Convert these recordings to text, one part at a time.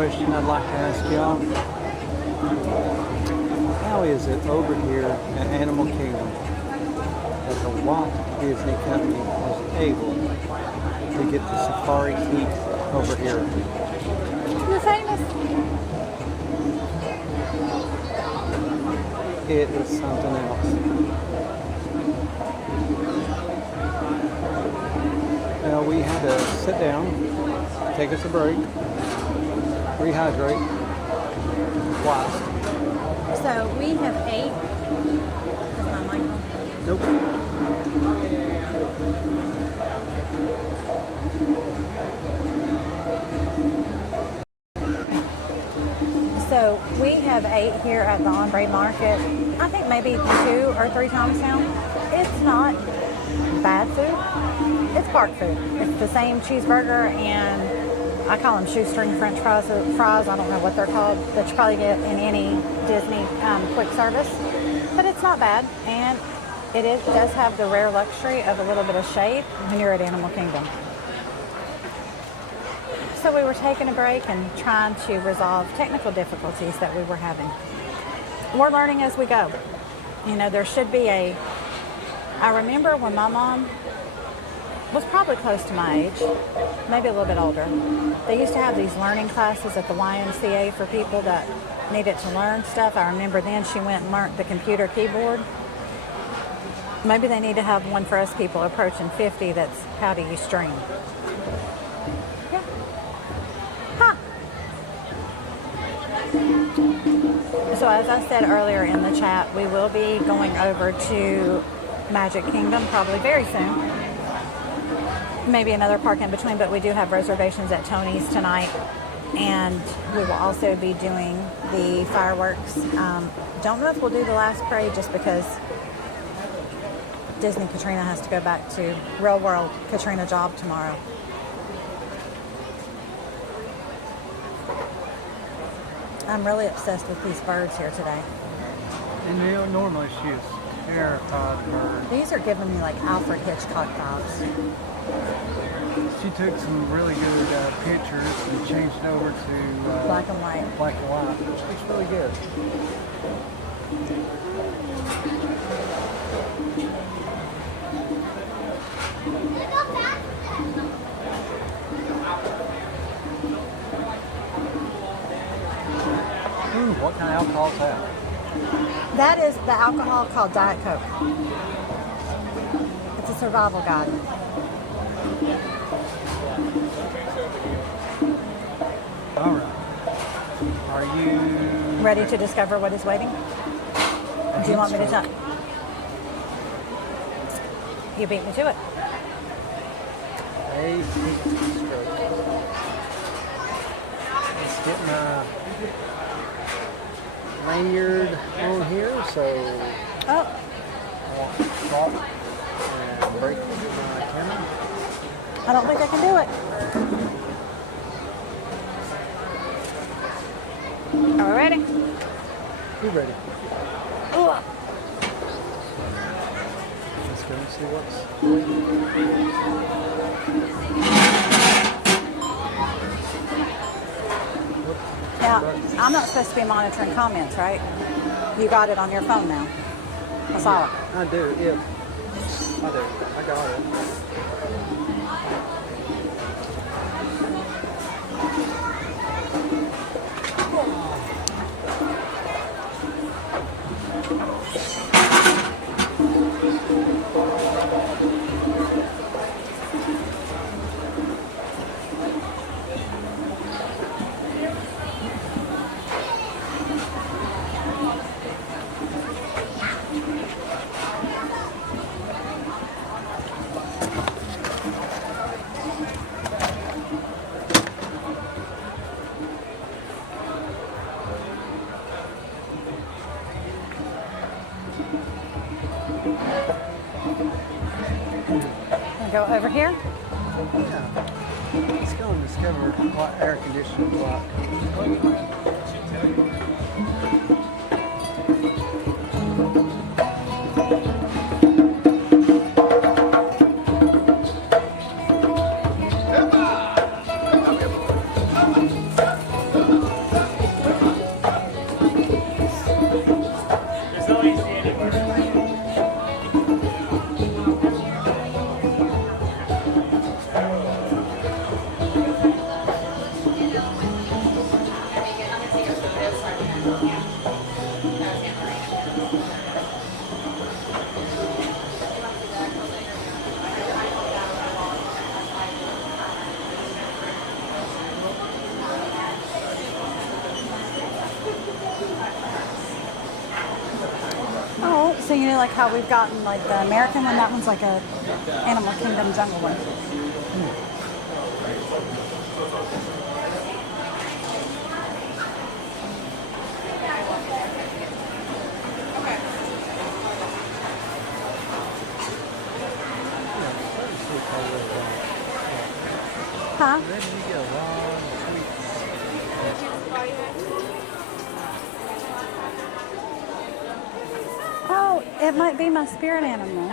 question I'd like to ask y'all. How is it over here at Animal Kingdom that the Walt Disney Company was able to get the safari heat over here? You're famous. It is something else. Now we had to sit down, take us a break, rehydrate twice. So we have 8. Is my mic on? Nope. So we have 8 here at the Ombre Market. I think maybe 2 or 3 times now. It's not bad food. It's park food. It's the same cheeseburger and I call them shoestring French fries. I don't know what they're called. That you probably get in any Disney quick service. But it's not bad. And does have the rare luxury of a little bit of shade when you're at Animal Kingdom. So we were taking a break and trying to resolve technical difficulties that we were having. We're learning as we go. You know, there should be I remember when my mom was probably close to my age, maybe a little bit older. They used to have these learning classes at the YMCA for people that needed to learn stuff. I remember then she went and learned the computer keyboard. Maybe they need to have one for us people approaching 50 that's how do you stream. Yeah. Huh. So as I said earlier in the chat, we will be going over to Magic Kingdom probably very soon. Maybe another park in between, but we do have reservations at Tony's tonight. And we will also be doing the fireworks. Don't know if we'll do the last parade just because Disney Katrina has to go back to real world Katrina job tomorrow. I'm really obsessed with these birds here today. And you know, normally she's terrified bird. These are giving me like Alfred Hitchcock vibes. She took some really good pictures and changed it over to Black and white. Black and white, which looks really good. Ooh, what kind of alcohol is that? That is the alcohol called Diet Coke. It's a survival guide. All right. Are you Ready to discover what is waiting? Do you want me to tell? You beat me to it. a heat stroke? Let's get my lanyard on here, so Oh, I won't stop and break my camera. I don't think I can do it. Are we ready? You ready? Ooh. Let's go and see what's waiting. Now, I'm not supposed to be monitoring comments, right? You got it on your phone now. I saw it. I do, yeah. I do. I got it. Wanna go over here? Yeah. Let's go and discover what air conditioning is like. Oh, so you know like how we've gotten like the American one, that one's like a Animal Kingdom jungle one. Huh? Then you get a lot of sweets. Oh, it might be my spirit animal.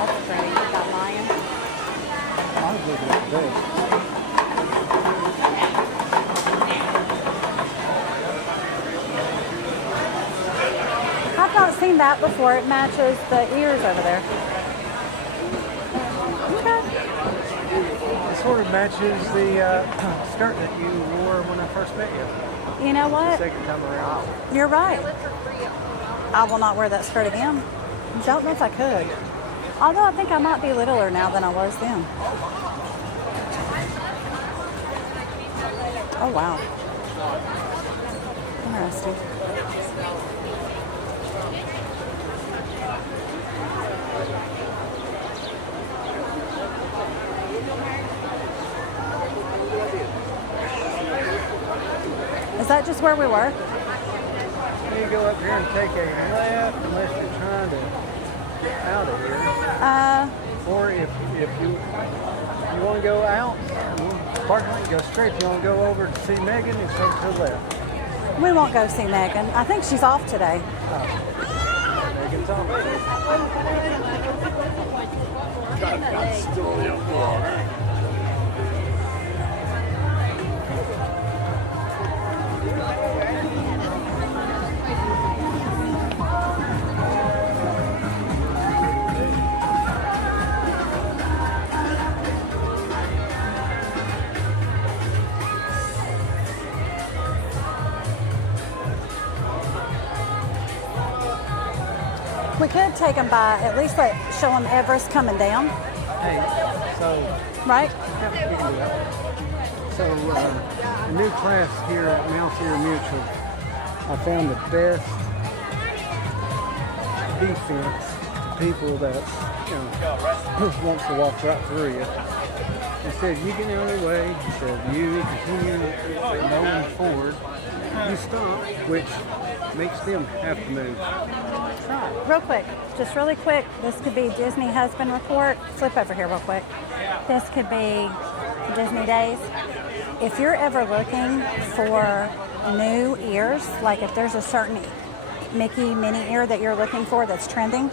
That's pretty. Got lion. I was looking at this. I've not seen that before. It matches the ears over there. Okay. It sort of matches the skirt that you wore when I first met you. You know what? Second time around. You're right. I will not wear that skirt again. Don't know if I could. Although I think I might be littler now than I was then. Oh, wow. Interesting. Is that just where we were? You go up here and take a left unless you're trying to get out of here. Or if you want to go out, parking lot, go straight. If you want to go over to see Megan, it's over to the left. We won't go see Megan. I think she's off today. Megan's off. We could take them by, at least like show them Everest coming down, Hey, so right? yeah, we can do that. So a new class here at Mount Fear Mutual. I found the best defense to people that wants to walk right through you. It said you get out of the way. It said you continue moving forward. You stop, which makes them have to move. Real quick, just really quick, this could be Disney Husband Report. Flip over here real quick. This could be Disney Days. If you're ever looking for new ears, like if there's a certain Mickey mini ear that you're looking for that's trending,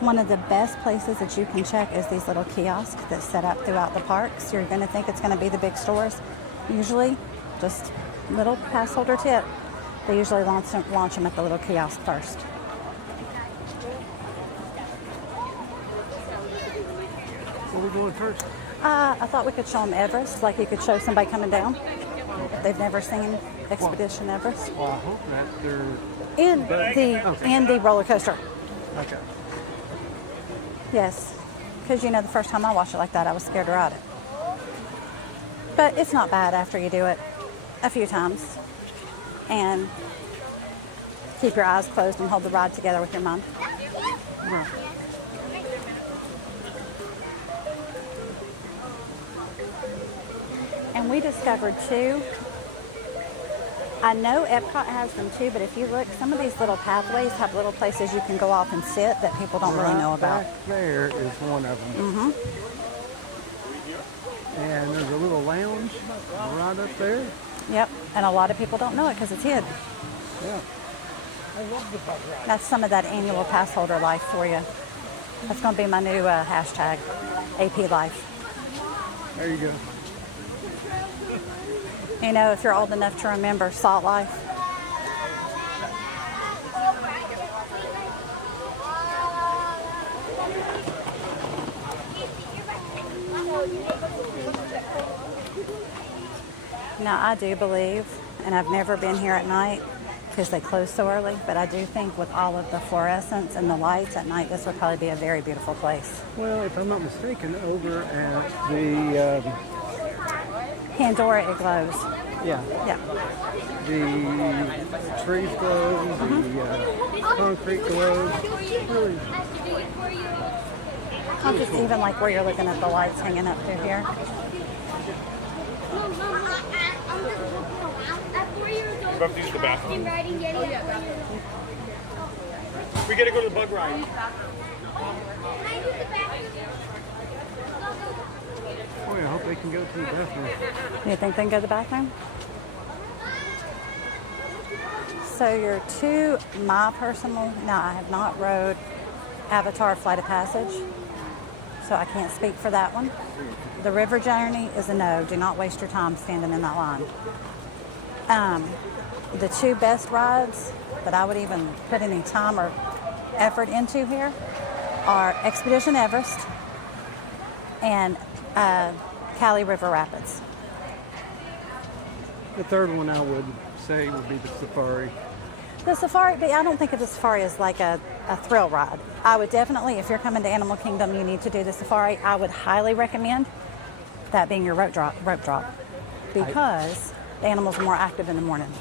one of the best places that you can check is these little kiosks that set up throughout the parks. You're going to think it's going to be the big stores. Usually, just little pass holder tip, they usually launch them at the little kiosk first. Where are we going first? I thought we could show them Everest, like you could show somebody coming down. If they've never seen Expedition Everest. Well, I hope that they're In the roller coaster. okay. Yes. Because the first time I watched it like that, I was scared to ride it. But it's not bad after you do it a few times. And keep your eyes closed and hold the ride together with your mind. Right. And we discovered two. I know Epcot has them too, but if you look, some of these little pathways have little places you can go off and sit that people don't really know about. Back there is one of them. And there's a little lounge right up there. Yep, and a lot of people don't know it because it's hid. Yeah. That's some of that annual pass holder life for you. That's going to be my new hashtag, AP Life. There you go. You know, if you're old enough to remember Salt Life. Now, I do believe, and I've never been here at night because they close so early, but I do think with all of the fluorescence and the lights at night, this would probably be a very beautiful place. Well, if I'm not mistaken, over at the Pandora, it glows. yeah, the trees glow, the concrete glows. Really, I'll just even like where you're looking at the lights hanging up through here. You have to use the bathroom. We gotta go to the bug ride. boy, I hope they can go to the bathroom. You think they can go to the bathroom? So your two, my personal, now I have not rode Avatar Flight of Passage, so I can't speak for that one. The river journey is a no. Do not waste your time standing in that line. The two best rides that I would even put any time or effort into here are Expedition Everest and Cali River Rapids. The third one I would say would be the safari. The safari, but I don't think of the safari as like a thrill ride. I would definitely, if you're coming to Animal Kingdom, you need to do the safari. I would highly recommend that being your rope drop because the animals are more active in the morning.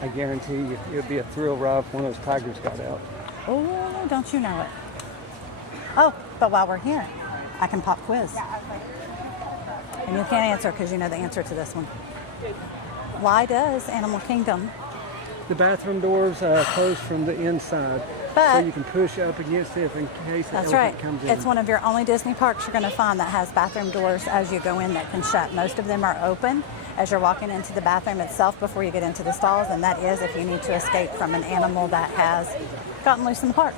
I guarantee you, it would be a thrill ride if one of those tigers got out. Oh, don't you know it? Oh, but while we're here, I can pop quiz. And you can't answer because you know the answer to this one. Why does Animal Kingdom? The bathroom doors close from the inside, But- so you can push up against it in case the That's elephant right. comes in. It's one of your only Disney parks you're going to find that has bathroom doors as you go in that can shut. Most of them are open as you're walking into the bathroom itself before you get into the stalls, and that is if you need to escape from an animal that has gotten loose in the park.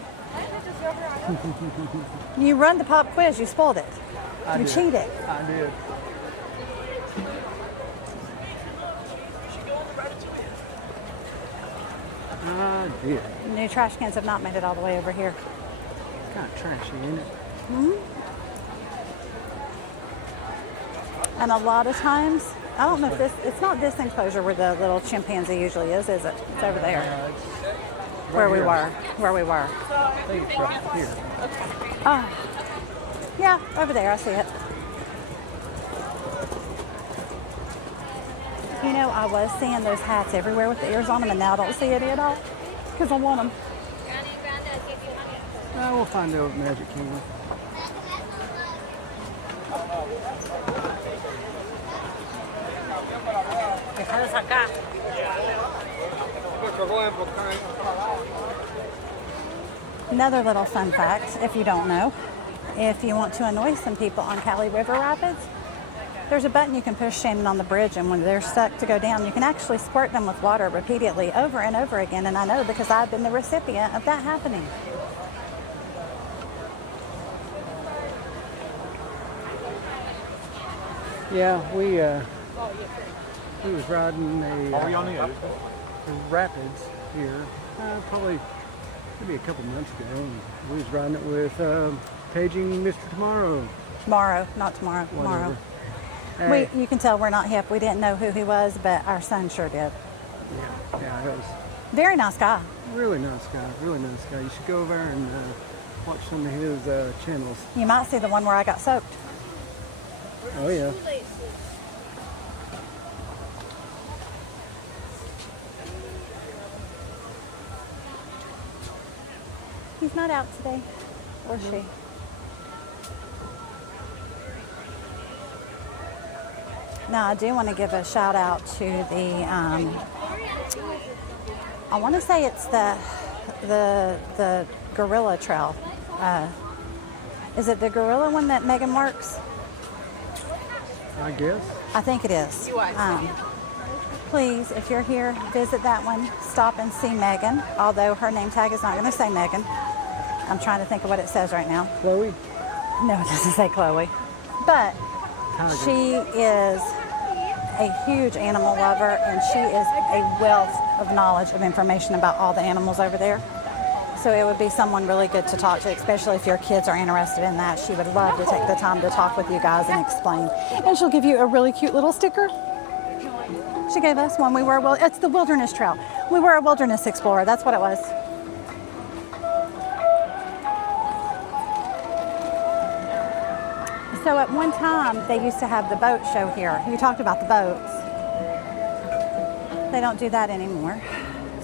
You run the pop quiz, you spoiled it. You cheated. I did. I did. New trash cans have not made it all the way over here. Kind of trashy, ain't it? And a lot of times, I don't know if this, it's not this enclosure where the little chimpanzee usually is it? It's over there. It's Where right we here. were. Where we were. I think it's right here. Oh, yeah, over there. I see it. You know, I was seeing those hats everywhere with the ears on them, and now I don't see it at all because I want them. We'll find out at Magic Kingdom. Another little fun fact, if you don't know, if you want to annoy some people on Cali River Rapids, there's a button you can push standing on the bridge, and when they're stuck to go down, you can actually squirt them with water repeatedly over and over again, and I know because I've been the recipient of that happening. Yeah, we was riding Are we on the other? the rapids here, probably maybe a couple months ago. And we was riding it with Paging Mr. Tomorrow. Tomorrow, not tomorrow, tomorrow. Hey, You can tell we're not hip. We didn't know who he was, but our son sure did. yeah, it was Very nice guy. really nice guy, really nice guy. You should go over and watch some of his channels. You might see the one where I got soaked. Oh yeah. He's not out today, or she. Now, I do want to give a shout out to the, I want to say it's the Gorilla Trail. Is it the Gorilla one that Megan works? I guess. I think it is. Please, if you're here, visit that one. Stop and see Megan, although her name tag is not going to say Megan. I'm trying to think of what it says right now. Chloe? No, it doesn't say Chloe. But she is a huge animal lover, and she is a wealth of knowledge of information about all the animals over there. So it would be someone really good to talk to, especially if your kids are interested in that. She would love to take the time to talk with you guys and explain. And she'll give you a really cute little sticker. She gave us one. It's the Wilderness Trail. We were a wilderness explorer. That's what it was. So at one time, they used to have the boat show here. You talked about the boats. They don't do that anymore.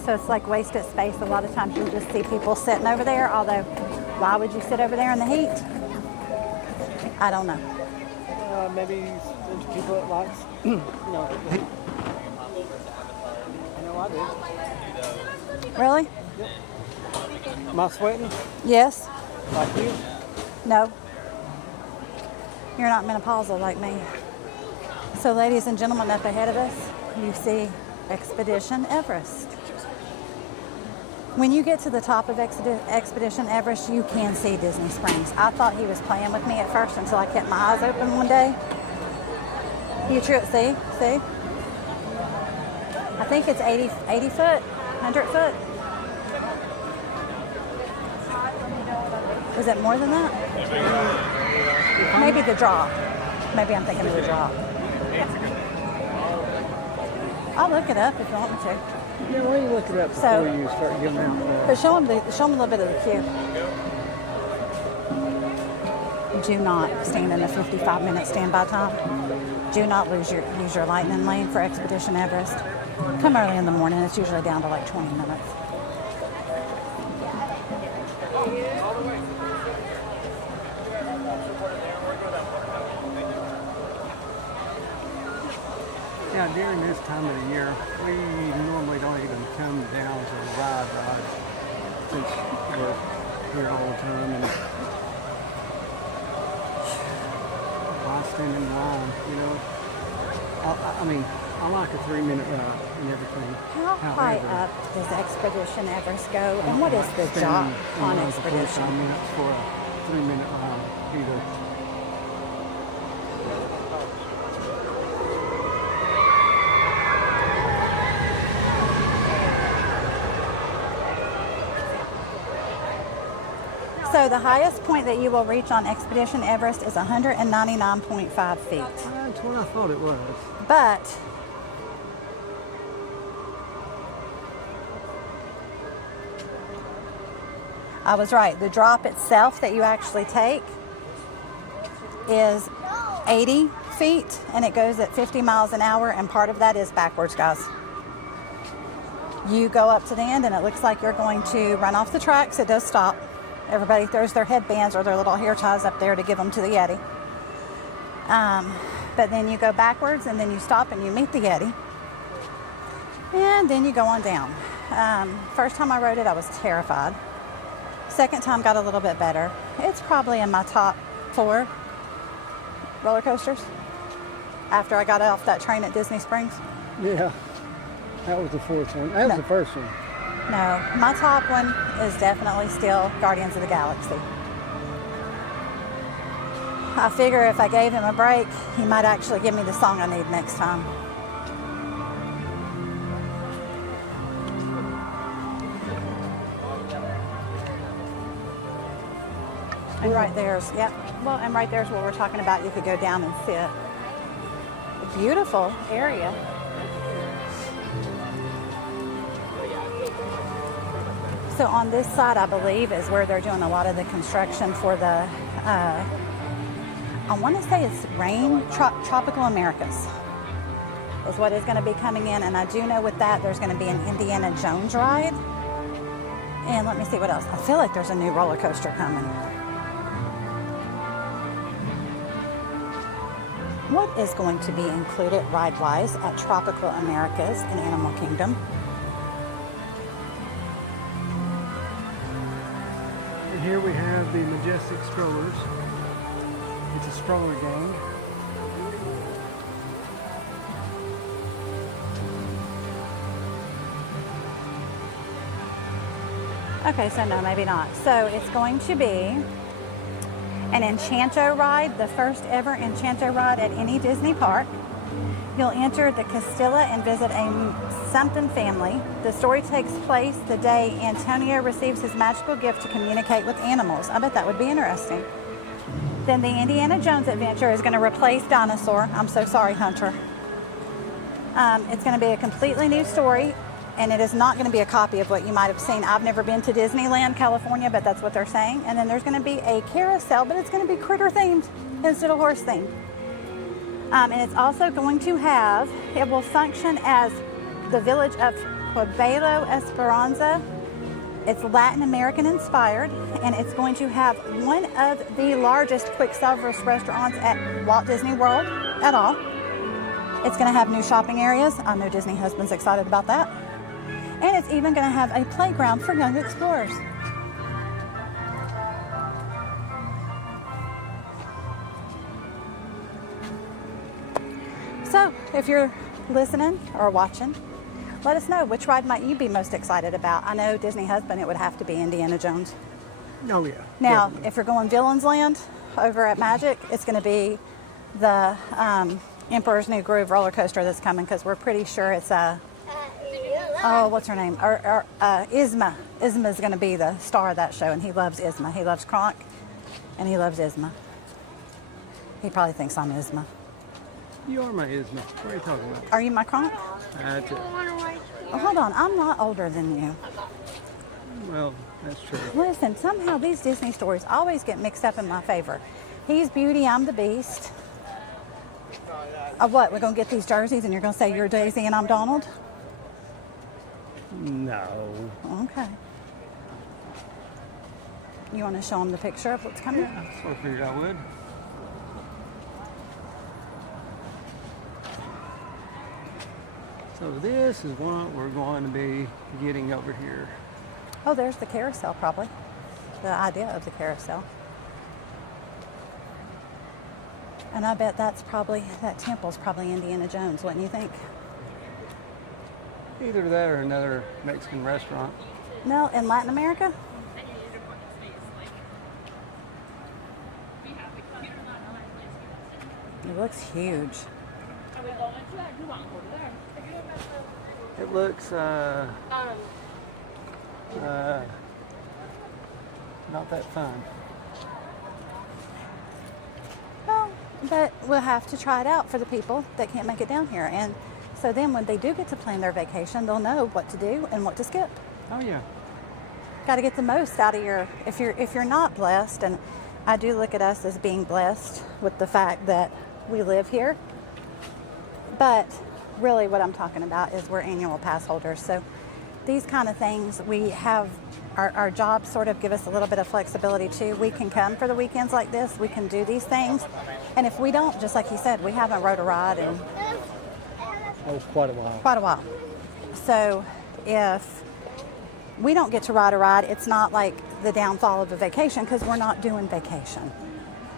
So it's like wasted space. A lot of times you just see people sitting over there, although why would you sit over there in the heat? I don't know. Maybe there's people that likes, the heat. I know I do. Really? Yep. Am I sweating? Yes. Like you? No. You're not menopausal like me. So ladies and gentlemen, up ahead of us, you see Expedition Everest. When you get to the top of Expedition Everest, you can see Disney Springs. I thought he was playing with me at first until I kept my eyes open one day. See? I think it's 80 foot, 100 foot. Is it more than that? Maybe the drop. Maybe I'm thinking of the drop. I'll look it up if you want me to. Yeah, why don't you look it up before you start giving out But show them a little bit of the queue. Do not stand in a 55-minute standby time. Do not use your lightning lane for Expedition Everest. Come early in the morning. It's usually down to like 20 minutes. Yeah, during this time of the year, we normally don't even come down to ride since we're here all the time. And why stand in line, I like a 3-minute ride and everything. How high up does Expedition Everest go? And what is the drop on Expedition? 45 minutes for a 3-minute ride either. So the highest point that you will reach on Expedition Everest is 199.5 feet. That's what I thought it was. But I was right. The drop itself that you actually take is 80 feet, and it goes at 50 miles an hour, and part of that is backwards, guys. You go up to the end, and it looks like you're going to run off the tracks. It does stop. Everybody throws their headbands or their little hair ties up there to give them to the Yeti. But then you go backwards, and then you stop and you meet the Yeti. And then you go on down. First time I rode it, I was terrified. Second time got a little bit better. It's probably in my top 4 roller coasters after I got off that train at Disney Springs. Yeah, that was the 4th one. That was the first one. No, my top one is definitely still Guardians of the Galaxy. I figure if I gave him a break, he might actually give me the song I need next time. And right there's, yep. Well, and right there's what we're talking about. You could go down and sit. A beautiful area. So on this side, I believe, is where they're doing a lot of the construction for the, I want to say it's Tropical Americas is what is going to be coming in. And I do know with that, there's going to be an Indiana Jones ride. And let me see what else. I feel like there's a new roller coaster coming. What is going to be included ride-wise at Tropical Americas in Animal Kingdom? And here we have the Majestic strollers. It's a stroller gang. Okay, so no, maybe not. So it's going to be an Enchanto ride, the first ever Enchanto ride at any Disney park. You'll enter the Castilla and visit a something family. The story takes place the day Antonio receives his magical gift to communicate with animals. I bet that would be interesting. Then the Indiana Jones adventure is going to replace Dinosaur. I'm so sorry, Hunter. It's going to be a completely new story, and it is not going to be a copy of what you might have seen. I've never been to Disneyland, California, but that's what they're saying. And then there's going to be a carousel, but it's going to be critter themed instead of horse themed. And it's also going to have, it will function as the village of Pueblo Esperanza. It's Latin American inspired, and it's going to have one of the largest quick service restaurants at Walt Disney World at all. It's going to have new shopping areas. I know Disney husband's excited about that. And it's even going to have a playground for young explorers. So, if you're listening or watching, let us know, which ride might you be most excited about? I know Disney husband, it would have to be Indiana Jones. Oh, yeah. Now, Definitely. if you're going Villains Land over at Magic, it's going to be the Emperor's New Groove roller coaster that's coming, because we're pretty sure it's what's her name? Isma. Isma is going to be the star of that show, and he loves Isma. He loves Kronk, and he loves Isma. He probably thinks I'm Isma. You are my Isma. What are you talking about? Are you my Kronk? That's it. Oh, hold on, I'm not older than you. Well, that's true. Listen, somehow these Disney stories always get mixed up in my favor. He's Beauty, I'm the Beast. What, we're going to get these jerseys and you're going to say you're Daisy and I'm Donald? No. Okay. You want to show them the picture of what's coming? Yeah, I sort of figured I would. So this is what we're going to be getting over here. Oh, there's the carousel probably. The idea of the carousel. And I bet that temple's probably Indiana Jones, wouldn't you think? Either that or another Mexican restaurant. No, in Latin America? It looks huge. It looks not that fun. Well, but we'll have to try it out for the people that can't make it down here. And so then when they do get to plan their vacation, they'll know what to do and what to skip. Oh yeah. Got to get the most out of if you're not blessed, and I do look at us as being blessed with the fact that we live here. But really what I'm talking about is we're annual pass holders. So these kind of things, we have our jobs sort of give us a little bit of flexibility too. We can come for the weekends like this. We can do these things. And if we don't, just like he said, we haven't rode a ride in Quite a while. quite a while. So if we don't get to ride a ride, it's not like the downfall of a vacation, because we're not doing vacation.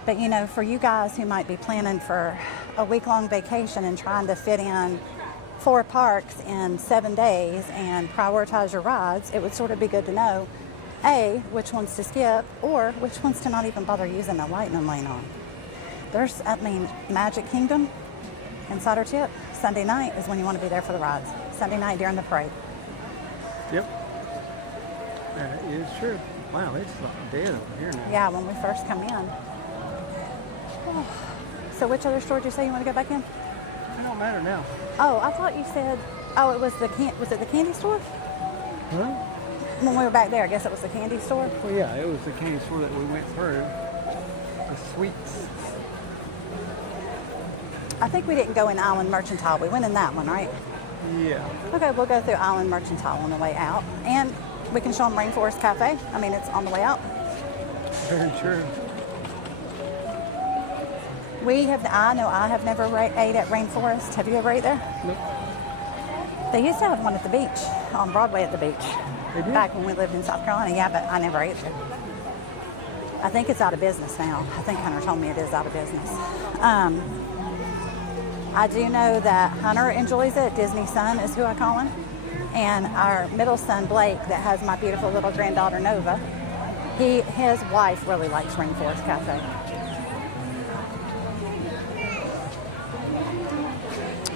But you know, for you guys who might be planning for a week-long vacation and trying to fit in 4 parks in 7 days and prioritize your rides, it would sort of be good to know, A, which ones to skip, or which ones to not even bother using the lightning lane on. Magic Kingdom and Cider Tip, Sunday night is when you want to be there for the rides. Sunday night during the parade. Yep. That is true. Wow, it's dead over here now. Yeah, when we first come in. Oh. So which other store did you say you want to go back in? It don't matter now. Oh, I thought you said, oh, it was was it the candy store? Huh? When we were back there, I guess it was the candy store. Well, yeah, it was the candy store that we went through. The sweets. I think we didn't go in Island Mercantile. We went in that one, right? Yeah. Okay, we'll go through Island Mercantile on the way out. And we can show them Rainforest Cafe. I mean, it's on the way out. Very true. I have never ate at Rainforest. Have you ever ate there? Nope. They used to have one at the beach, on Broadway at the beach. They did? Back when we lived in South Carolina, yeah, but I never ate there. I think it's out of business now. I think Hunter told me it is out of business. I do know that Hunter enjoys it. Disney's son is who I call him. And our middle son, Blake, that has my beautiful little granddaughter, Nova, his wife really likes Rainforest Cafe.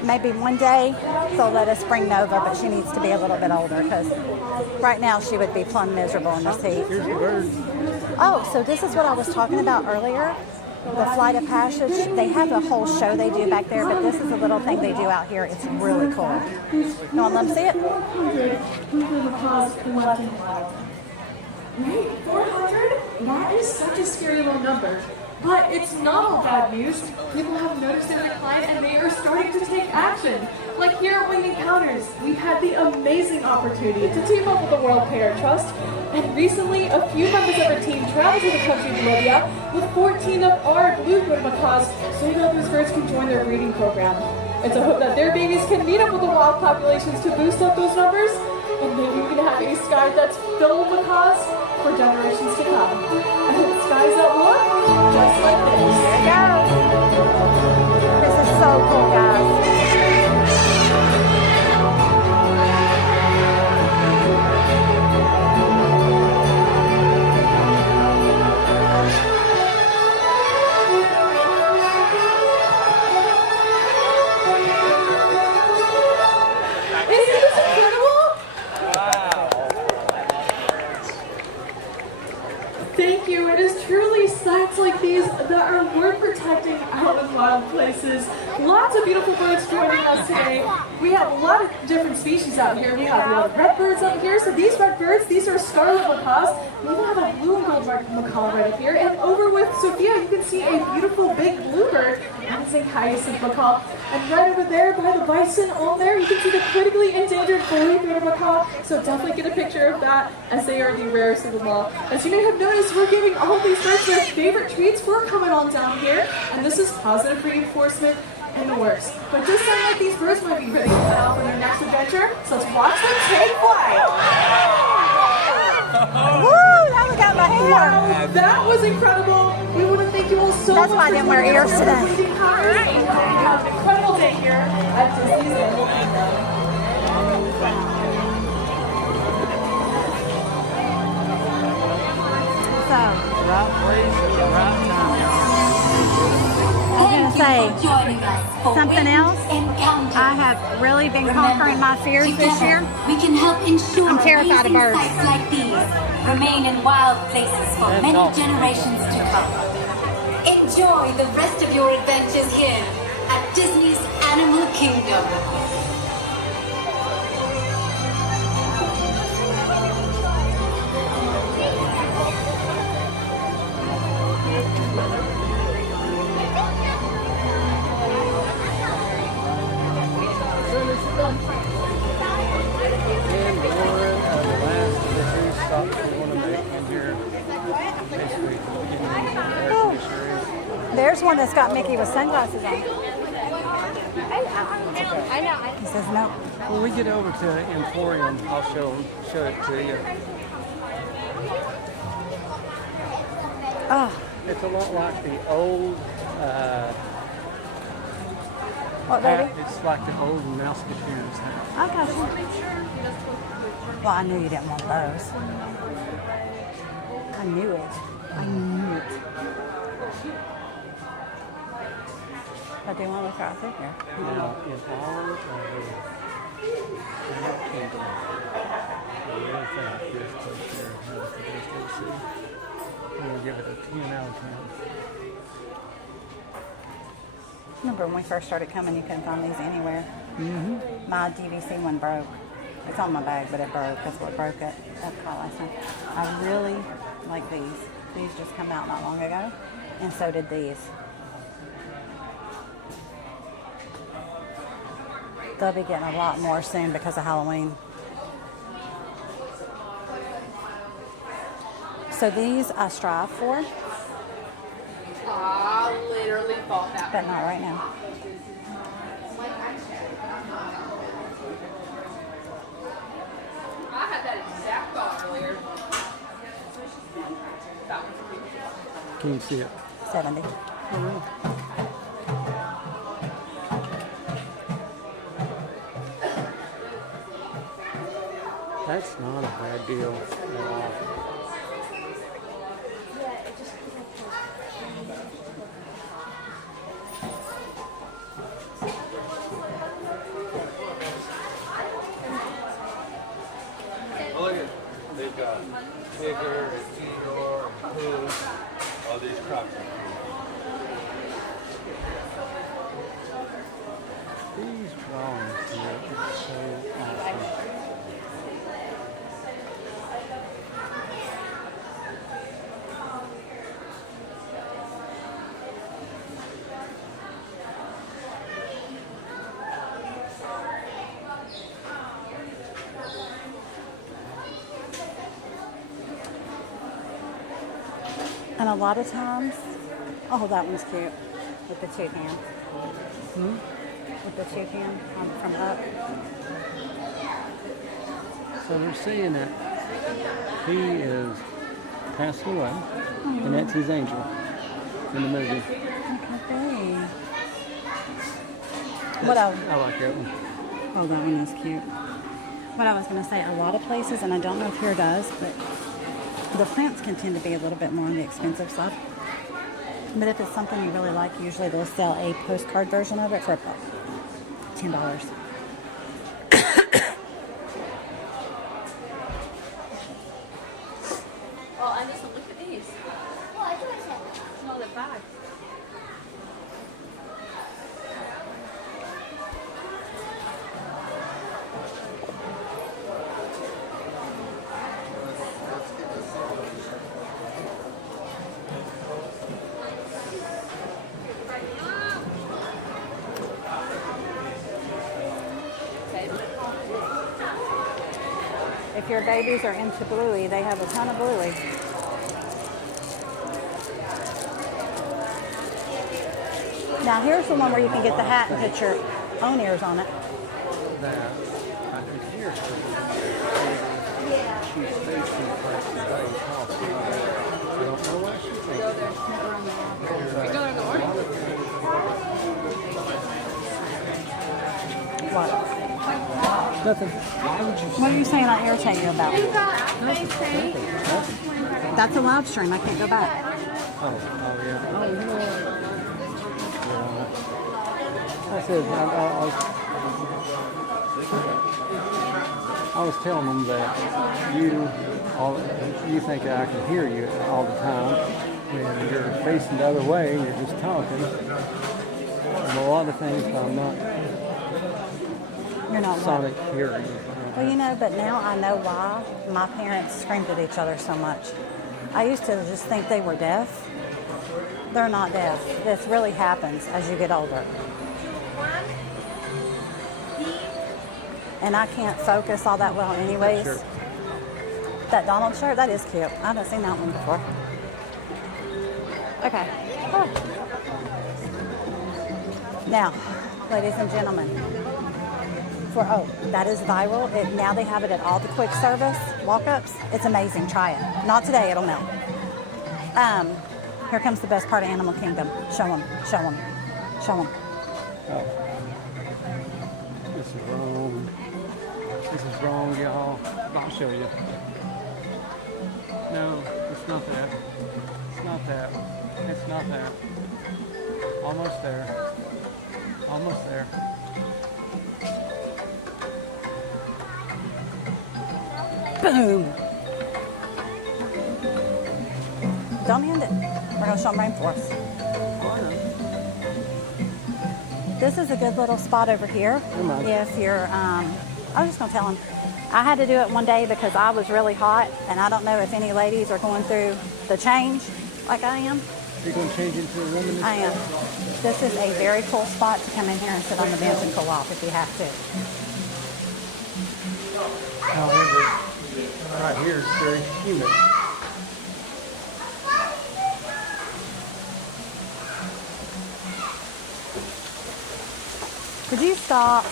Maybe one day they'll let us bring Nova, but she needs to be a little bit older because right now she would be plumb miserable in this heat. Here's the birds. Oh, so this is what I was talking about earlier. The Flight of Passage. They have a whole show they do back there, but this is a little thing they do out here. It's really cool. You want to let them see it? 400? That is such a scary low number. But it's not all bad news. People have noticed their decline and they are starting to take action. Like here at Wing Encounters, we've had the amazing opportunity to team up with the World Parrot Trust. And recently, a few members of our team traveled to the country of Bolivia with 14 of our bluebird macaws so that those birds can join their breeding program. It's a hope that their babies can meet up with the wild populations to boost up those numbers. And maybe we can have a sky that's filled with macaws for generations to come. And skies that look just like this. There you go. This is so cool, guys. Thank you. It is truly sights like these that are worth protecting out in wild places. Lots of beautiful birds joining us today. We have a lot of different species out here. We have a lot of red birds up here. So these red birds, these are scarlet macaws. We even have a blue and gold macaw right up here. And over with Sophia, you can see a beautiful big bluebird. That is a hyacinth macaw. And right over there by the bison on there, you can see the critically endangered bluebird macaw. So definitely get a picture of that as they are the rarest of them all. As you may have noticed, we're giving all these birds their favorite treats for coming on down here. And this is positive reinforcement in the works. But just like these birds might be ready to head off on their next adventure, so let's watch them take flight. Woo! That was out my hair. Wow, that was incredible. We want to thank you all so much. That's why I didn't wear ears today. Have an incredible day here at Disney's Animal Kingdom. Right place at the right time. I was going to say something else. I have really been conquering my fears this year. We can help ensure I'm terrified of birds. sites like these remain in wild places for many generations to come. Enjoy the rest of your adventures here at Disney's Animal Kingdom. And one of the last of the two stops we want to make in here. Basically, getting into the air conditioners. There's one that's got Mickey with sunglasses on. He says no. When we get over to Emporium, I'll show it to you. Oh, It's a lot like the old, what, baby? it's like the old Mousketeers hat. I got you. Well, I knew you didn't want those. I knew it. I knew it. But do you want to look right through here? Now, in honor of the Kingdom, I really think this picture has the best AC. I'm going to give it a 10 out of 10. Remember when we first started coming, you couldn't find these anywhere. Mm-hmm. My DVC one broke. It's on my bag, but it broke. That's what broke it at the call last time. I really like these. These just come out not long ago, and so did these. They'll be getting a lot more soon because of Halloween. So these I strive for. Literally but not right now. I had that exact thought earlier. Can you see it? 70. That's not a bad deal at all. Look at, they've got Tigger and Eeyore and Pooh, all these crops. These drawings here are so awesome. And a lot of times, oh, that one's cute with the toucan. With the toucan from Up. So they're saying that he is passed away, and that's his angel in the movie. Okay. What else? I like that one. Oh, that one is cute. What I was going to say, a lot of places, and I don't know if here does, but the prints can tend to be a little bit more on the expensive side. But if it's something you really like, usually they'll sell a postcard version of it for about $10. Well, I just look at these. Small the bags. If your babies are into Bluey, they have a ton of Bluey. Now here's the one where you can get the hat and put your own ears on it. That I can hear her. She's facing like the same house. I don't know what she's thinking. Go there in the morning. What? Nothing. Why would you What are you saying I irritate you about? Nothing. That's a live stream. I can't go back. Oh, yeah. Oh, you know what? Yeah. I said, I was telling them that you think that I can hear you all the time when you're facing the other way and you're just talking. And a lot of things I'm not You're not sonic hearing. Well, you know, but now I know why my parents screamed at each other so much. I used to just think they were deaf. They're not deaf. This really happens as you get older. And I can't focus all that well anyways. Sure. That Donald shirt, that is cute. I haven't seen that one before. Okay. Oh. Now, ladies and gentlemen, that is viral. Now they have it at all the quick service walk-ups. It's amazing. Try it. Not today. It'll melt. Here comes the best part of Animal Kingdom. Show them. Show them. Show them. Oh. This is wrong. This is wrong, y'all. I'll show you. No, it's not that. It's not that. It's not that. Almost there. Almost there. Boom. Don't end it. We're going to show them rainforest. This is a good little spot over here. If you're, I was just going to tell them, I had to do it one day because I was really hot, and I don't know if any ladies are going through the change like I am. You're going to change into a woman? I am. This is a very cool spot to come in here and sit on the bench and cool off if you have to. However, right here is very humid. Would you stop?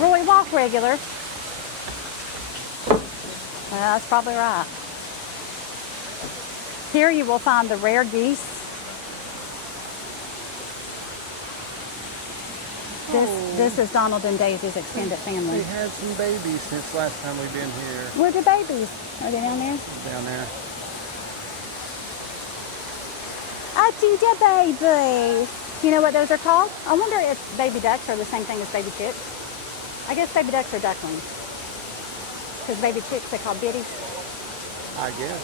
Roy, walk regular. That's probably right. Here you will find the rare geese. This is Donald and Daisy's extended family. We had some babies since last time we've been here. Where are the babies? Are they down there? Down there. I see the babies. You know what those are called? I wonder if baby ducks are the same thing as baby chicks. I guess baby ducks are ducklings. Because baby chicks they call biddies. I guess.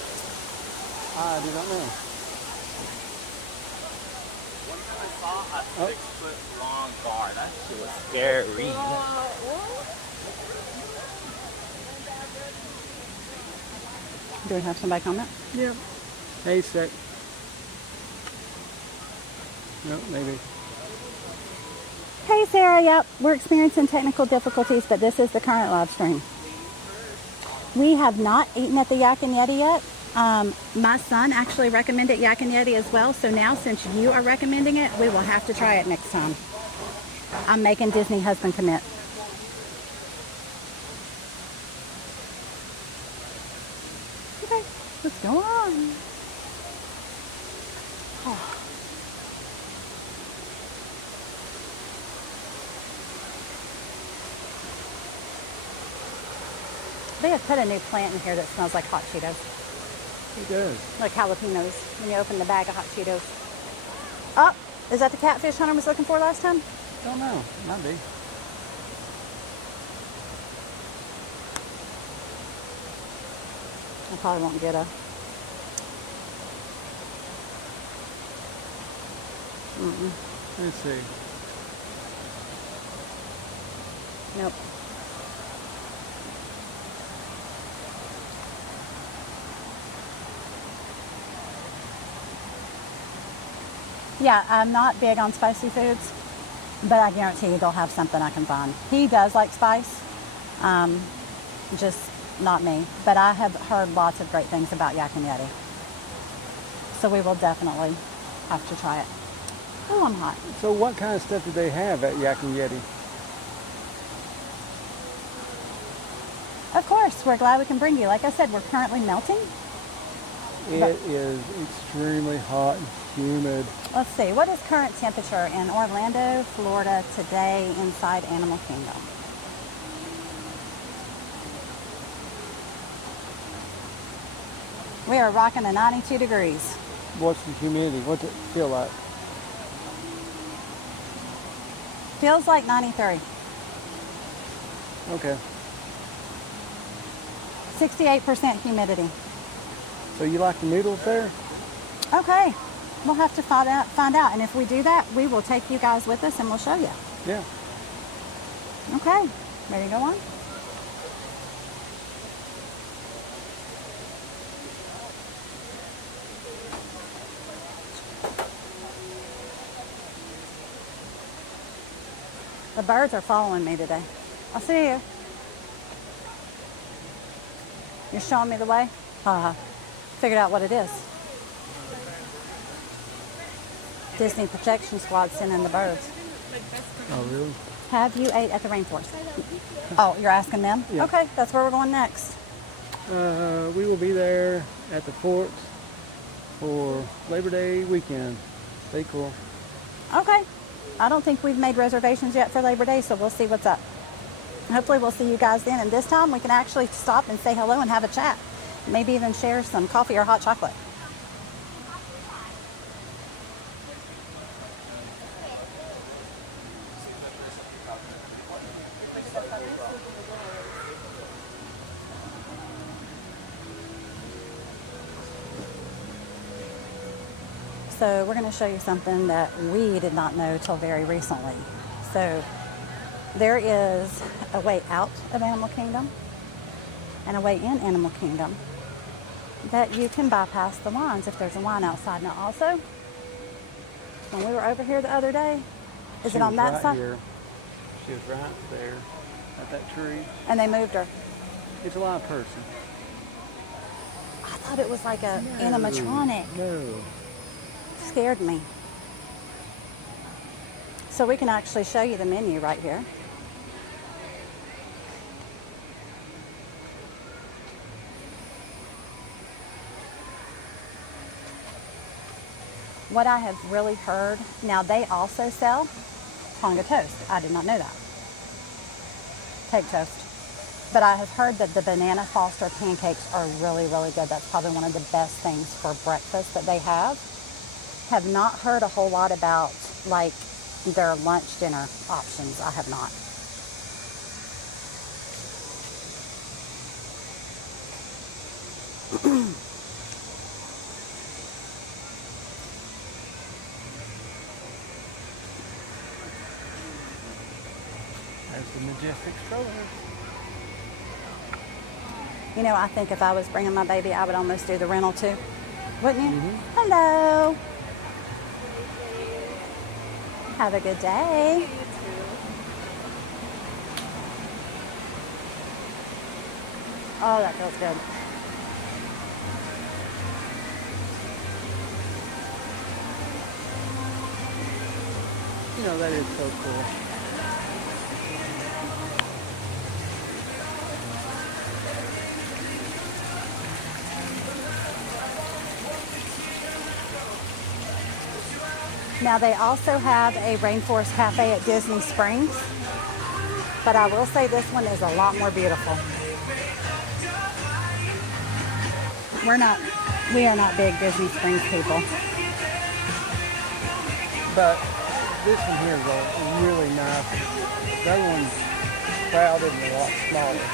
I do not know. I saw a 6-foot long bar. That shit was scary. Do we have somebody comment? Yeah. Hey, sec. No, maybe. Hey Sarah, yep, we're experiencing technical difficulties, but this is the current live stream. We have not eaten at the Yak and Yeti yet. My son actually recommended Yak and Yeti as well, so now since you are recommending it, we will have to try it next time. I'm making Disney husband commit. Okay, let's go on. Oh. They have put a new plant in here that smells like hot Cheetos. It does. Like jalapenos when you open the bag of hot Cheetos. Oh, is that the catfish Hunter was looking for last time? Don't know. Might be. I probably won't get a... Let's see. Nope. Yeah, I'm not big on spicy foods, but I guarantee you they'll have something I can find. He does like spice, just not me. But I have heard lots of great things about Yak and Yeti. So we will definitely have to try it. Oh, I'm hot. So what kind of stuff do they have at Yak and Yeti? Of course, we're glad we can bring you. Like I said, we're currently melting. It is extremely hot and humid. Let's see, what is current temperature in Orlando, Florida today inside Animal Kingdom? We are rocking a 92 degrees. What's the humidity? What's it feel like? Feels like 93. Okay. 68% humidity. So you like the noodles there? Okay, we'll have to find out. And if we do that, we will take you guys with us and we'll show you. Yeah. Okay, ready to go on? The birds are following me today. I'll see you. You're showing me the way? Figured out what it is. Disney Protection Squad sending the birds. Oh, really? Have you ate at the rainforest? Oh, you're asking them? Yeah. Okay, that's where we're going next. We will be there at the fort for Labor Day weekend. Stay cool. Okay. I don't think we've made reservations yet for Labor Day, so we'll see what's up. Hopefully we'll see you guys then, and this time we can actually stop and say hello and have a chat. Maybe even share some coffee or hot chocolate. So we're going to show you something that we did not know till very recently. So there is a way out of Animal Kingdom and a way in Animal Kingdom that you can bypass the lines if there's a line outside. Now also, when we were over here the other day, is it on that side? Here. She was right there at that tree. And they moved her. It's a live person. I thought it was like a animatronic. No. Scared me. So we can actually show you the menu right here. What I have really heard, now they also sell Tonga toast. I did not know that. Cake toast. But I have heard that the banana Foster pancakes are really, really good. That's probably one of the best things for breakfast that they have. Have not heard a whole lot about like their lunch dinner options. I have not. There's the Majestic stroller. You know, I think if I was bringing my baby, I would almost do the rental too. Wouldn't you? Hello. Have a good day. Oh, that feels good. You know, that is so cool. Now they also have a Rainforest Cafe at Disney Springs, but I will say this one is a lot more beautiful. We are not big Disney Springs people. But this one here is really nice. That one's crowded and a lot smaller.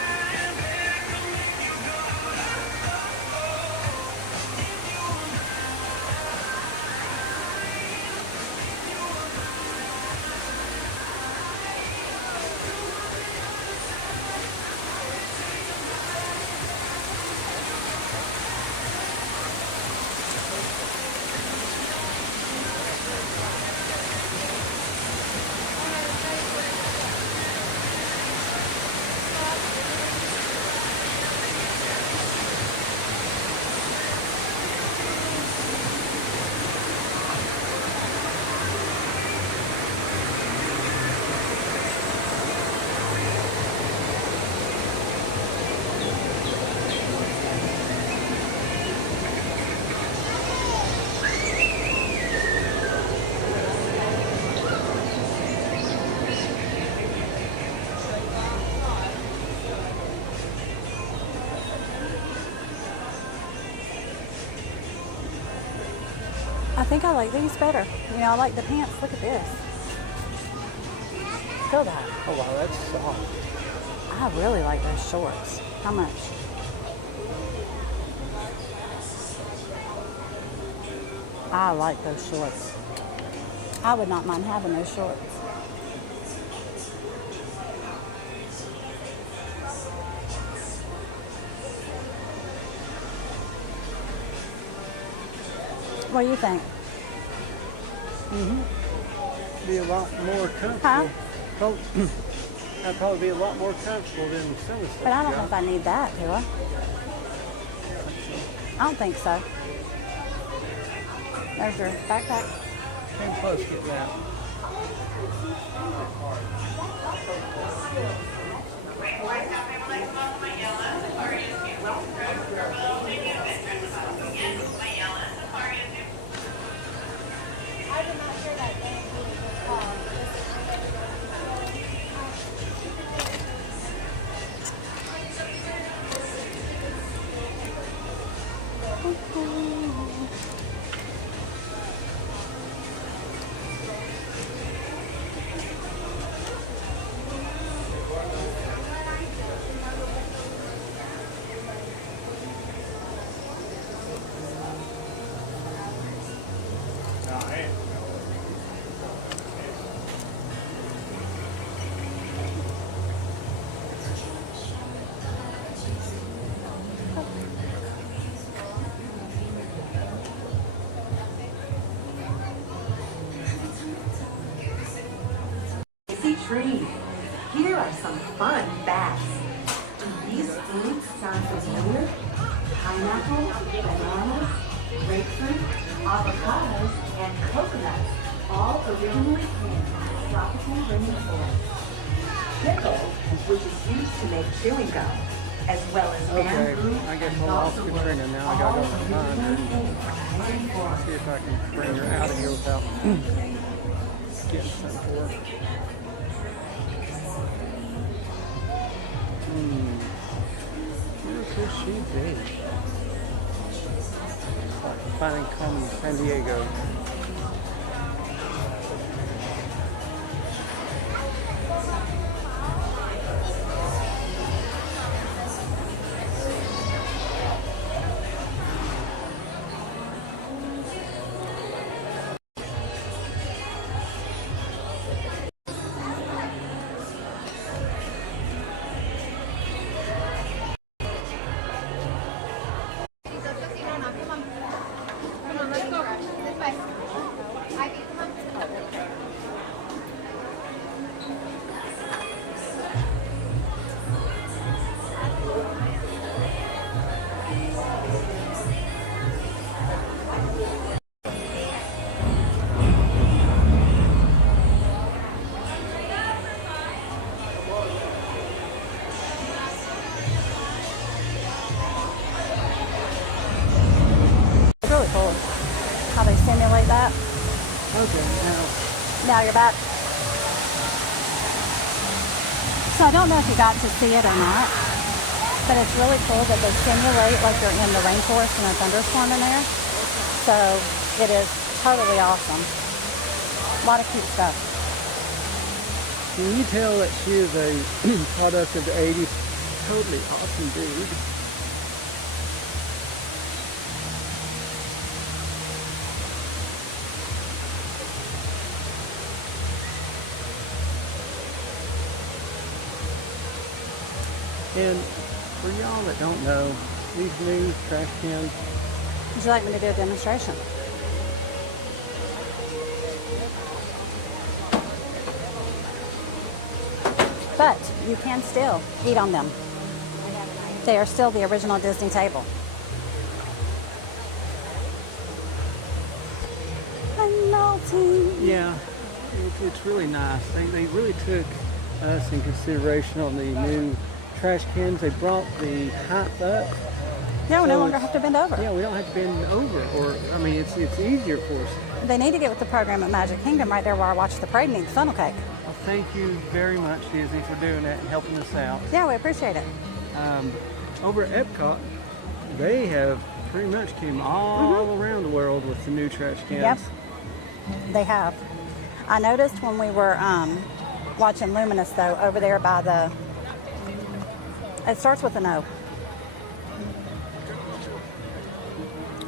I think I like these better. You know, I like the pants. Look at this. Feel that. Oh wow, that's soft. I really like those shorts. How much? I like those shorts. I would not mind having those shorts. What do you think? Be a lot more comfortable. Huh? I'd probably be a lot more comfortable than some of the stuff. But I don't you know if got. I need that, do I? I don't think so. There's your backpack. Came close to getting that. Trees. Here are some fun facts. Do these foods sound familiar? Pineapple, bananas, grapefruit, avocados, and coconuts all originally canned tropical rainforest. Pickle, which is used to make chewing gum, as well as Okay, bamboo I guess and I'm off balsa wood, Katrina now. I gotta go all find her. originally made for See if I can bring her out of here without getting something for her. Where could she be? Like finding Carmen San Diego. It's really cool how they simulate that. Okay, Now you're back. So I don't know if you got to see it or not, but it's really cool that they simulate like you're in the rainforest and a thunderstorm in there. So it is totally awesome. A lot of cute stuff. can you tell that she is a product of the 80s? Totally awesome dude. And for y'all that don't know, these new trash cans, Would you like me to do a demonstration? But you can still eat on them. They are still the original Disney table. I'm melting. yeah, it's really nice. They really took us in consideration on the new trash cans. They brought the height up. Yeah, we no So longer it's- have to bend over. Yeah, we don't have to bend over, or I mean, it's easier for us. They need to get with the program at Magic Kingdom right there where I watched the parade and eat the funnel cake. Well, thank you very much, Disney, for doing that and helping us out. Yeah, we appreciate it. Over at Epcot, they have pretty much came all around the world with the new trash cans. Yep, they have. I noticed when we were watching Luminous, though, over there by the... It starts with an O.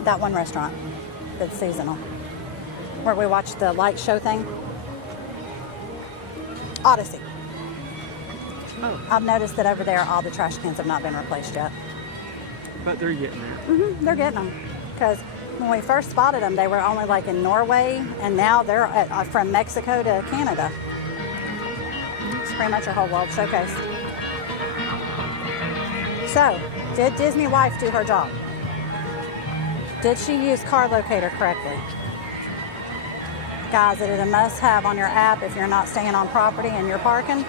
That one restaurant that's seasonal. Where we watched the light show thing. Odyssey. Oh, I've noticed that over there, all the trash cans have not been replaced yet. but they're getting there. They're getting them. Because when we first spotted them, they were only like in Norway, and now they're from Mexico to Canada. It's pretty much a whole world showcase. So, did Disney wife do her job? Did she use car locator correctly? Guys, it is a must-have on your app if you're not staying on property and you're parking.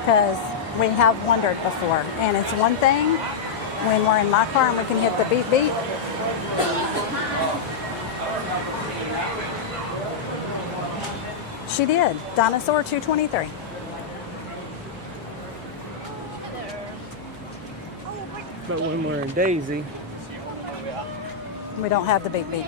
Because we have wondered before. And it's one thing when we're in my car and we can hit the beep beep. She did. Dinosaur 223. But when we're in Daisy, We don't have the beep beep.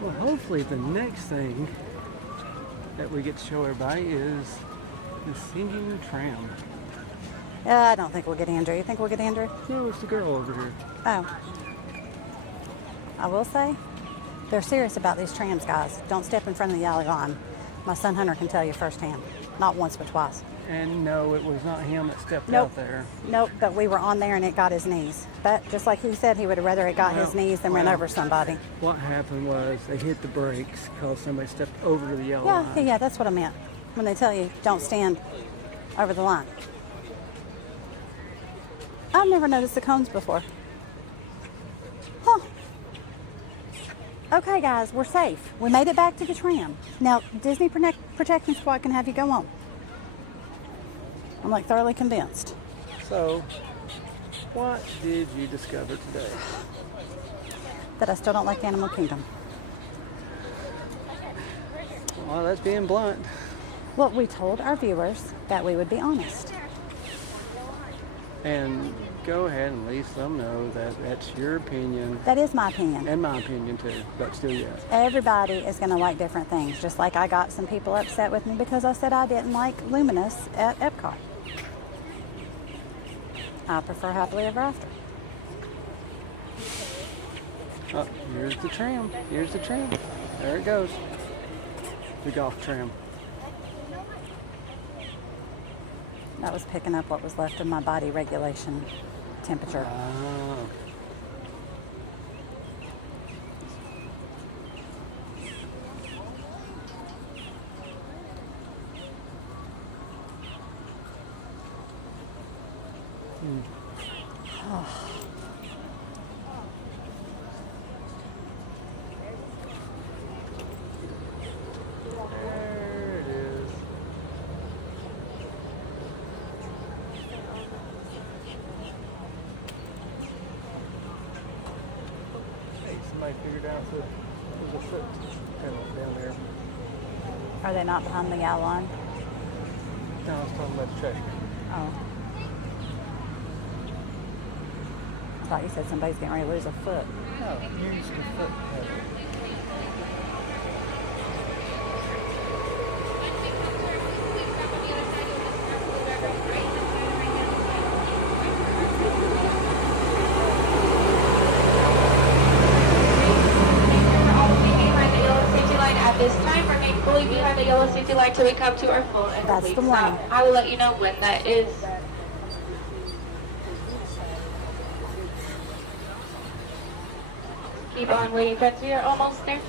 well, hopefully the next thing that we get to show everybody is the singing tram. I don't think we'll get Andrew. You think we'll get Andrew? No, it's the girl over here. Oh. I will say, they're serious about these trams, guys. Don't step in front of the yellow line. My son Hunter can tell you firsthand. Not once, but twice. And no, it was not him that stepped Nope. out there. Nope, but we were on there and it got his knees. But just like he said, he would have rather it got his Well, knees than ran well. over somebody. What happened was they hit the brakes because somebody stepped over the yellow Yeah, line. yeah, that's what I meant. When they tell you, don't stand over the line. I've never noticed the cones before. Huh. Okay, guys, we're safe. We made it back to the tram. Now, Disney Protection Squad can have you go on. I'm like thoroughly convinced. So, what did you discover today? That I still don't like Animal Kingdom. Well, that's being blunt. Well, we told our viewers that we would be honest. And go ahead and at least let them know that that's your opinion. That is my opinion. And my opinion too, but still yes. Everybody is going to like different things. Just like I got some people upset with me because I said I didn't like Luminous at Epcot. I prefer Happily Ever After. Oh, here's the tram. Here's the tram. There it goes. The golf tram. That was picking up what was left of my body regulation temperature. Ah. There it is. Hey, somebody figured out that there's a foot pedal down there. Are they not behind the gal line? No, I was talking about the check. Oh. I thought you said somebody's getting ready to lose a foot. No, use the foot pedal. At this time, remain fully behind the yellow safety line till we come to our full and That's complete the one. stop. I will let you know when that is. Keep on waiting, friends. We are almost there.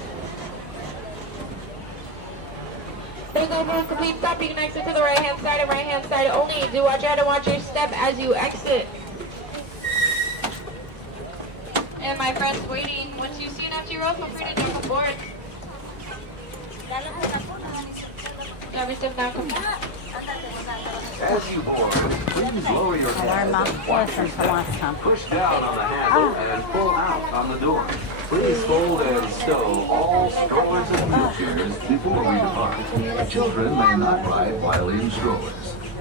There you go, for a complete stop. You can exit to the right-hand side and right-hand side only. Do watch out and watch your step as you exit. And my friends waiting. Once you see an empty row, feel free to jump aboard. Everything now complete. As you board, please lower your I head learned my and lesson from last time. push down on the handle and pull out on the door. Please fold and stow all strollers and wheelchairs before we depart. Children may not ride while in strollers.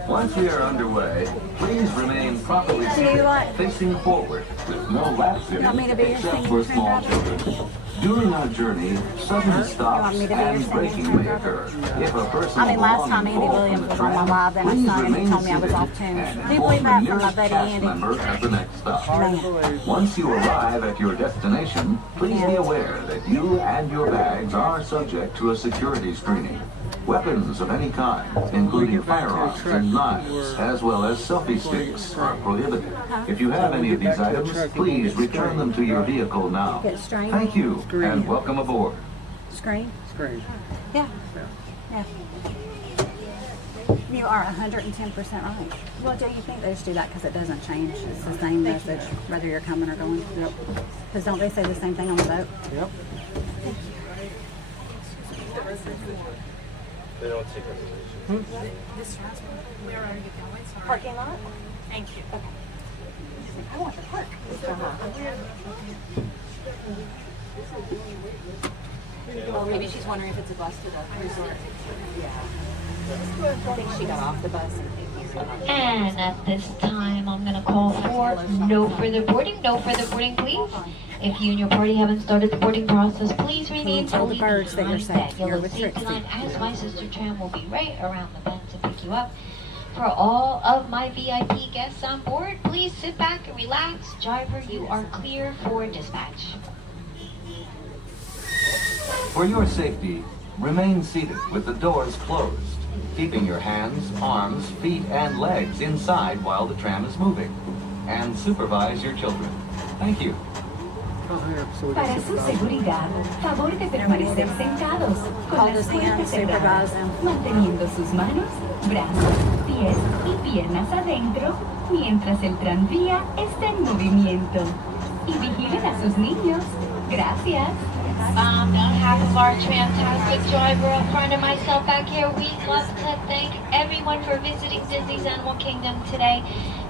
Once we are underway, please remain properly seated, facing forward, with no lapsing want me to be your except singing for train small driver? children. During our journey, sudden stops want me to be your and singing braking train may driver? occur. If a person I mean, last belonging time Andy falls Williams from was the on my tram, live, then I please saw him and remain told me I was seated off tune. and Do you inform believe the that from my nearest buddy cast Andy? member at the next stop. Hard to believe. Once you arrive at your destination, please be aware that you and your bags are subject to a security screening. Weapons of any kind, including firearms and knives, as well as selfie sticks, are prohibited. If you have any of these items, please return them to your vehicle now. Get strained? Thank you, and welcome aboard. Screen? Screen. Yeah. Yeah. You are 110% right. Well, do you think they just do that because it doesn't change? It's the same message, whether you're coming or going? Yep. Because don't they say the same thing on the boat? Yep. They don't take reservations. This transport, where are you going? Sorry. Parking lot? Thank you. Okay. I want to park. Well, maybe she's wondering if it's a bus to the resort. Yeah. I think she got off the bus and And at this time, I'm going to call for no further boarding. No further boarding, please. If you and your party haven't started the boarding process, please remain tell the fully birds that you're behind safe. that You're yellow with safety Trixie. line, as my sister Tram will be right around the bend to pick you up. For all of my VIP guests on board, please sit back and relax. Driver, you are clear for dispatch. For your safety, remain seated with the doors closed, keeping your hands, arms, feet, and legs inside while the tram is moving. And supervise your children. Thank you. Para su seguridad, favor de permanecer sentados con las puertas cerradas, manteniendo sus manos, brazos, pies y piernas adentro mientras el tranvía está en movimiento. Y vigilen a sus niños. Gracias. On behalf of our fantastic driver, a friend and myself back here, we'd love to thank everyone for visiting Disney's Animal Kingdom today.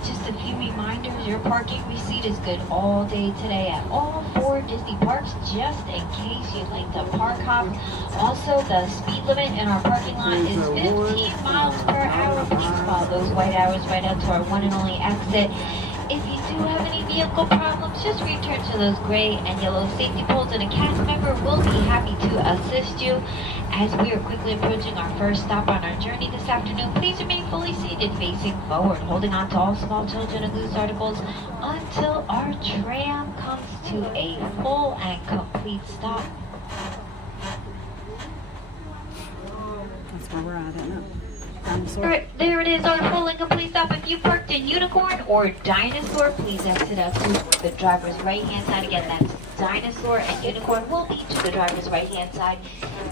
Just a few reminders, your parking receipt is good all day today at all 4 Disney parks, just in case you'd like to park hop. Also, the speed limit in our parking lot is 15 miles per hour. Please follow those white arrows right up to our one and only exit. If you do have any vehicle problems, just return to those gray and yellow safety poles and a cast member will be happy to assist you. As we are quickly approaching our first stop on our journey this afternoon, please remain fully seated facing forward, holding on to all small children and loose articles until our tram comes to a full and complete stop. That's where we're at, isn't it? Dinosaur. Alright, there it is, our full and complete stop. If you parked in Unicorn or Dinosaur, please exit out to the driver's right-hand side. Again, that's Dinosaur and Unicorn will be to the driver's right-hand side.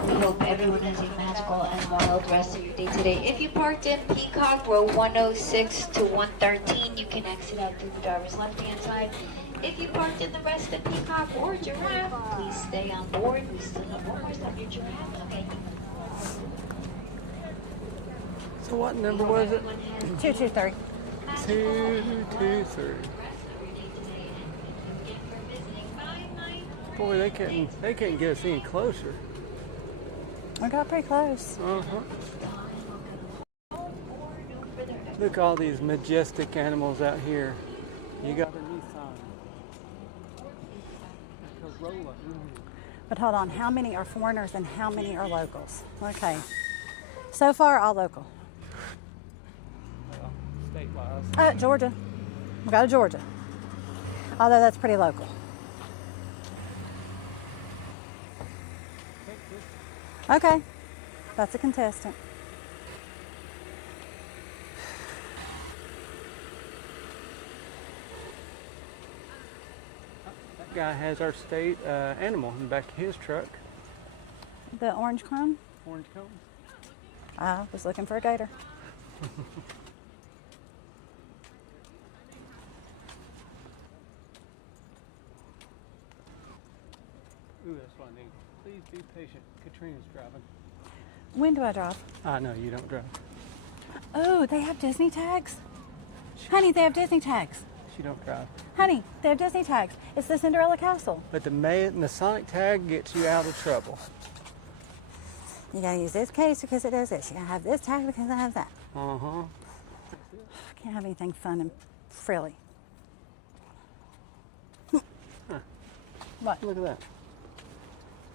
We hope everyone has a magical and wild rest of your day today. If you parked in Peacock, row 106 to 113, you can exit out through the driver's left-hand side. If you parked in the rest of Peacock or Giraffe, please stay on board. We still have one more stop, your Giraffe. Okay. So what number was it? 223. 223. Boy, they couldn't get us any closer. We got pretty close. Uh-huh. Look at all these majestic animals out here. You got a Nissan. A Corolla. But hold on, how many are foreigners and how many are locals? Okay. So far, all local. Well, state-wise. Georgia. We got a Georgia. Although that's pretty local. Okay. That's a contestant. That guy has our state animal in the back of his truck. The orange cone? Orange cone. I was looking for a gator. Ooh, that's what I need. Please be patient. Katrina's driving. When do I drive? No, you don't drive. Oh, they have Disney tags? Honey, they have Disney tags. She don't drive. Honey, they have Disney tags. It's the Cinderella Castle. But the Masonic tag gets you out of trouble. You gotta use this case because it does this. You gotta have this tag because I have that. Uh-huh. I can't have anything fun and frilly. Huh. What? Look at that.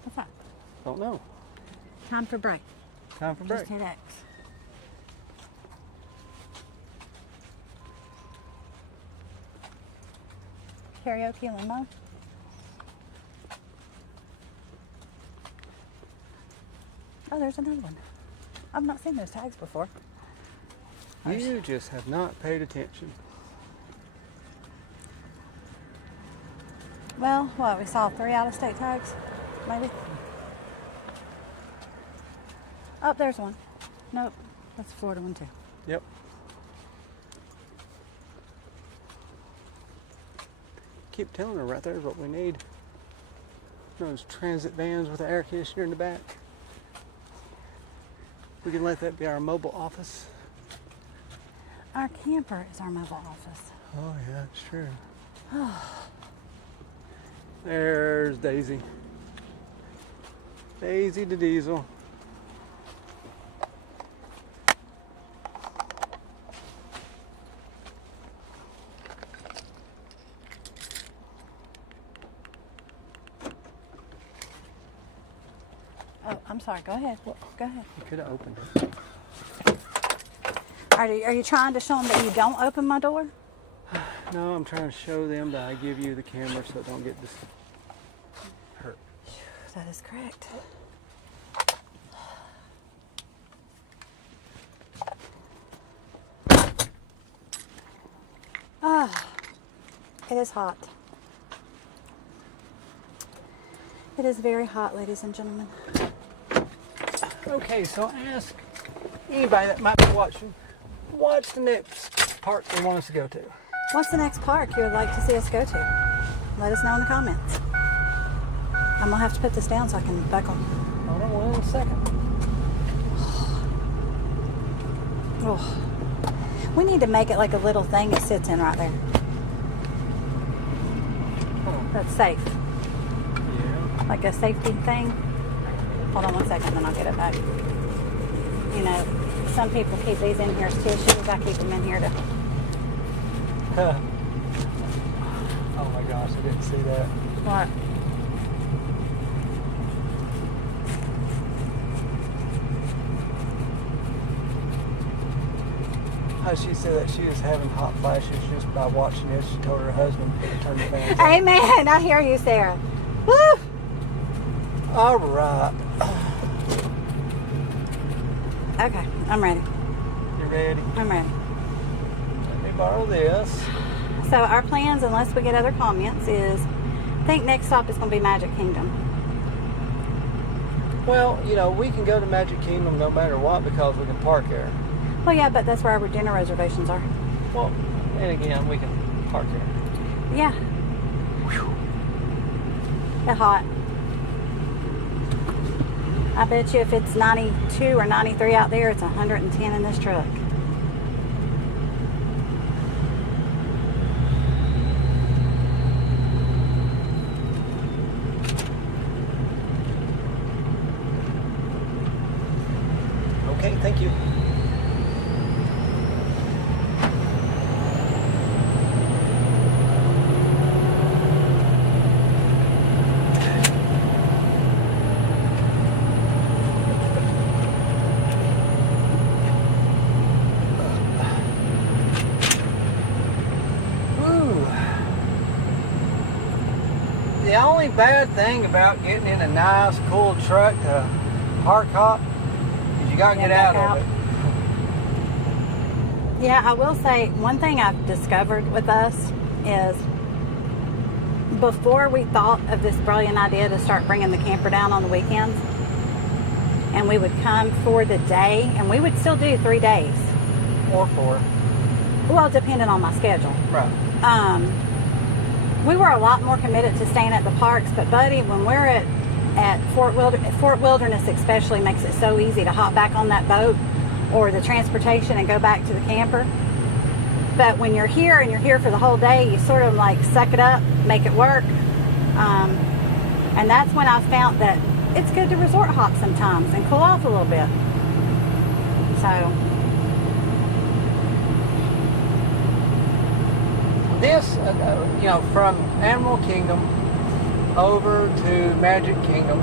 What's that? Don't know. Time for break. Time for break. Just hit X. Karaoke limo. Oh, there's another one. I've not seen those tags before. You just have not paid attention. Well, what, we saw 3 out-of-state tags, maybe? Oh, there's one. Nope, that's a Florida one too. Yep. Keep telling her right there is what we need. Those transit vans with the air conditioner in the back. We can let that be our mobile office. Our camper is our mobile office. Oh yeah, it's true. There's Daisy. Daisy the Diesel. Oh, I'm sorry. Go ahead. Go ahead. You could have opened it. Are you trying to show them that you don't open my door? No, I'm trying to show them that I give you the camera so it don't get hurt. That is correct. Ah, it is hot. It is very hot, ladies and gentlemen. Okay, so ask anybody that might be watching, what's the next park they want us to go to? What's the next park you would like to see us go to? Let us know in the comments. I'm gonna have to put this down so I can buckle. Hold on 1 second. Oh. We need to make it like a little thing it sits in right there. Oh. That's safe. Yeah. Like a safety thing. Hold on 1 second, then I'll get it back. You know, some people keep these in here as tissues. I keep them in here to... Oh my gosh, I didn't see that. What? How she said that she was having hot flashes just by watching this. She told her husband to turn the fans on. Amen. I hear you, Sarah. Woo! All right. Okay, I'm ready. You ready? I'm ready. Let me borrow this. So our plans, unless we get other comments, is I think next stop is going to be Magic Kingdom. Well, you know, we can go to Magic Kingdom no matter what because we can park there. Well, yeah, but that's where our dinner reservations are. Well, and again, we can park there. Yeah. It's hot. I bet you if it's 92 or 93 out there, it's 110 in this truck. Okay, thank you. The only bad thing about getting in a nice, cool truck to park hop is you gotta get out of it. Yeah, I will say one thing I've discovered with us is before we thought of this brilliant idea to start bringing the camper down on the weekends, and we would come for the day, and we would still do 3 days. Or 4. Well, depending on my schedule. Right. We were a lot more committed to staying at the parks, but buddy, when we're at Fort Wilderness especially makes it so easy to hop back on that boat or the transportation and go back to the camper. But when you're here and you're here for the whole day, you sort of like suck it up, make it work. And that's when I found that it's good to resort hop sometimes and cool off a little bit. So this, you know, from Animal Kingdom over to Magic Kingdom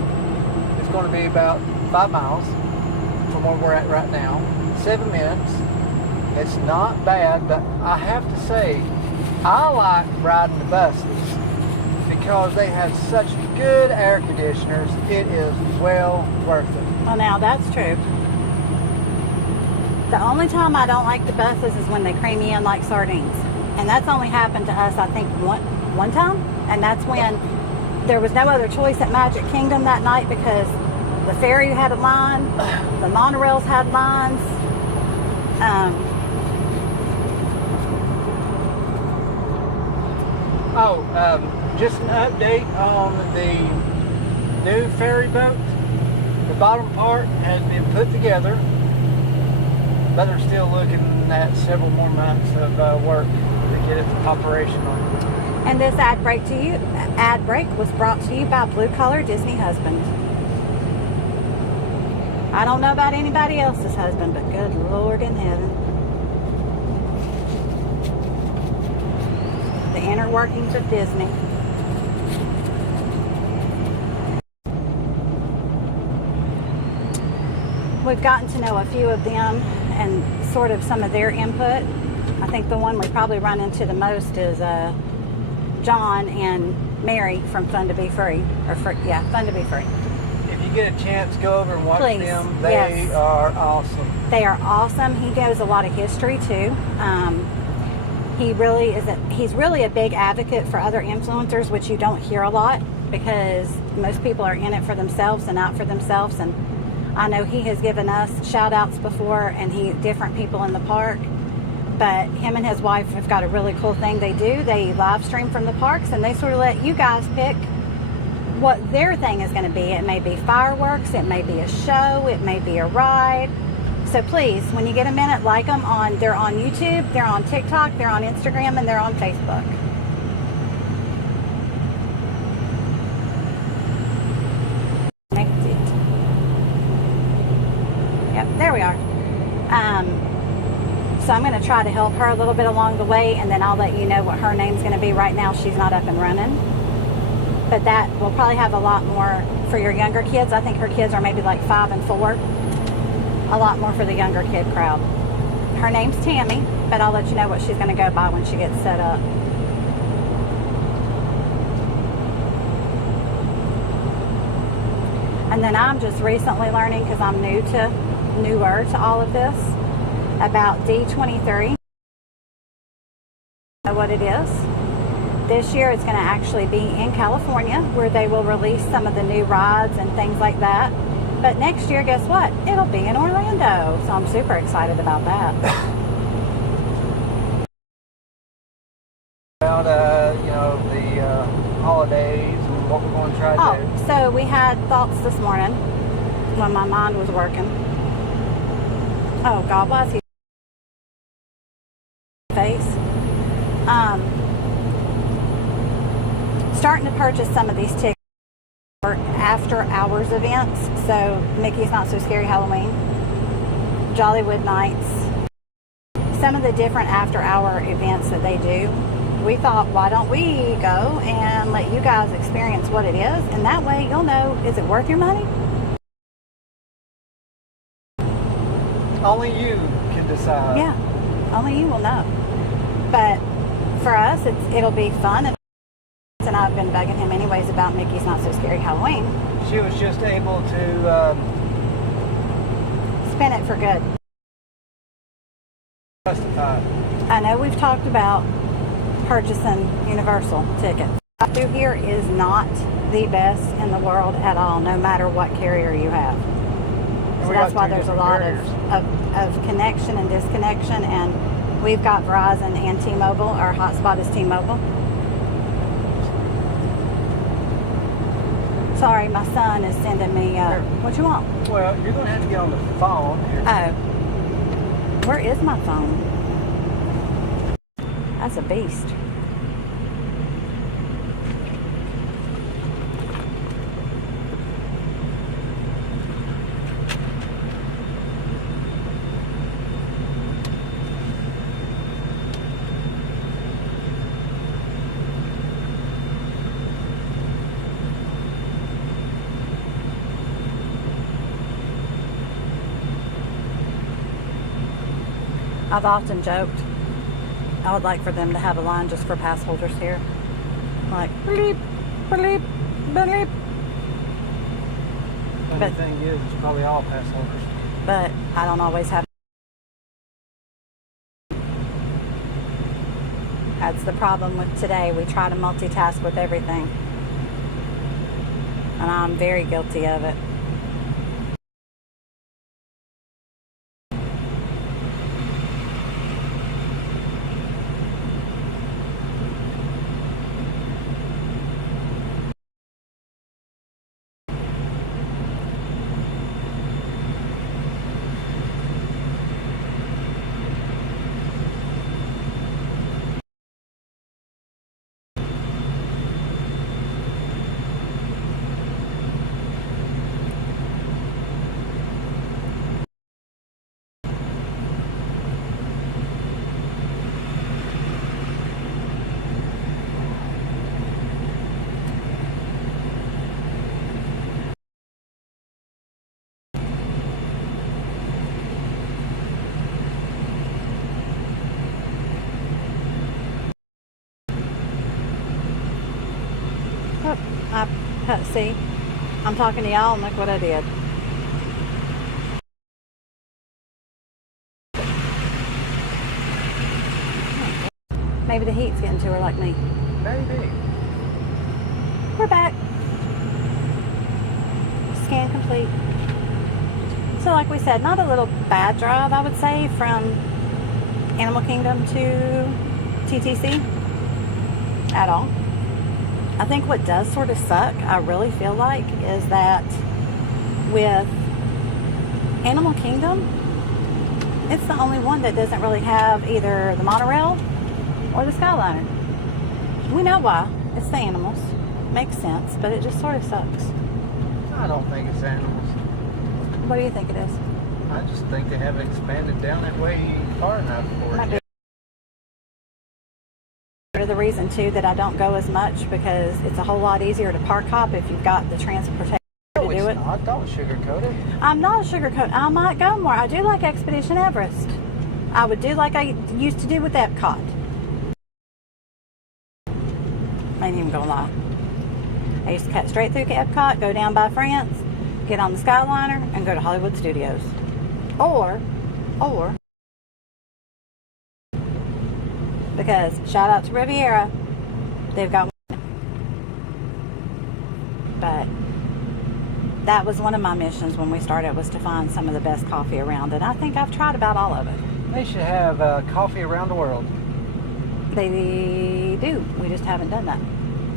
is going to be about 5 miles from where we're at right now. 7 minutes. It's not bad, but I have to say, I like riding the buses because they have such good air conditioners. It is well worth it. Well, now that's true. The only time I don't like the buses is when they cream you in like sardines. And that's only happened to us, I think, one time. And that's when there was no other choice at Magic Kingdom that night because the ferry had a line, the monorails had lines. Just an update on the new ferry boat. The bottom part has been put together, but they're still looking at several more months of work to get it operational. And this ad break was brought to you by Blue Collar Disney Husband. I don't know about anybody else's husband, but good Lord in heaven. The inner workings of Disney. We've gotten to know a few of them and sort of some of their input. I think the one we probably run into the most is John and Mary from Fun to Be Free. Fun to Be Free. If you get a chance, go over and watch Please. them. They are awesome. They are awesome. He knows a lot of history too. He's really a big advocate for other influencers, which you don't hear a lot because most people are in it for themselves and out for themselves. And I know he has given us shout outs before and different people in the park. But him and his wife have got a really cool thing they do. They live stream from the parks and they sort of let you guys pick what their thing is going to be. It may be fireworks, it may be a show, it may be a ride. So please, when you get a minute, like them they're on YouTube, they're on TikTok, they're on Instagram, and they're on Facebook. Yep, there we are. So I'm going to try to help her a little bit along the way, and then I'll let you know what her name's going to be. Right now, she's not up and running. But that will probably have a lot more for your younger kids. I think her kids are maybe like 5 and 4. A lot more for the younger kid crowd. Her name's Tammy, but I'll let you know what she's going to go by when she gets set up. And then I'm just recently learning, because I'm newer to all of this, about D23. Know what it is? This year it's going to actually be in California, where they will release some of the new rides and things like that. But next year, guess what? It'll be in Orlando. So I'm super excited about that. About, the holidays and what we're going to try to do. So we had thoughts this morning when my mind was working. Oh, God bless you. Face. Starting to purchase some of these tickets for after hours events. So Mickey's Not So Scary Halloween, Jollywood Nights, some of the different after hour events that they do. We thought, why don't we go and let you guys experience what it is, and that way you'll know, is it worth your money? Only you can decide. Yeah, only you will know. But for us, it'll be fun. And I've been bugging him anyways about Mickey's Not So Scary Halloween. She was just able to spin it for good. Justify. I know we've talked about purchasing Universal tickets. Through here is not the best in the world at all, no matter what carrier you have. So that's why there's a lot of connection and disconnection, and we've got Verizon and T-Mobile. Our hotspot is T-Mobile. Sorry, my son is sending me, what you want? Well, you're going to have to get on the phone here. Oh. Where is my phone? That's a beast. I've often joked I would like for them to have a line just for pass holders here. Like, bleep, bleep, bleep. Funny thing is, it's probably all pass holders. But I don't always have. That's the problem with today. We try to multitask with everything. And I'm very guilty of it. See, I'm talking to y'all and look what I did. Maybe the heat's getting to her like me. Maybe. We're back. Scan complete. So like we said, not a little bad drive, I would say, from Animal Kingdom to TTC at all. I think what does sort of suck, I really feel like, is that with Animal Kingdom, it's the only one that doesn't really have either the monorail or the Skyliner. We know why. It's the animals. Makes sense, but it just sort of sucks. I don't think it's animals. What do you think it is? I just think they haven't expanded down that way far enough for it yet. Part of the reason too that I don't go as much, because it's a whole lot easier to park hop if you've got the transportation to do it. Not. Don't sugarcoat it. I'm not a sugarcoat. I might go more. I do like Expedition Everest. I would do like I used to do with Epcot. I ain't even gonna lie. I used to cut straight through Epcot, go down by France, get on the Skyliner, and go to Hollywood Studios. Or, because shout out to Riviera, they've got one. But that was one of my missions when we started, was to find some of the best coffee around, and I think I've tried about all of it. They should have coffee around the world. They do. We just haven't done that.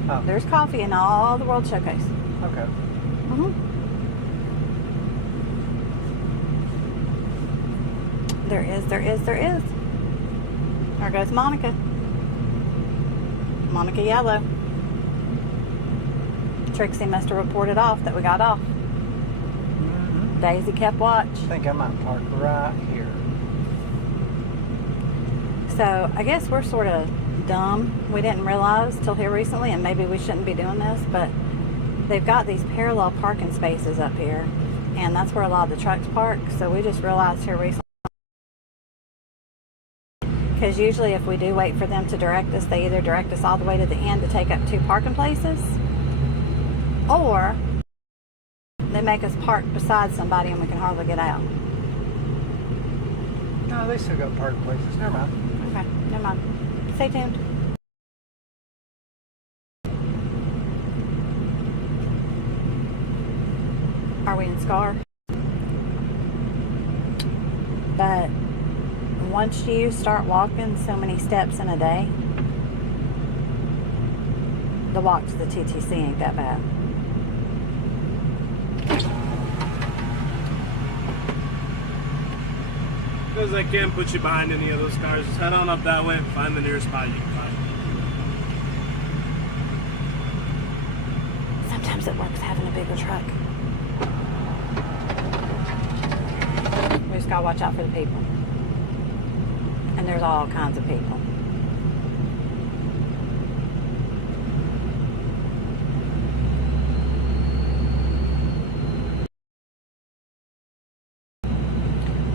Oh. There's coffee in all the World Showcase. Okay. There is. There goes Monica. Monica Yellow. Trixie must have reported off that we got off. Daisy kept watch. I think I might park right here. So I guess we're sort of dumb. We didn't realize till here recently, and maybe we shouldn't be doing this, but they've got these parallel parking spaces up here, and that's where a lot of the trucks park. So we just realized here recently, because usually if we do wait for them to direct us, they either direct us all the way to the end to take up 2 parking places, or they make us park beside somebody and we can hardly get out. No, they still got parking places. Never mind. Okay, never mind. Stay tuned. Are we in Scar? But once you start walking so many steps in a day, the walk to the TTC ain't that bad. Because I can't put you behind any of those cars. Just head on up that way and find the nearest spot you can find. Sometimes it works having a bigger truck. We just gotta watch out for the people. And there's all kinds of people.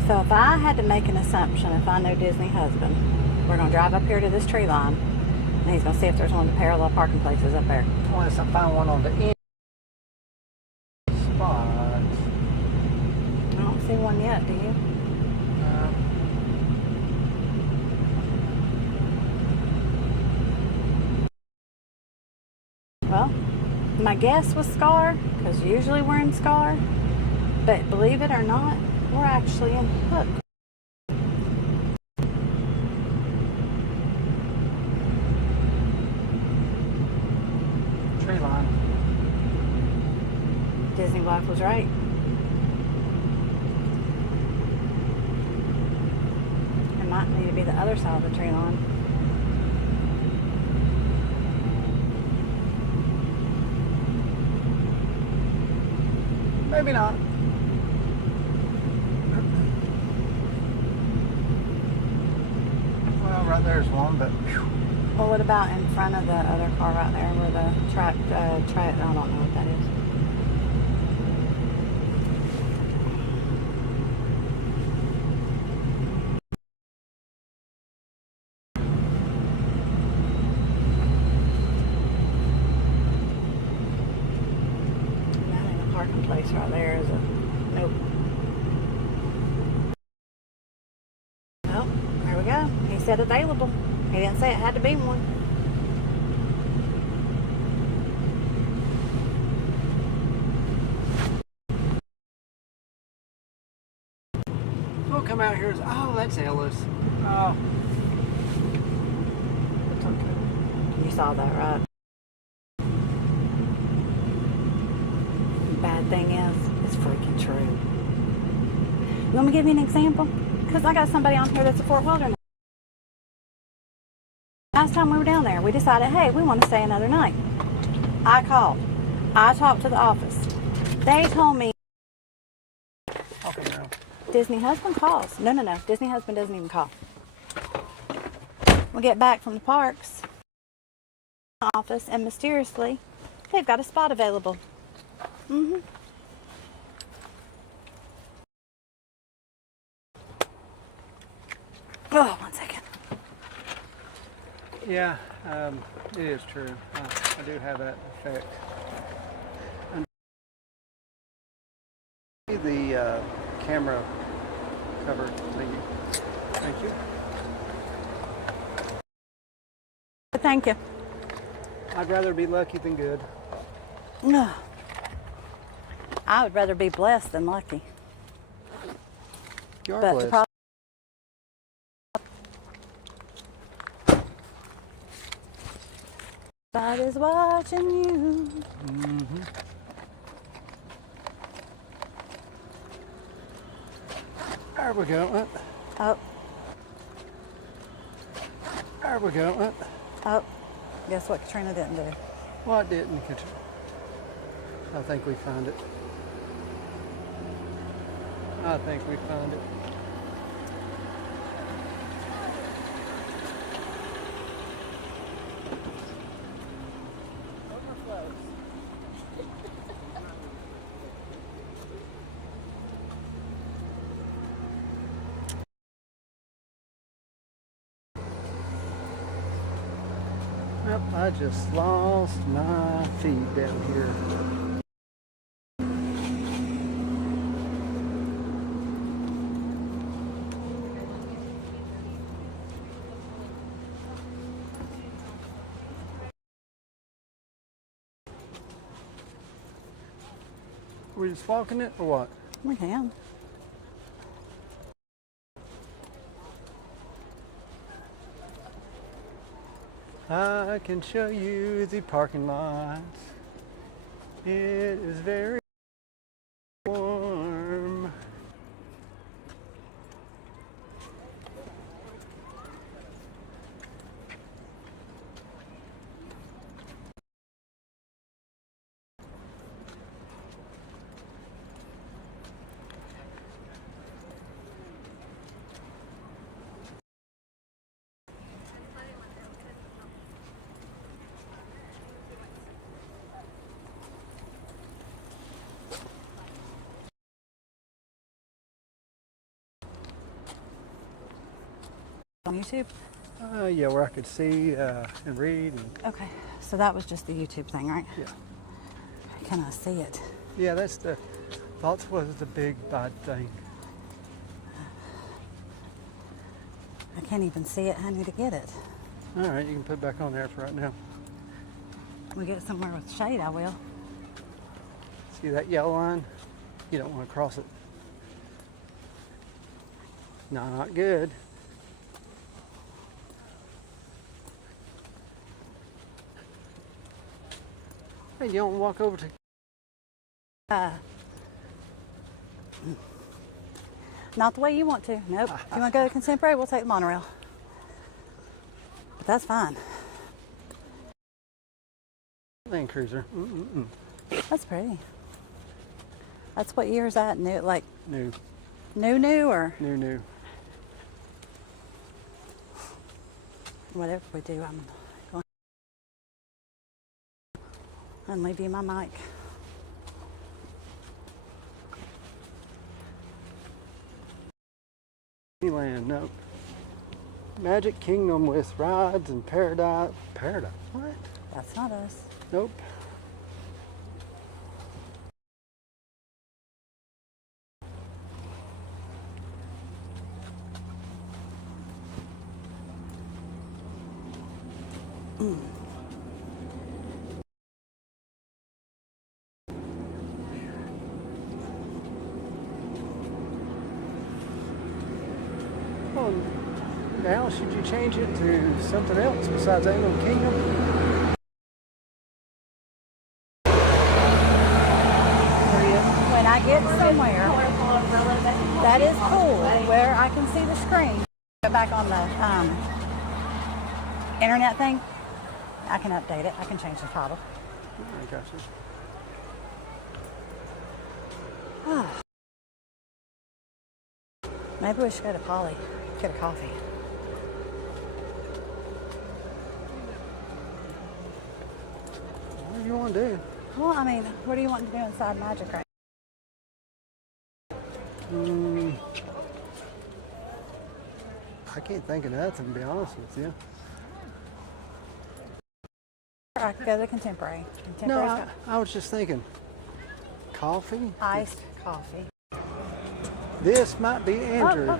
So if I had to make an assumption, if I know Disney husband, we're going to drive up here to this tree line, and he's going to see if there's one of the parallel parking places up there. Unless I find one on the end spot. I don't see one yet, do you? Well, my guess was Scar, because usually we're in Scar, but believe it or not, we're actually in Hook. Tree line. Disney Life was right. It might need to be the other side of the tree line. Maybe not. Well, right there's one, but whew. Well, what about in front of the other car right there where the track, I don't know what that is. That ain't a parking place right there, is it? Nope. Well, there we go. He said available. He didn't say it had to be one. We'll come out here. Oh, that's Ellis. Oh. It's okay. You saw that, right? Bad thing is, it's freaking true. You want me to give you an example? Because I got somebody on here that's a Fort Wilderness. Last time we were down there, we decided, hey, we want to stay another night. I called. I talked to the office. They told me Okay, now. Disney husband calls. No. Disney husband doesn't even call. We'll get back from the parks office, and mysteriously, they've got a spot available. Mm-hmm. Oh, 1 second. Yeah, it is true. I do have that effect. And the camera cover thingy. Thank you. Thank you. I'd rather be lucky than good. No. I would rather be blessed than lucky. You are But blessed. God is watching you. Mm-hmm. There we go. Oh. There we go. Oh. Guess what Katrina didn't do? What didn't Katrina? I think we found it. I think we found it. Yep, I just lost my feed down here. We just walking it or what? We can. I can show you the parking lot. It is very warm. On YouTube? Yeah, where I could see and read. Okay, so that was just the YouTube thing, right? Yeah. Can I see it? Yeah, that's was the big bad thing. I can't even see it. I need to get it. All right, you can put it back on there for right now. When we get somewhere with shade, I will. See that yellow line? You don't want to cross it. No, not good. Hey, you don't walk over to... Not the way you want to. Nope. If you want to go to Contemporary, we'll take the monorail. But that's fine. Land Cruiser. That's pretty. That's what year is that? New, like New. New or New. whatever we do. I'm going and leave you my mic. Disneyland, nope. Magic Kingdom with rides and paradise. Paradise? What? That's not us. Nope. Well, now should you change it to something else besides Animal Kingdom? When I get somewhere that is cool, where I can see the screen, go back on the internet thing, I can update it. I can change the title. I got you. Maybe we should go to Polly, get a coffee. What do you want to do? Well, I mean, what do you want to do inside Magic right now? I can't think of nothing, to be honest with you. I could go to the Contemporary. No, I was just thinking, coffee? Iced coffee. This might be Andrew.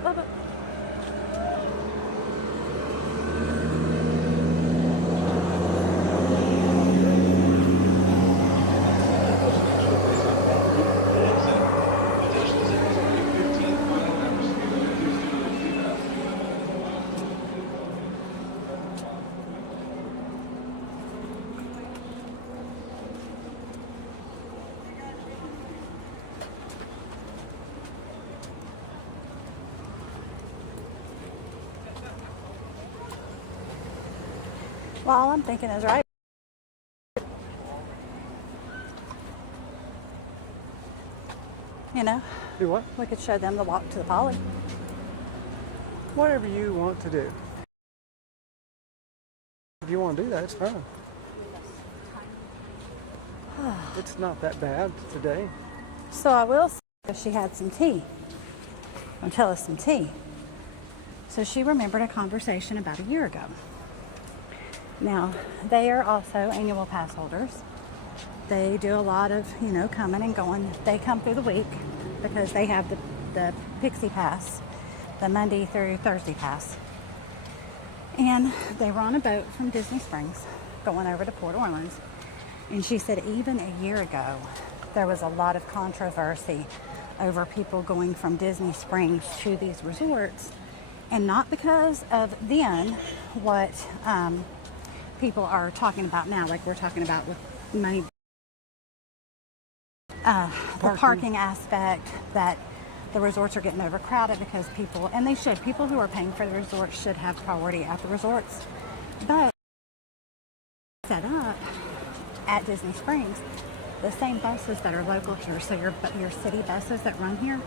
Well, all I'm thinking is, right, you know, do what? We could show them the walk to the Polly. Whatever you want to do. If you want to do that, it's fine. It's not that bad today. So I will say she had some tea. I'll tell us some tea. So she remembered a conversation about a year ago. Now, they are also annual pass holders. They do a lot of, coming and going. They come through the week because they have the Pixie Pass, the Monday through Thursday pass. And they were on a boat from Disney Springs going over to Port Orleans. And she said even a year ago, there was a lot of controversy over people going from Disney Springs to these resorts. And not because of then what people are talking about now, like we're talking about with money, the parking aspect, that the resorts are getting overcrowded because people, and they should, people who are paying for the resorts should have priority at the resorts. But set up at Disney Springs, the same buses that are local here, so your city buses that run here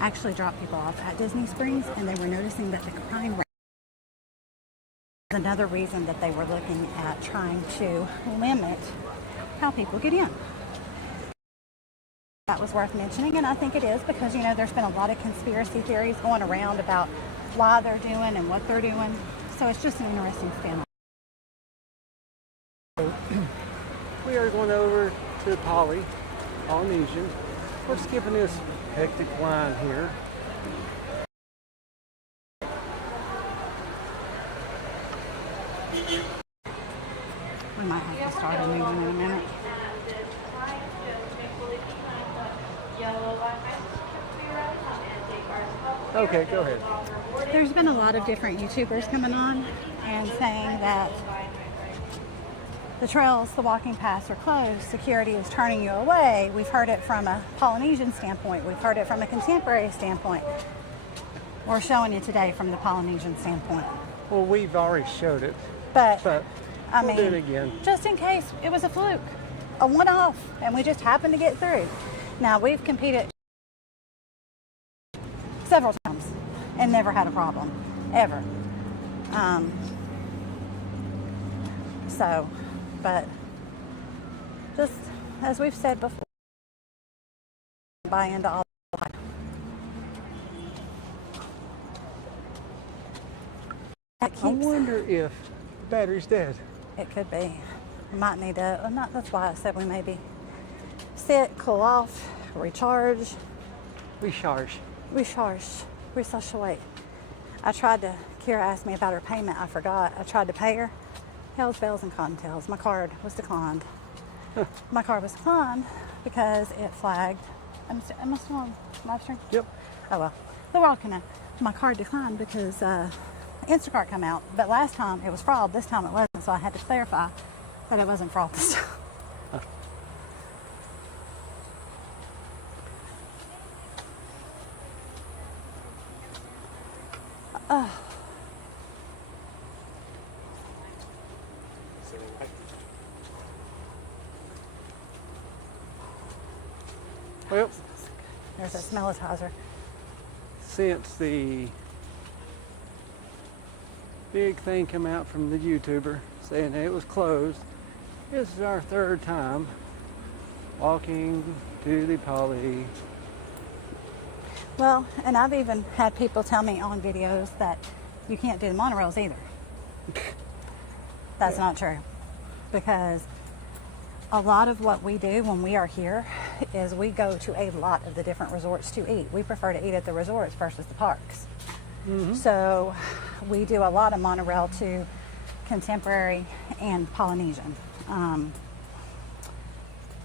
actually drop people off at Disney Springs, and they were noticing that the crime rate, another reason that they were looking at trying to limit how people get in. That was worth mentioning, and I think it is because, there's been a lot of conspiracy theories going around about why they're doing and what they're doing. So it's just an interesting spin. We are going over to Polly, Polynesian. We're skipping this hectic line here. We might have to start a new one in a minute. Okay, go ahead. There's been a lot of different YouTubers coming on and saying that the trails, the walking paths are closed, security is turning you away. We've heard it from a Polynesian standpoint. We've heard it from a Contemporary standpoint. We're showing you today from the Polynesian standpoint. Well, we've already showed it. But we'll do it again. Just in case it was a fluke, a one-off, and we just happened to get through. Now, we've competed several times and never had a problem, ever. But just as we've said before, buy into all the hype. I wonder if the battery's dead. It could be. We might need to, that's why I said we maybe sit, cool off, recharge. Recharge. Resuscitate. I tried to, Kira asked me about her payment. I forgot. I tried to pay her Hells, bells, and cottontails. My card was declined. My card was declined because it flagged. Am I still on live stream? Yep. Oh well. The world can know. My card declined because Instacart come out. But last time it was fraud. This time it wasn't. So I had to clarify that it wasn't fraud this time. Well, there's a smellitizer. Since the big thing come out from the YouTuber saying that it was closed, this is our third time walking to the Poly. Well, and I've even had people tell me on videos that you can't do the monorails either. That's not true. Because a lot of what we do when we are here is we go to a lot of the different resorts to eat. We prefer to eat at the resorts versus the parks. Mm-hmm. So we do a lot of monorail to Contemporary and Polynesian.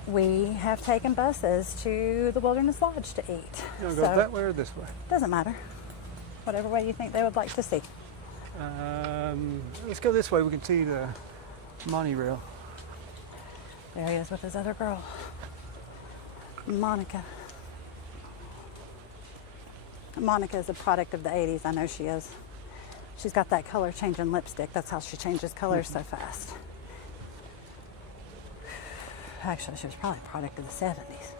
We have taken buses to the Wilderness Lodge to eat. You want to go that way or this way? Doesn't matter. Whatever way you think they would like to see. Let's go this way. We can see the monorail. There he is with his other girl, Monica. Monica is a product of the 80s. I know she is. She's got that color changing lipstick. That's how she changes colors so fast. Actually, she was probably a product of the 70s.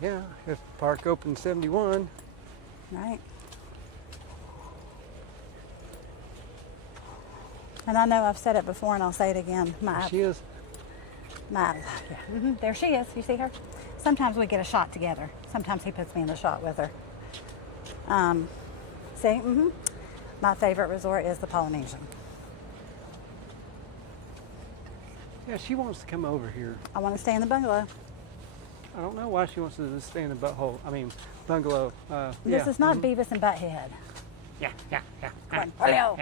Yeah, if the park opened 71. Right. And I know I've said it before and I'll say it again. She is. There she is. You see her? Sometimes we get a shot together. Sometimes he puts me in the shot with her. See? My favorite resort is the Polynesian. Yeah, she wants to come over here. I want to stay in the bungalow. I don't know why she wants to stay in the bungalow. This is not Beavis and Butthead. Yeah. Come on, Julio.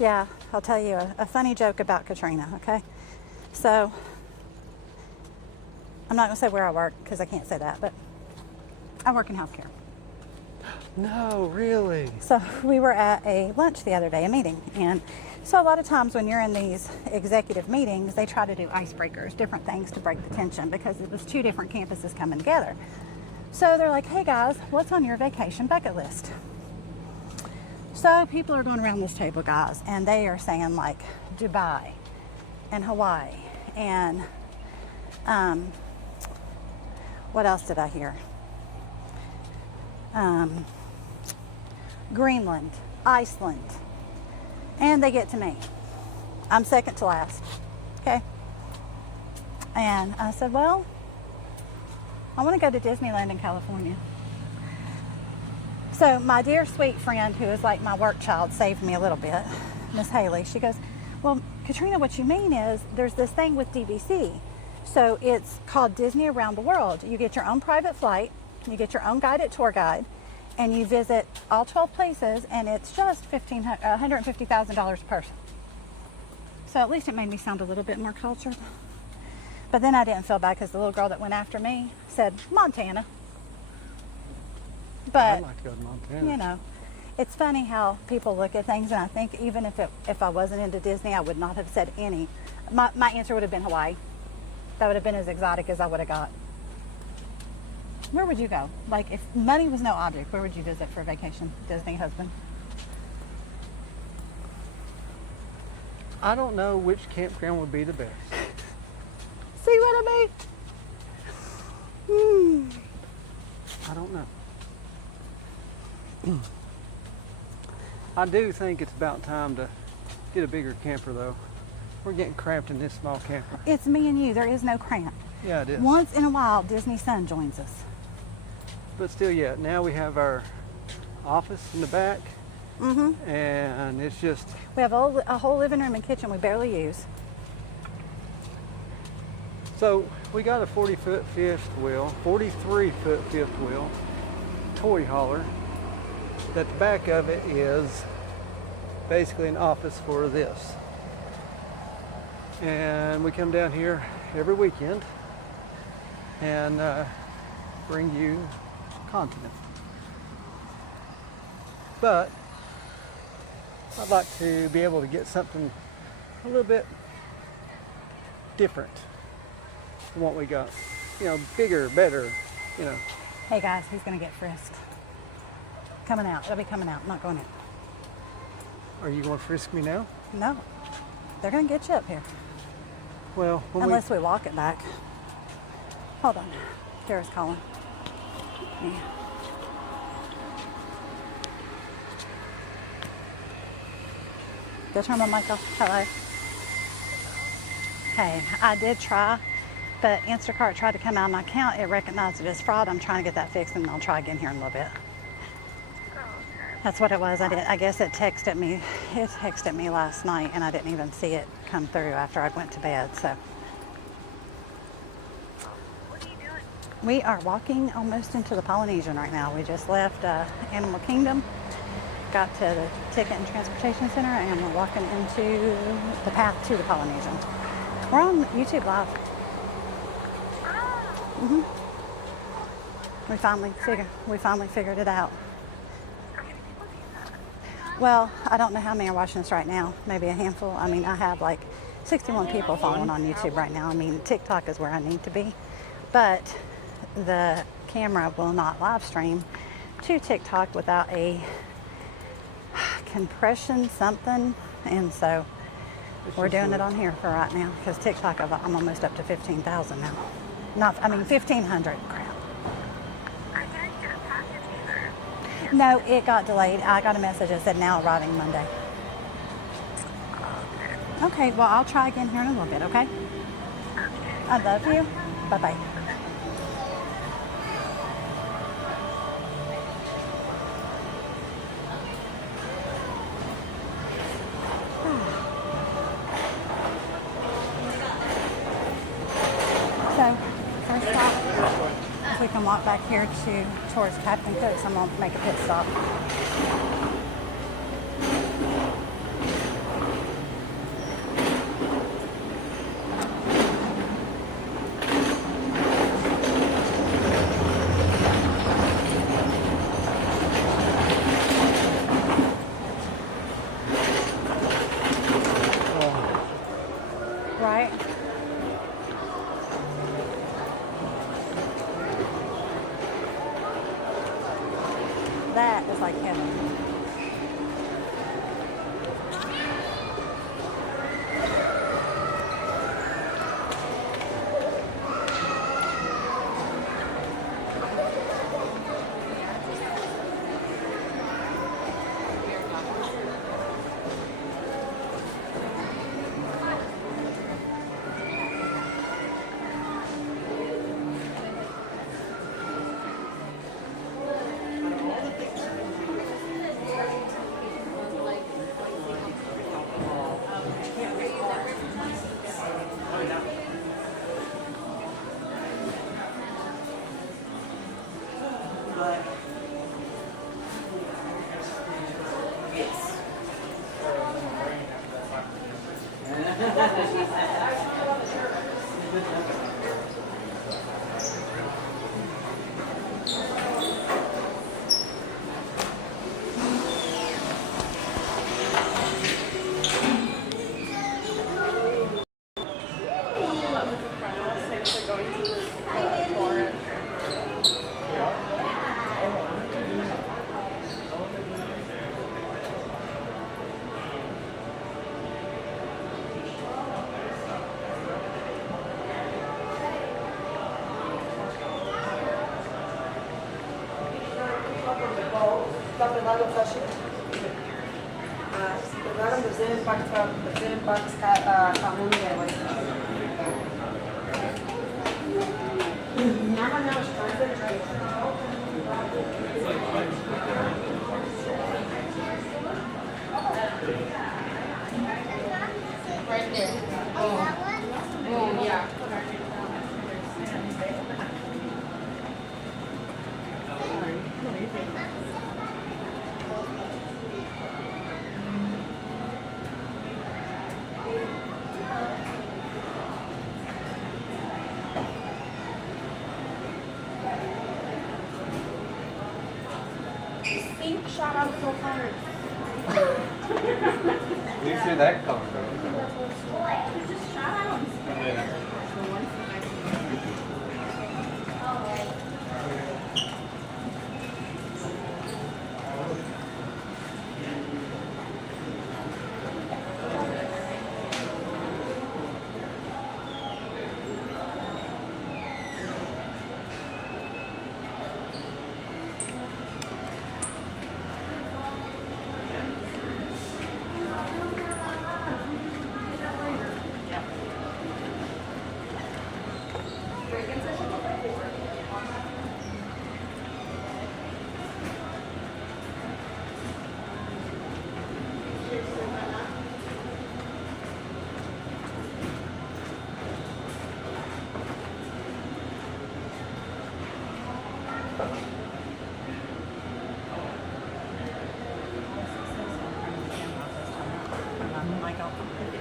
Yeah, I'll tell you a funny joke about Katrina, okay? So, I'm not going to say where I work because I can't say that, but I work in healthcare. No, really? So, we were at a lunch the other day, a meeting, and so a lot of times when you're in these executive meetings, they try to do icebreakers, different things to break the tension because it was two different campuses coming together. So, they're like, hey guys, what's on your vacation bucket list? So people are going around this table, guys, and they are saying like Dubai and Hawaii and what else did I hear? Greenland, Iceland, and they get to me. I'm second to last, okay? And I said, well, I want to go to Disneyland in California. So my dear sweet friend, who is like my work child, saved me a little bit, Miss Haley. She goes, well, Katrina, what you mean is there's this thing with DVC. So it's called Disney Around the World. You get your own private flight, you get your own guided tour guide, and you visit all 12 places, and it's just $150,000 a person. So at least it made me sound a little bit more cultured. But then I didn't feel bad because the little girl that went after me said Montana. But, I'd like to go to Montana. you know, it's funny how people look at things, and I think even if I wasn't into Disney, I would not have said any. My answer would have been Hawaii. That would have been as exotic as I would have got. Where would you go? Like, if money was no object, where would you visit for a vacation, Disney husband? I don't know which campground would be the best. See what I mean? I don't know. I do think it's about time to get a bigger camper, though. We're getting cramped in this small camper. It's me and you. There is no cramp. Yeah, it is. Once in a while, Disney Sun joins us. But still, yeah, now we have our office in the back. And it's just... We have a whole living room and kitchen we barely use. So we got a 40-foot fifth wheel, 43-foot fifth wheel, toy hauler. That the back of it is basically an office for this. And we come down here every weekend and bring you content. But I'd like to be able to get something a little bit different from what we got. You know, bigger, better, you know. Hey guys, he's gonna get frisked. Coming out. They'll be coming out, not going in. Are you going to frisk me now? No. They're gonna get you up here. Well, unless we walk it back. Hold on. Tara's calling. Yeah. Go turn my mic off. Hello. Hey, I did try, but Instacart tried to come out of my account. It recognized it as fraud. I'm trying to get that fixed, and I'll try again here in a little bit. That's what it was. I guess it texted me. It texted me last night, and I didn't even see it come through after I went to bed. So. What are you doing? We are walking almost into the Polynesian right now. We just left Animal Kingdom, got to the Ticket and Transportation Center, and we're walking into the path to the Polynesian. We're on YouTube Live. We finally figured it out. Well, I don't know how many are watching us right now. Maybe a handful. I mean, I have like 61 people following on YouTube right now. I mean, TikTok is where I need to be. But the camera will not live stream to TikTok without a compression something. And so we're doing it on here for right now because TikTok, I'm almost up to 15,000 now. 1,500. Crap. No, it got delayed. I got a message that said now arriving Monday. Okay, well, I'll try again here in a little bit, okay? I love you. Bye-bye. So, first off, if we can walk back here towards Captain Cook's, I'm going to make a pit stop. Right? That is like heaven. Right there. Boom. Boom, yeah. ink shot out of the water. You see that coming, though. It just shot out.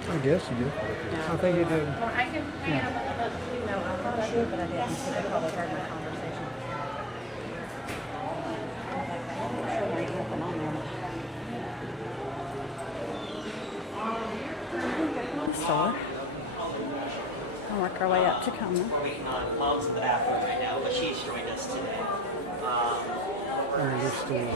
I guess you do. I think you do. Well, I can hang up, I thought I should, but I didn't, so they probably heard my conversation. Store. I'll work our way up to Coma. We're waiting on Mom's in the bathroom right now, but she's joined us today. Or this store.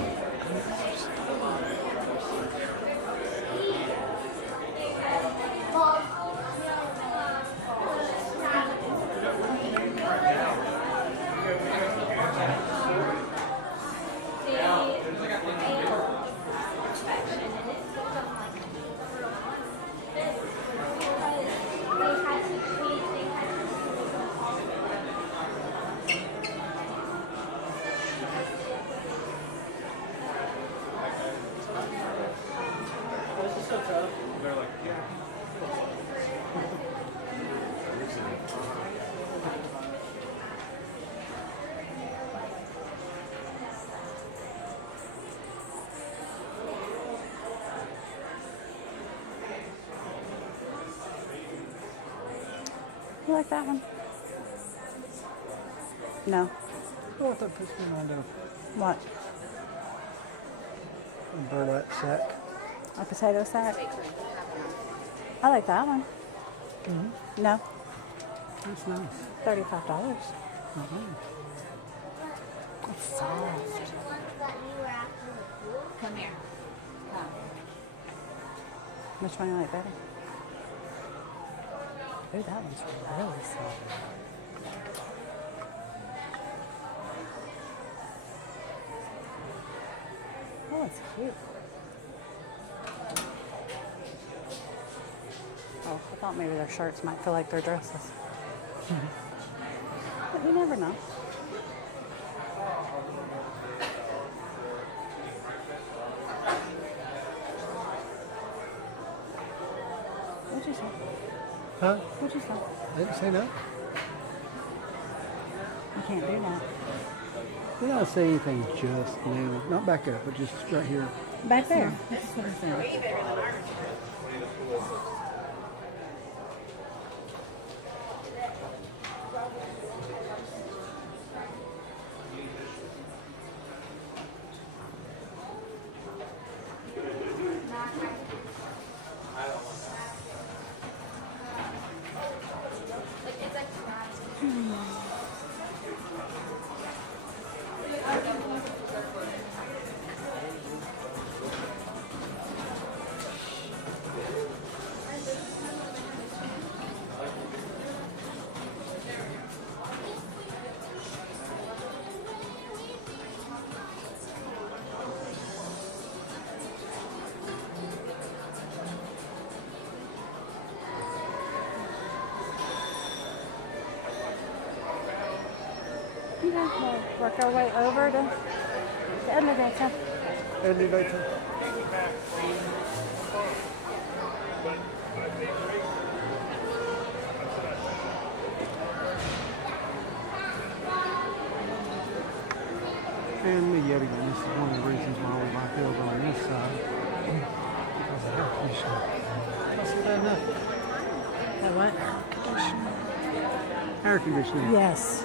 You like that one? No. Oh, I thought this one on What? a burlap sack. A potato sack? I like that one. No. That's nice. $35. It's soft. Come here. Which one you like better? Ooh, that one's really soft. Oh, it's cute. Oh, I thought maybe their shirts might feel like their dresses. But you never know. What'd you say? Huh? What'd you say? I didn't say that. You can't do that. Did I say anything just now? Not back there, but just right here. Back there. That's what I'm saying. Way better than ours. We'll work our way over to the elevator. Elevator. And me yet again, this is one of the reasons why we like over on this side. Because of air conditioning. That's bad enough. That what? Air conditioning. Yes.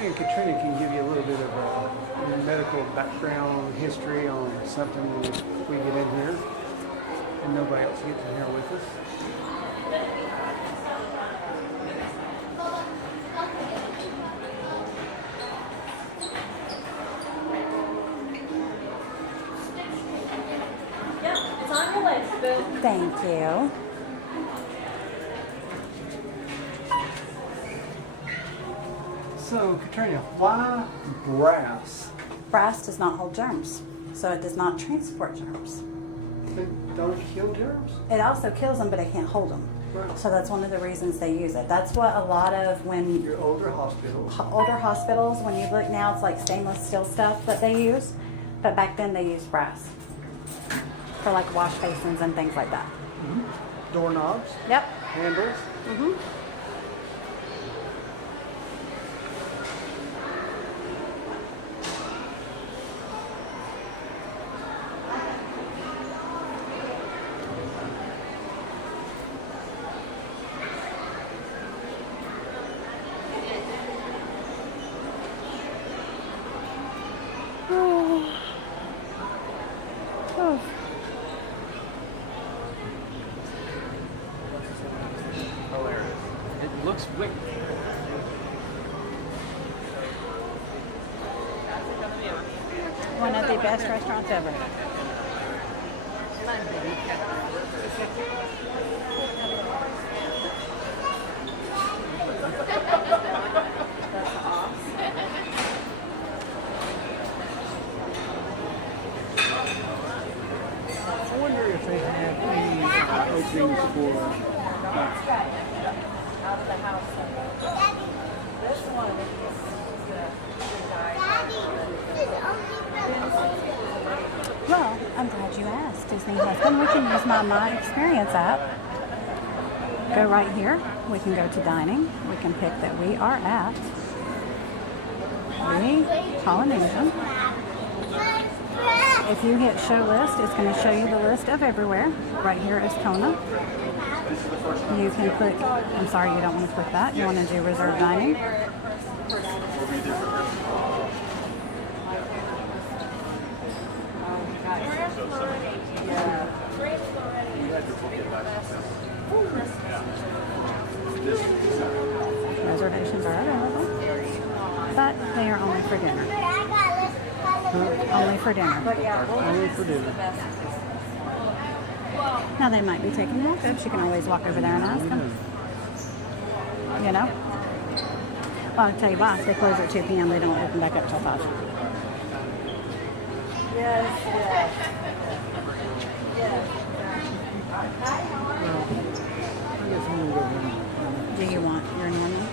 And Katrina can give you a little bit of medical background history on something if we get in here and nobody else gets in here with us. It's on your list, Boo. Thank you. So, Katrina, why brass? Brass does not hold germs, so it does not transport germs. Don't it kill germs? It also kills them, but it can't hold them. Right. So that's one of the reasons they use it. That's what a lot of when Your older hospitals. older hospitals, when you look now, it's like stainless steel stuff that they use, but back then they used brass for like wash basins and things like that. Doorknobs, Yep. handles. Hilarious. It looks wicked. One of the best restaurants ever. I wonder if they have any openings for Out of the house. This one Well, I'm glad you asked, Disney Husband. We can use my Experience app. Go right here. We can go to dining. We can pick that we are at the Polynesian. If you hit show list, it's going to show you the list of everywhere. Right here is Kona. You can click, I'm sorry, you don't want to click that. You want to do reserve dining. Reservations are available, but they are only for dinner. Only for dinner. only for dinner. Now they might be taking walk-ups. You can always walk over there and ask them. You know? Well, I'll tell you what, they close at 2 p.m. They don't open back up till 5. Yes, yes. I guess I'm gonna go ahead and Do you want your Norman?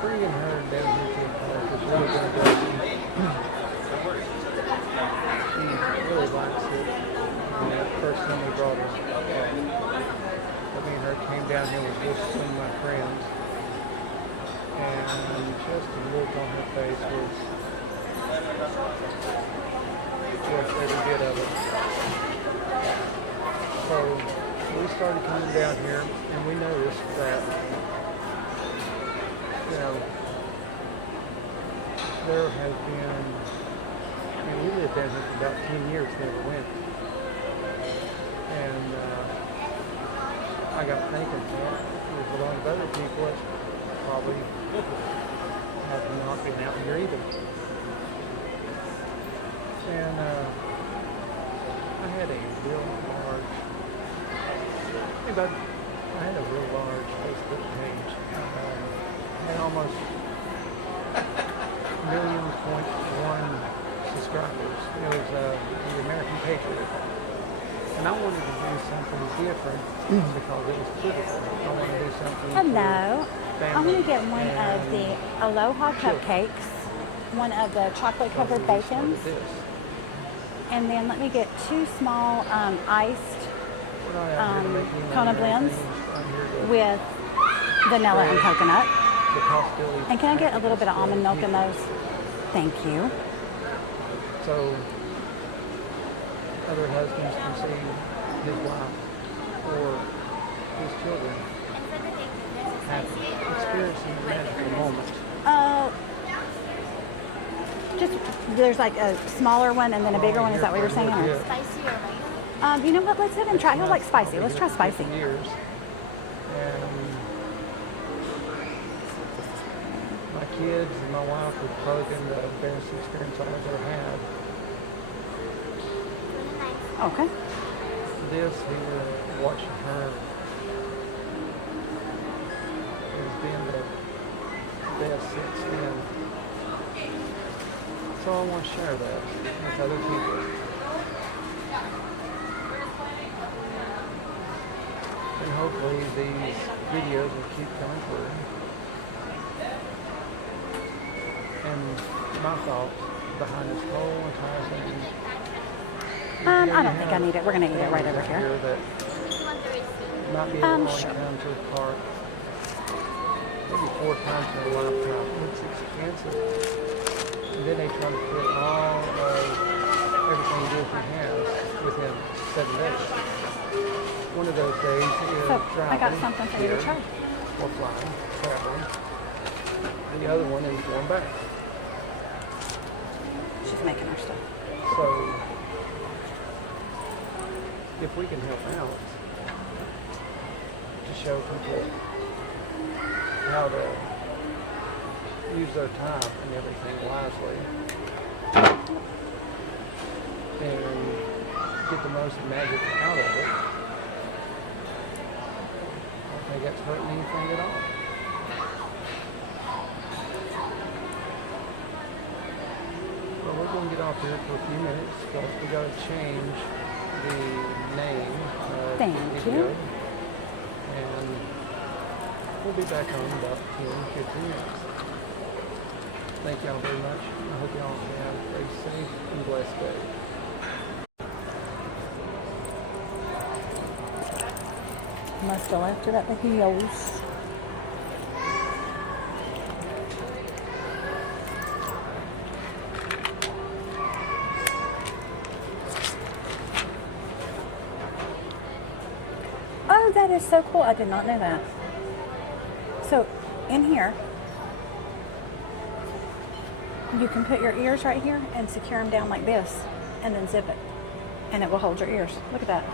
bringing her down here to the park is really going to go. She really likes it. First time we brought her. Me and her came down here with just some of my friends. And just the look on her face was worth every bit of it. So we started coming down here and we noticed that there has been, we lived there for about 10 years, never went. And I got thinking, there's a lot of other people that probably have not been out here either. And I had a real large, Facebook page. Had almost 1.1 subscribers. It was the American Patriot. And I wanted to do something different because it was political. I want to do something. Hello. I'm going to get one of the Aloha cupcakes, one of the chocolate covered bacons, and then let me get 2 small iced Kona blends with vanilla and coconut. And can I get a little bit of almond milk in those? Thank you. So other husbands can see his wife or his children have experiencing a magical moment. Just there's like a smaller one and then a bigger one. Is that what you're saying? Spicy or regular? You know what? Let's head and try. He'll like spicy. Let's try spicy. Years. And my kids and my wife have probably been the best experience I've ever had. Okay. This here, watching her, has been the best since then. So I want to share that with other people. And hopefully these videos will keep coming through. And my thoughts behind this whole entire thing. I don't think I need it. We're going to eat it right over here. Might be able to sure. come to the park maybe 4 times in a lifetime. It's expensive. And then they try to fit all of everything Disney has within 7 days. One of those days is traveling. I got something for you to try. Or flying, traveling. The other one is going back. She's making her stuff. So, if we can help out to show people how to use their time and everything wisely and get the most magic out of it, I don't think that's hurting anything at all. Well, we're going to get off here for a few minutes because we got to change the name of Thank the you. video. And we'll be back on in about 10-15 minutes. Thank y'all very much. I hope y'all have a very safe and blessed day. Must have left it at the heels. Oh, that is so cool. I did not know that. So, in here, you can put your ears right here and secure them down like this and then zip it. And it will hold your ears. Look at that.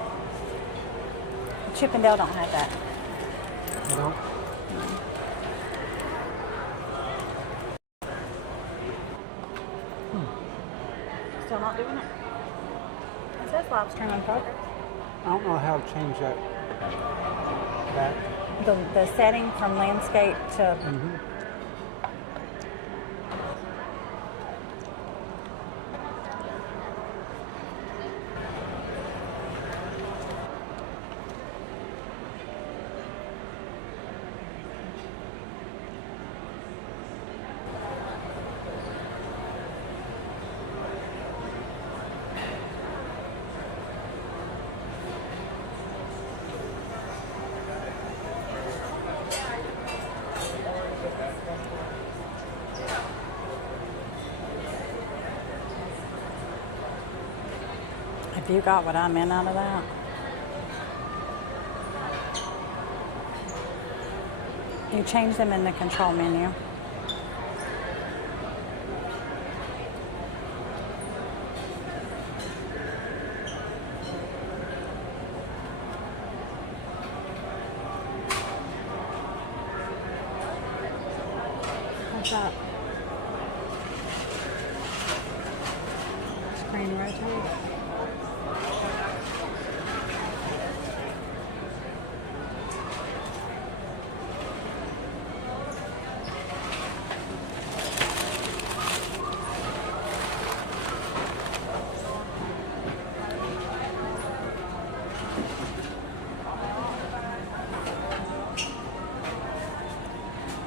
Chip and Dale don't have that. No. Still not doing it? It says live stream in progress. I don't know how to change that back. The setting from landscape to... Have you got what I meant out of that? You change them in the control menu. What's that? Screen rotate.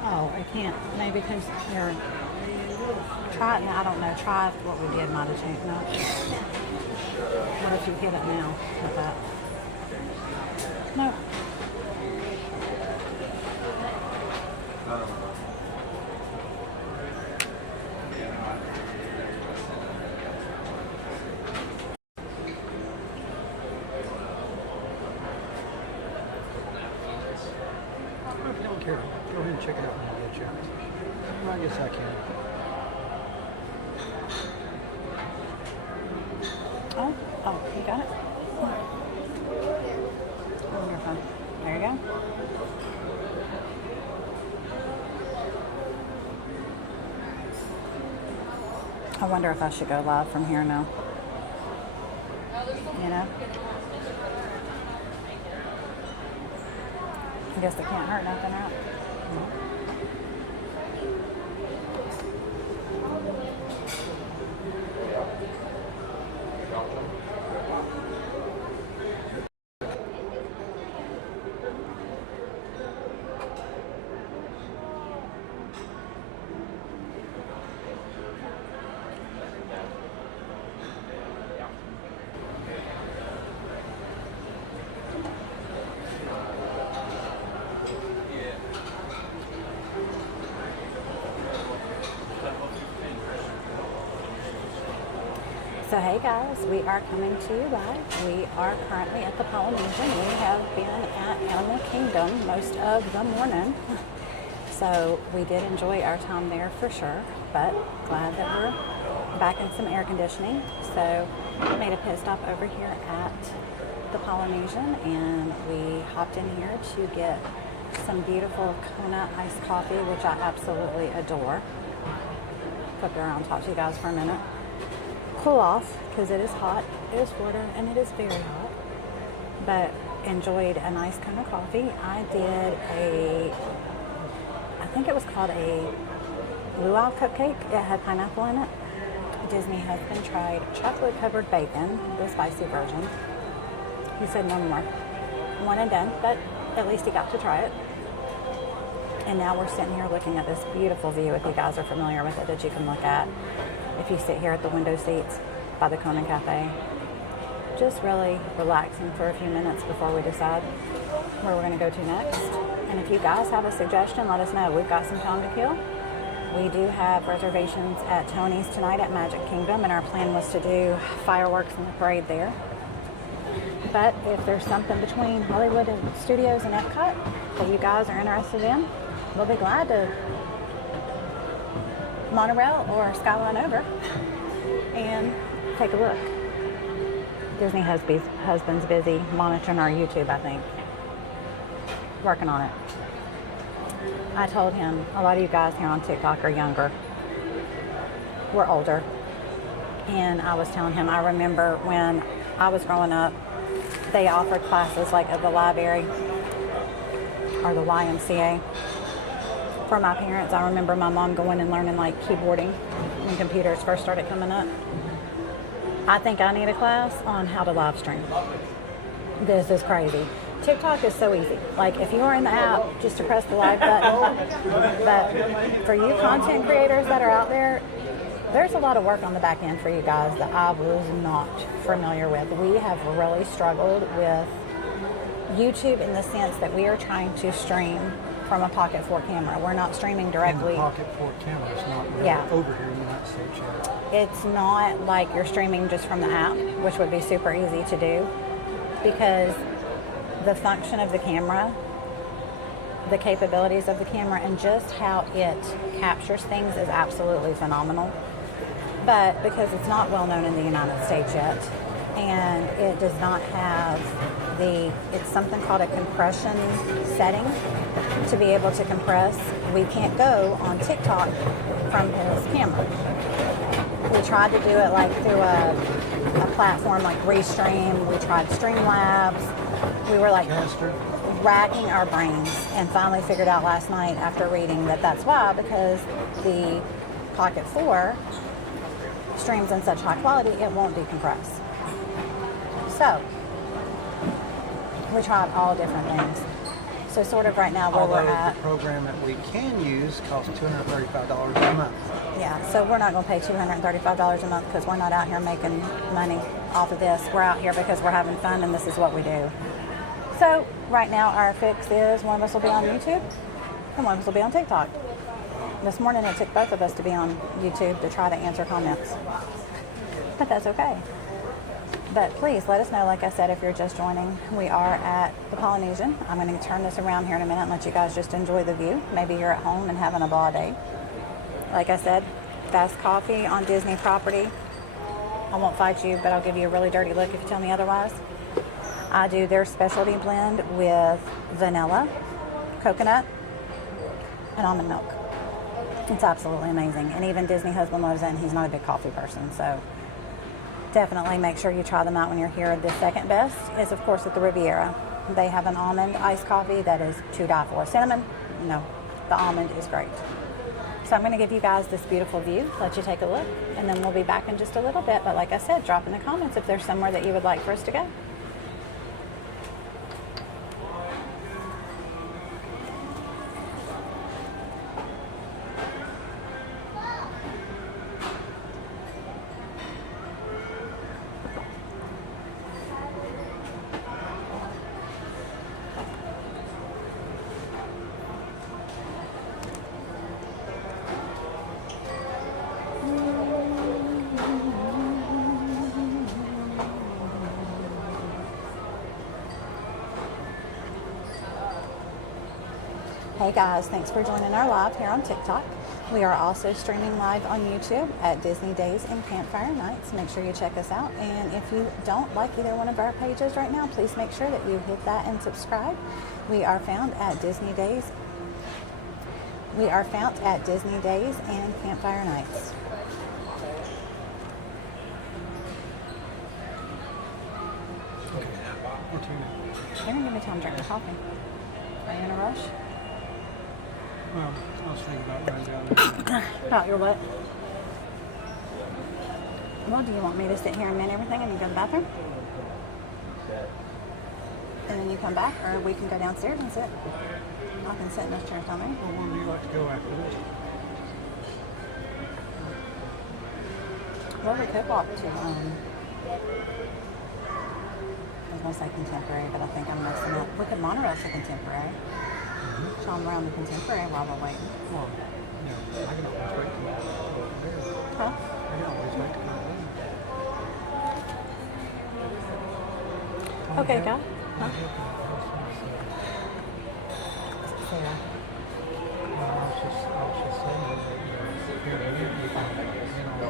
Oh, I can't. Maybe because they're... Try it now. I don't know. Try what we did, might have changed. No. What if you hit it now with that? No. If you don't care, go ahead and check it out when you get your. Well, I guess I can. Oh, you got it? On your phone. There you go. I wonder if I should go live from here now. You know? I guess it can't hurt nothing, right? So hey guys, we are coming to you live. We are currently at the Polynesian. We have been at Animal Kingdom most of the morning. So we did enjoy our time there for sure, but glad that we're back in some air conditioning. So we made a pit stop over here at the Polynesian and we hopped in here to get some beautiful Kona iced coffee, which I absolutely adore. Flip it around, talk to you guys for a minute. Cool off because it is hot. It is Florida and it is very hot, but enjoyed a nice Kona coffee. I think it was called a luau cupcake. It had pineapple in it. Disney husband tried chocolate covered bacon, the spicy version. He said no more. One and done, but at least he got to try it. And now we're sitting here looking at this beautiful view, if you guys are familiar with it, that you can look at if you sit here at the window seats by the Kona Cafe. Just really relaxing for a few minutes before we decide where we're going to go to next. And if you guys have a suggestion, let us know. We've got some time to kill. We do have reservations at Tony's tonight at Magic Kingdom, and our plan was to do fireworks in the parade there. But if there's something between Hollywood and Studios and Epcot that you guys are interested in, we'll be glad to monorail or skyline over and take a look. Disney husband's busy monitoring our YouTube, I think. Working on it. I told him, a lot of you guys here on TikTok are younger. We're older. And I was telling him, I remember when I was growing up, they offered classes like at the library or the YMCA. For my parents, I remember my mom going and learning like keyboarding when computers first started coming up. I think I need a class on how to live stream. This is crazy. TikTok is so easy. Like if you are in the app, just to press the like button. But for you content creators that are out there, there's a lot of work on the back end for you guys that I was not familiar with. We have really struggled with YouTube in the sense that we are trying to stream from a Pocket 4 camera. We're not streaming directly. And the Pocket 4 camera is not really over here in the United States yet. It's not like you're streaming just from the app, which would be super easy to do, because the function of the camera the capabilities of the camera and just how it captures things is absolutely phenomenal. But because it's not well known in the United States yet, and it does not have it's something called a compression setting to be able to compress, we can't go on TikTok from his camera. We tried to do it like through a platform like Restream. We tried Streamlabs. We were like racking our brains and finally figured out last night after reading that that's why, because the Pocket 4 streams in such high quality, it won't decompress. So, we tried all different things. So sort of right now where Although we're at. the program that we can use costs $235 a month. Yeah, so we're not going to pay $235 a month because we're not out here making money off of this. We're out here because we're having fun and this is what we do. So right now our fix is one of us will be on YouTube and one of us will be on TikTok. This morning it took both of us to be on YouTube to try to answer comments. But that's okay. But please let us know, like I said, if you're just joining. We are at the Polynesian. I'm going to turn this around here in a minute and let you guys just enjoy the view. Maybe you're at home and having a blah day. Like I said, Fast Coffee on Disney property. I won't fight you, but I'll give you a really dirty look if you tell me otherwise. I do their specialty blend with vanilla, coconut, and almond milk. It's absolutely amazing. And even Disney husband loves it, and he's not a big coffee person. So definitely make sure you try them out when you're here. The second best is, of course, at the Riviera. They have an almond iced coffee that is to die for. Cinnamon, no. The almond is great. So I'm going to give you guys this beautiful view, let you take a look, and then we'll be back in just a little bit. But like I said, drop in the comments if there's somewhere that you would like for us to go. Hey guys, thanks for joining our live here on TikTok. We are also streaming live on YouTube at Disney Days and Campfire Nights. Make sure you check us out. And if you don't like either one of our pages right now, please make sure that you hit that and subscribe. We are found at Disney Days. We are found at Disney Days and Campfire Nights. You're going to give me time to drink the coffee. Are you in a rush? Well, I was thinking about running down there. About your what? Well, do you want me to sit here and mend everything and you go to the bathroom? And then you come back, or we can go downstairs and sit. I can sit in this chair, tell me. Well, where would you like to go after this? Well, we could walk to, I was going to say Contemporary, but I think I'm messing up. We could monorail to Contemporary. Show them around the Contemporary while we're waiting. Well, yeah, I can always wait to go there. Huh? I can always wait to go there. Okay, go. Huh? Sarah. Well, I was just saying that here you can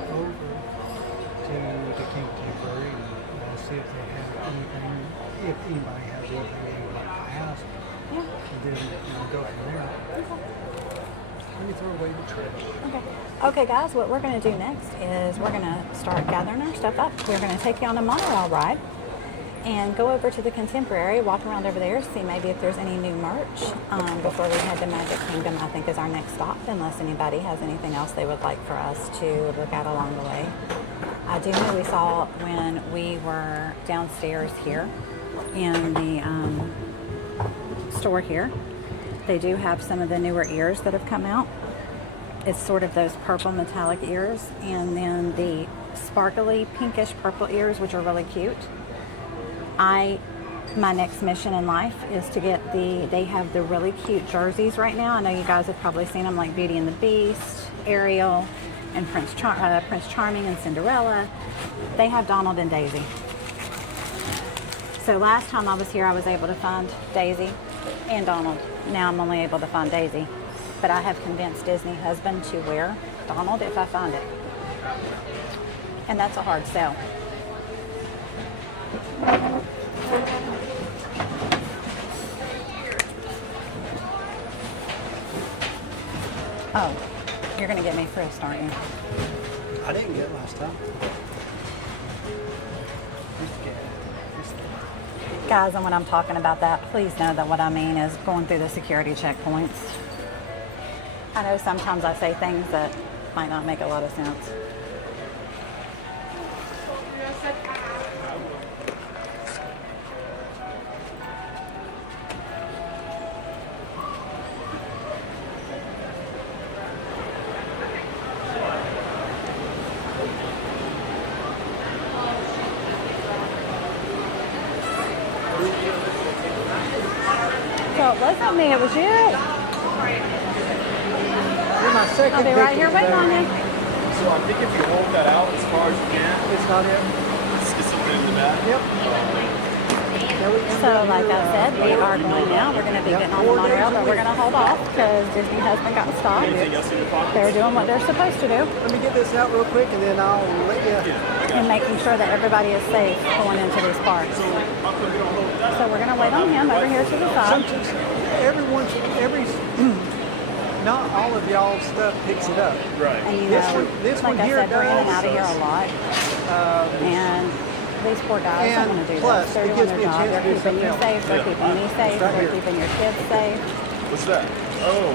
over to the Contemporary and see if they have anything, if anybody has anything they would like to ask. Yeah. And then go from there. Okay. Let me throw away the trash. Okay. Okay, guys, what we're going to do next is we're going to start gathering our stuff up. We're going to take you on a monorail ride and go over to the Contemporary, walk around over there, see maybe if there's any new merch before we head to Magic Kingdom, I think is our next stop, unless anybody has anything else they would like for us to look at along the way. I do know we saw when we were downstairs here in the store here, they do have some of the newer ears that have come out. It's sort of those purple metallic ears, and then the sparkly pinkish purple ears, which are really cute. My next mission in life is to get they have the really cute jerseys right now. I know you guys have probably seen them, like Beauty and the Beast, Ariel, and Prince Charming and Cinderella. They have Donald and Daisy. So last time I was here, I was able to find Daisy and Donald Now I'm only able to find Daisy. But I have convinced Disney husband to wear Donald if I find it. And that's a hard sell. Oh, you're going to get me frisked, aren't you? I didn't get it last time. Guys, and when I'm talking about that, please know that what I mean is going through the security checkpoints. I know sometimes I say things that might not make a lot of sense. So it wasn't me, it was you. You're my second. I'll be right here waiting on you. So I think if you hold that out as far as you can, It's not it. it's something in the back. Yep. So like I said, we are going now. We're going to be getting on the monorail, but we're going to hold off because Disney husband got stopped. Anything else in your pocket? They're doing what they're supposed to do Let me get this out real quick, and then I'll let you. and making sure that everybody is safe going into these parks. So we're going to wait on him over here to the side. Sometimes not all of y'all's stuff picks it up. Right. And you This know, this like one I here said, we're in and out of here does. a lot. And these poor guys don't want to do plus, this. They're it doing gives their me a job. chance They're to do keeping you something safe. They're keeping me safe. right They're here. keeping your kids safe. What's that? Oh,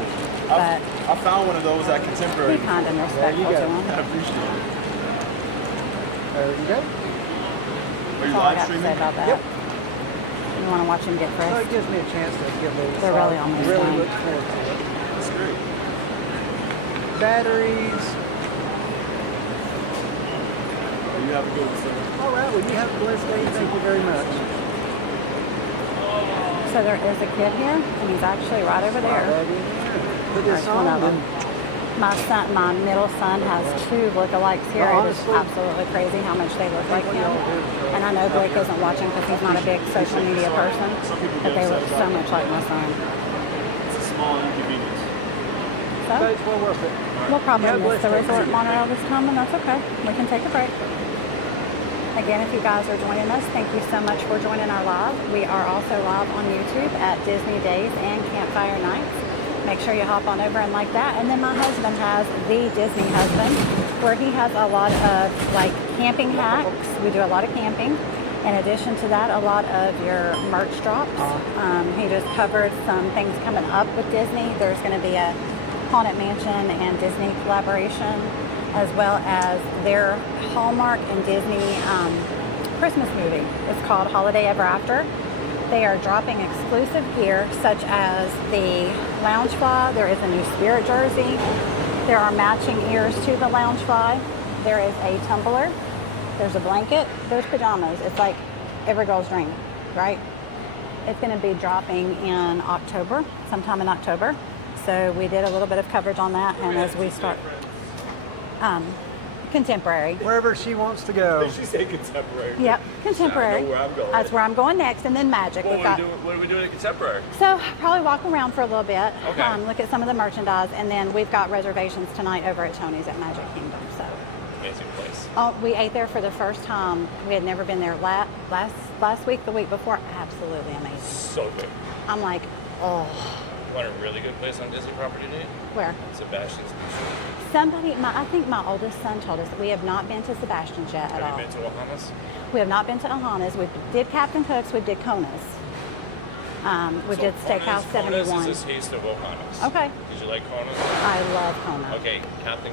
But I found one of those at Contemporary. be kind and respectful go. to I them. appreciate it. There you go. Are you That's all I live got to say streaming? about that. Yep. You want to watch him get So frisked? it gives me a chance to get a little. They're really almost really done. look forward to it. That's great. Batteries. You have a good one, sir. All right. Well, you have a blessed day. Thank you very much. So there is a kid here, and he's actually right over there. Put this There's one on. of them. My middle son has two lookalikes here. Well, It is honestly, absolutely crazy how much they look like what him. y'all do, so- And I know Blake isn't watching because he's not a big social media person, but they look so much like my son. It's a small inconvenience. So But it's well worth it. we'll probably Yeah, miss the bless you. resort monorail this time, and that's okay. We can take a break. Again, if you guys are joining us, thank you so much for joining our live. We are also live on YouTube at Disney Days and Campfire Nights. Make sure you hop on over and like that. And then my husband has The Disney Husband, where he has a lot of like camping hacks. We do a lot of camping. In addition to that, a lot of your merch drops. He just covered some things coming up with Disney. There's going to be a Haunted Mansion and Disney collaboration, as well as their Hallmark and Disney Christmas movie. It's called Holiday Ever After. They are dropping exclusive gear such as the Loungefly. There is a new Spirit jersey. There are matching ears to the Loungefly. There is a tumbler. There's a blanket. There's pajamas. It's like every girl's dream, right? It's going to be dropping in October, sometime in October. So we did a little bit of coverage on that, and as we start Contemporary. Wherever she wants to go. She said Contemporary. Yep, Contemporary. I know where I'm going. That's where I'm going next, and then Magic. What We've are got. we doing at Contemporary? So probably walk around for a little bit, Okay. look at some of the merchandise, and then we've got reservations tonight over at Tony's at Magic Kingdom. So Amazing place. we ate there for the first time. We had never been there last week, the week before. Absolutely amazing. So good. I'm like, oh, Want a really good place on Disney property today? where? Sebastian's Beach. Somebody, I think my oldest son told us that we have not been to Sebastian's yet at all. Have you been to Ohanas? We have not been to Ohana's. We did Captain Cook's. We did Kona's. We did Steakhouse 71. Kona's is a taste of Ohanas. Okay. Did you like Kona's? I love Kona. Okay, Captain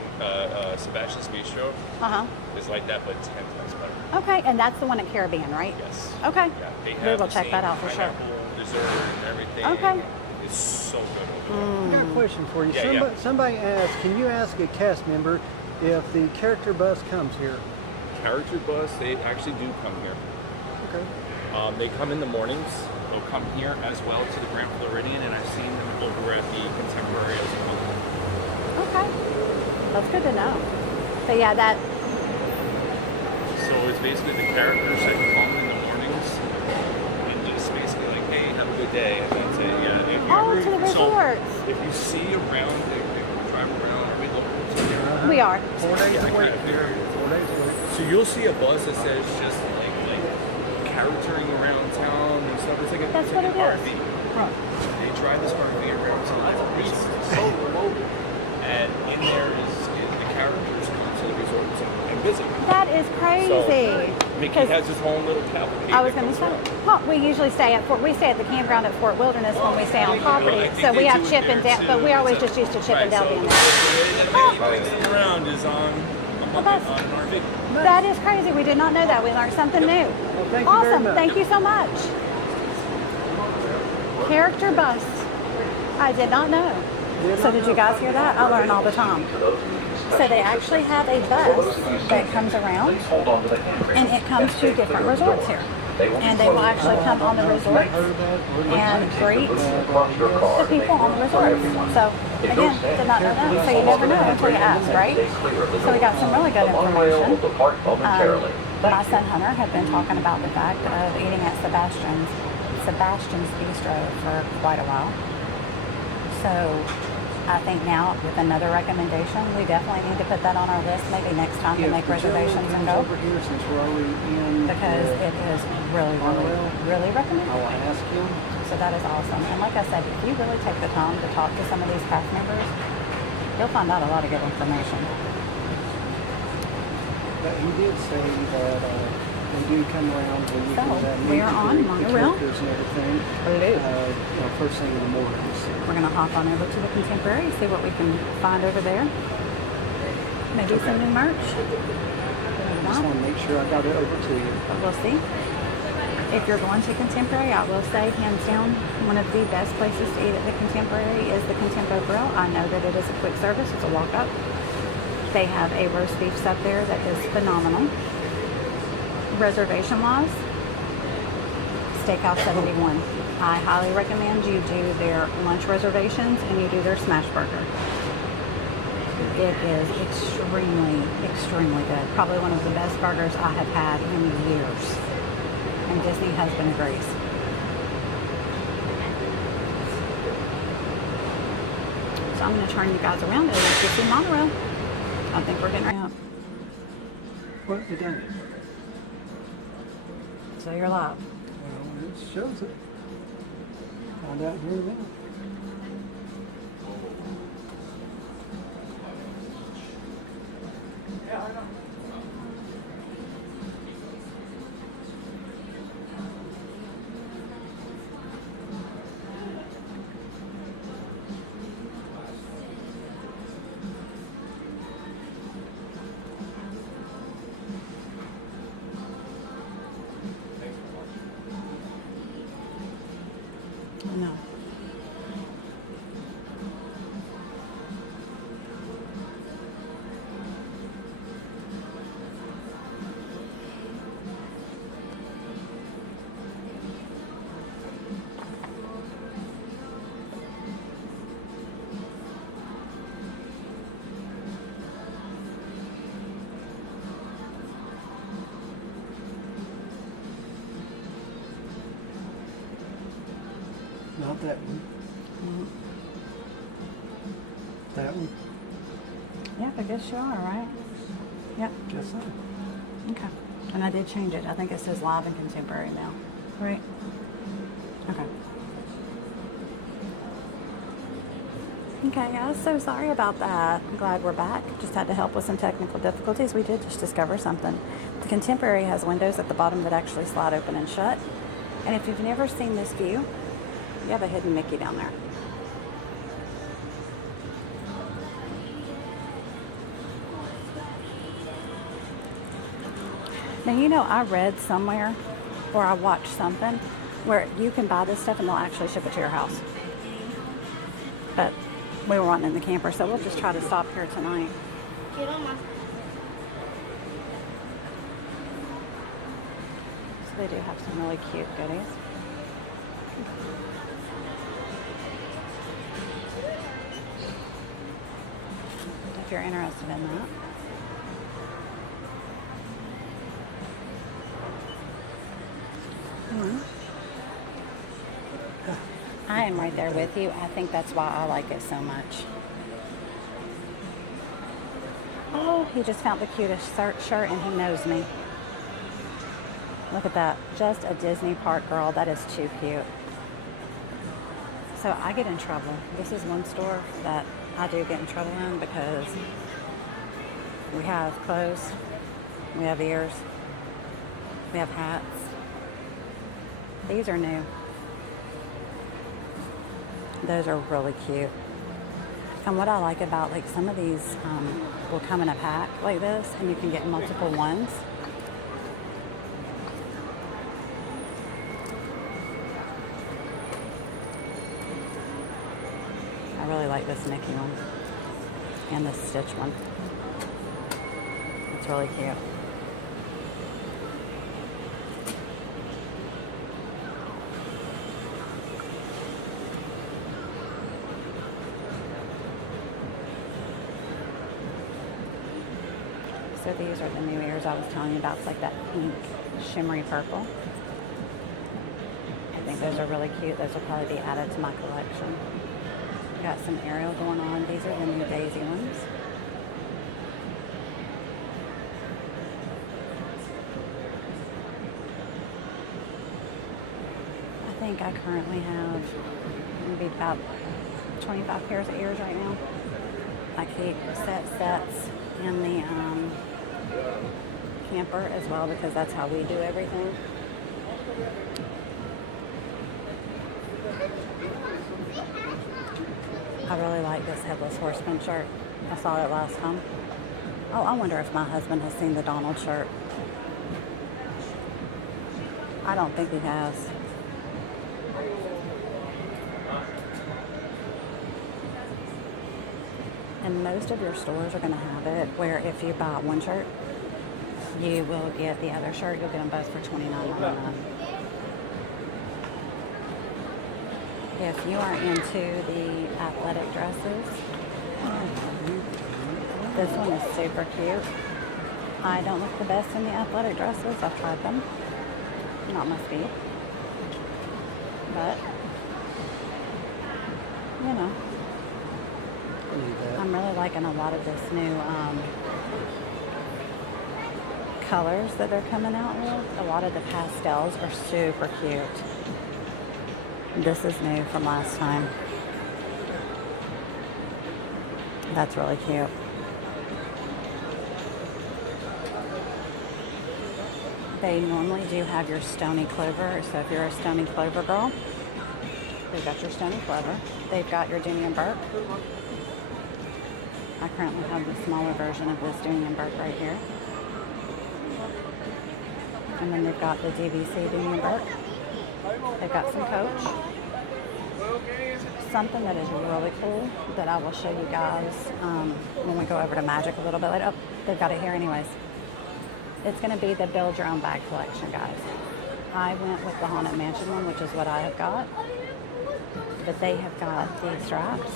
Sebastian's Bistro Uh-huh. is like that, but 10 times better. Okay, and that's the one at Caribbean, right? Yes. Okay. Yeah, they We have will the check same that out for sure. pineapple dessert and everything. Okay. It's so good over I there. got a question for you. Yeah, Somebody asked, can you ask a cast member if the character bus comes here? Character bus, they actually do come here. Okay. They come in the mornings. They'll come here as well to the Grand Floridian, and I've seen them over at the Contemporary as well. Okay. That's good to know. But yeah, that, So it's basically the characters that come in the mornings and just basically like, hey, have a good day, and that's it. Yeah. If you Oh, ever- to the so resorts. if you see around, if you drive around, are we local to here? We are. 4 days Yeah, a week. kind of here. 4 days a week. So you'll see a bus that says just like charactering around town and stuff. It's like a, That's it's like what an it is. RV. Right. They drive this RV around to the resorts. So remote. And in there is the characters come to the resorts and visit. That is crazy. Mickey 'Cause has his own little cavalcade. I was that going to goes say, around. well, we usually stay at we stay at the campground at Fort Wilderness when we stay on property. I think So we they have do it Chip there and Dale, too. but we always just used to Chip and Dale so being the there. way that Mickey brings them around is on Well, that's- an RV. That is crazy. We did not know that. We learned something new. thank you Awesome. very much. Thank you so much. Character bus. I did not know. So did you guys hear that? I learn all the time. So they actually have a bus that comes around, and it comes to different resorts here. And they will actually come on the resorts and greet the people on the resorts. So again, did not know that. So you never know until you ask, right? So we got some really good information. My son Hunter had been talking about the fact of eating at Sebastian's Bistro for quite a while. So I think now with another recommendation, we definitely need to put that on our list maybe next time to make reservations and go. Over here since we're already in. Because it is really recommended. I'll ask him. So that is awesome. And like I said, if you really take the time to talk to some of these cast members, you'll find out a lot of good information. But he did say that we do come around when you So, can we are on Monorail. and everything. First thing in the morning. We're going to hop on over to the Contemporary, see what we can find over there. Maybe some new merch. I just want to make sure I got it over to you. But we'll see. If you're going to Contemporary, I will say, hands down, one of the best places to eat at the Contemporary is the Contempo Grill. I know that it is a quick service. It's a walk up. They have a roast beef sub there that is phenomenal. Reservation-wise, Steakhouse 71. I highly recommend you do their lunch reservations and you do their smash burger. It is extremely, extremely good. Probably one of the best burgers I have had in years. And Disney husband agrees. So I'm going to turn you guys around and let you see Monorail. I think we're getting right up. What you done? So you're live. Well, it shows it. Find out here in a minute. No. Not that one. That one? Yeah, I guess you are, right? Yep. Guess so. Okay. And I did change it. I think it says live and contemporary now. Right? Okay. Okay, guys, so sorry about that. I'm glad we're back. Just had to help with some technical difficulties. We did just discover something. The Contemporary has windows at the bottom that actually slide open and shut. And if you've never seen this view, you have a hidden Mickey down there. Now, you know, I read somewhere or I watched something where you can buy this stuff and they'll actually ship it to your house. But we were wanting in the camper, so we'll just try to stop here tonight. So they do have some really cute goodies. If you're interested in that. there with you. I think that's why I like it so much. Oh, he just found the cutest shirt and he knows me. Look at that. Just a Disney park girl. That is too cute. So I get in trouble. This is one store that I do get in trouble in because we have clothes, we have ears, we have hats. These are new. Those are really cute. And what I like about like some of these will come in a pack like this and you can get multiple ones. I really like this Mickey one and this Stitch one. It's really cute. So these are the new ears I was telling you about. It's like that pink shimmery purple. I think those are really cute. Those will probably be added to my collection. Got some Ariel going on. These are the new Daisy ones. I think I currently have maybe about 25 pairs of ears right now. I keep sets in the camper as well because that's how we do everything. I really like this Headless Horseman shirt. I saw it last time. Oh, I wonder if my husband has seen the Donald shirt. I don't think he has. And most of your stores are going to have it where if you buy one shirt, you will get the other shirt. You'll get them both for $29.99. If you are into the athletic dresses, this one is super cute. I don't look the best in the athletic dresses. I've tried them. Not my speed. But, you know, I'm really liking a lot of this new colors that they're coming out with. A lot of the pastels are super cute. This is new from last time. That's really cute. They normally do have your Stony Clover, so if you're a Stony Clover girl, they've got your Stony Clover. They've got your Dooney and Burke. I currently have the smaller version of this Dooney and Burke right here. And then they've got the DVC Dooney and Burke. They've got some Coach. Something that is really cool that I will show you guys when we go over to Magic a little bit later. Oh, they've got it here anyways. It's going to be the Build Your Own Bag collection, guys. I went with the Haunted Mansion one, which is what I have got. But they have got the straps.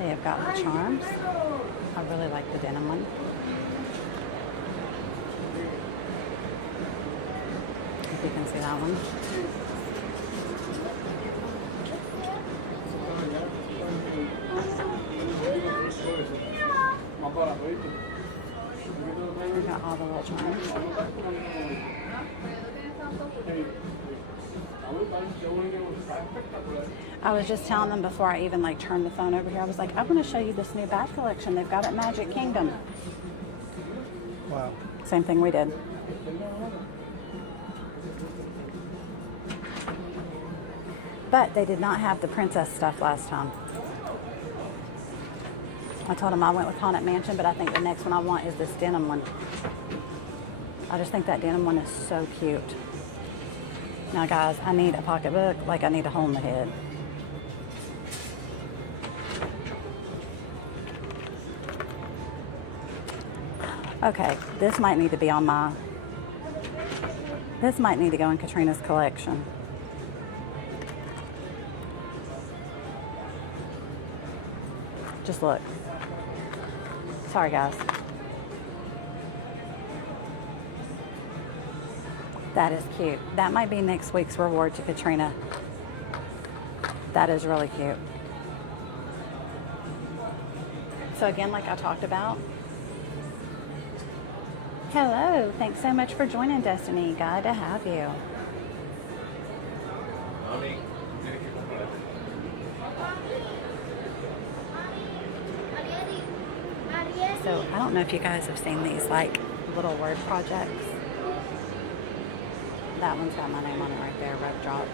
They have got the charms. I really like the denim one. If you can see that one. We got all the little charms. I was just telling them before I even like turned the phone over here, I was like, I want to show you this new bag collection they've got at Magic Kingdom. Wow. Same thing we did. But they did not have the princess stuff last time. I told them I went with Haunted Mansion, but I think the next one I want is this denim one. I just think that denim one is so cute. Now guys, I need a pocketbook like I need a hole in the head. Okay, this might need to be on my... This might need to go in Katrina's collection. Just look. Sorry, guys. That is cute. That might be next week's reward to Katrina. That is really cute. So again, like I talked about, hello, thanks so much for joining, Destiny. Glad to have you. So I don't know if you guys have seen these like little word projects. That one's got my name on it right there, Rope Drop.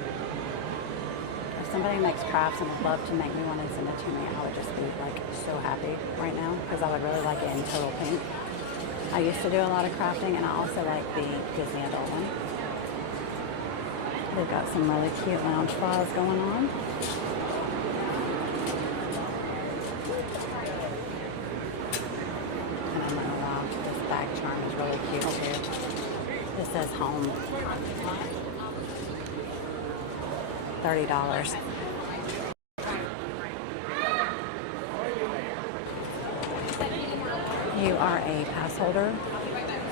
If somebody makes crafts and would love to make me one and send it to me, I would just be like so happy right now because I would really like it in total pink. I used to do a lot of crafting, and I also like the Disney adult one. They've got some really cute lounge flies going on. And I'm gonna lie, this bag charm is really cute too. This says home. $30. You are a pass holder,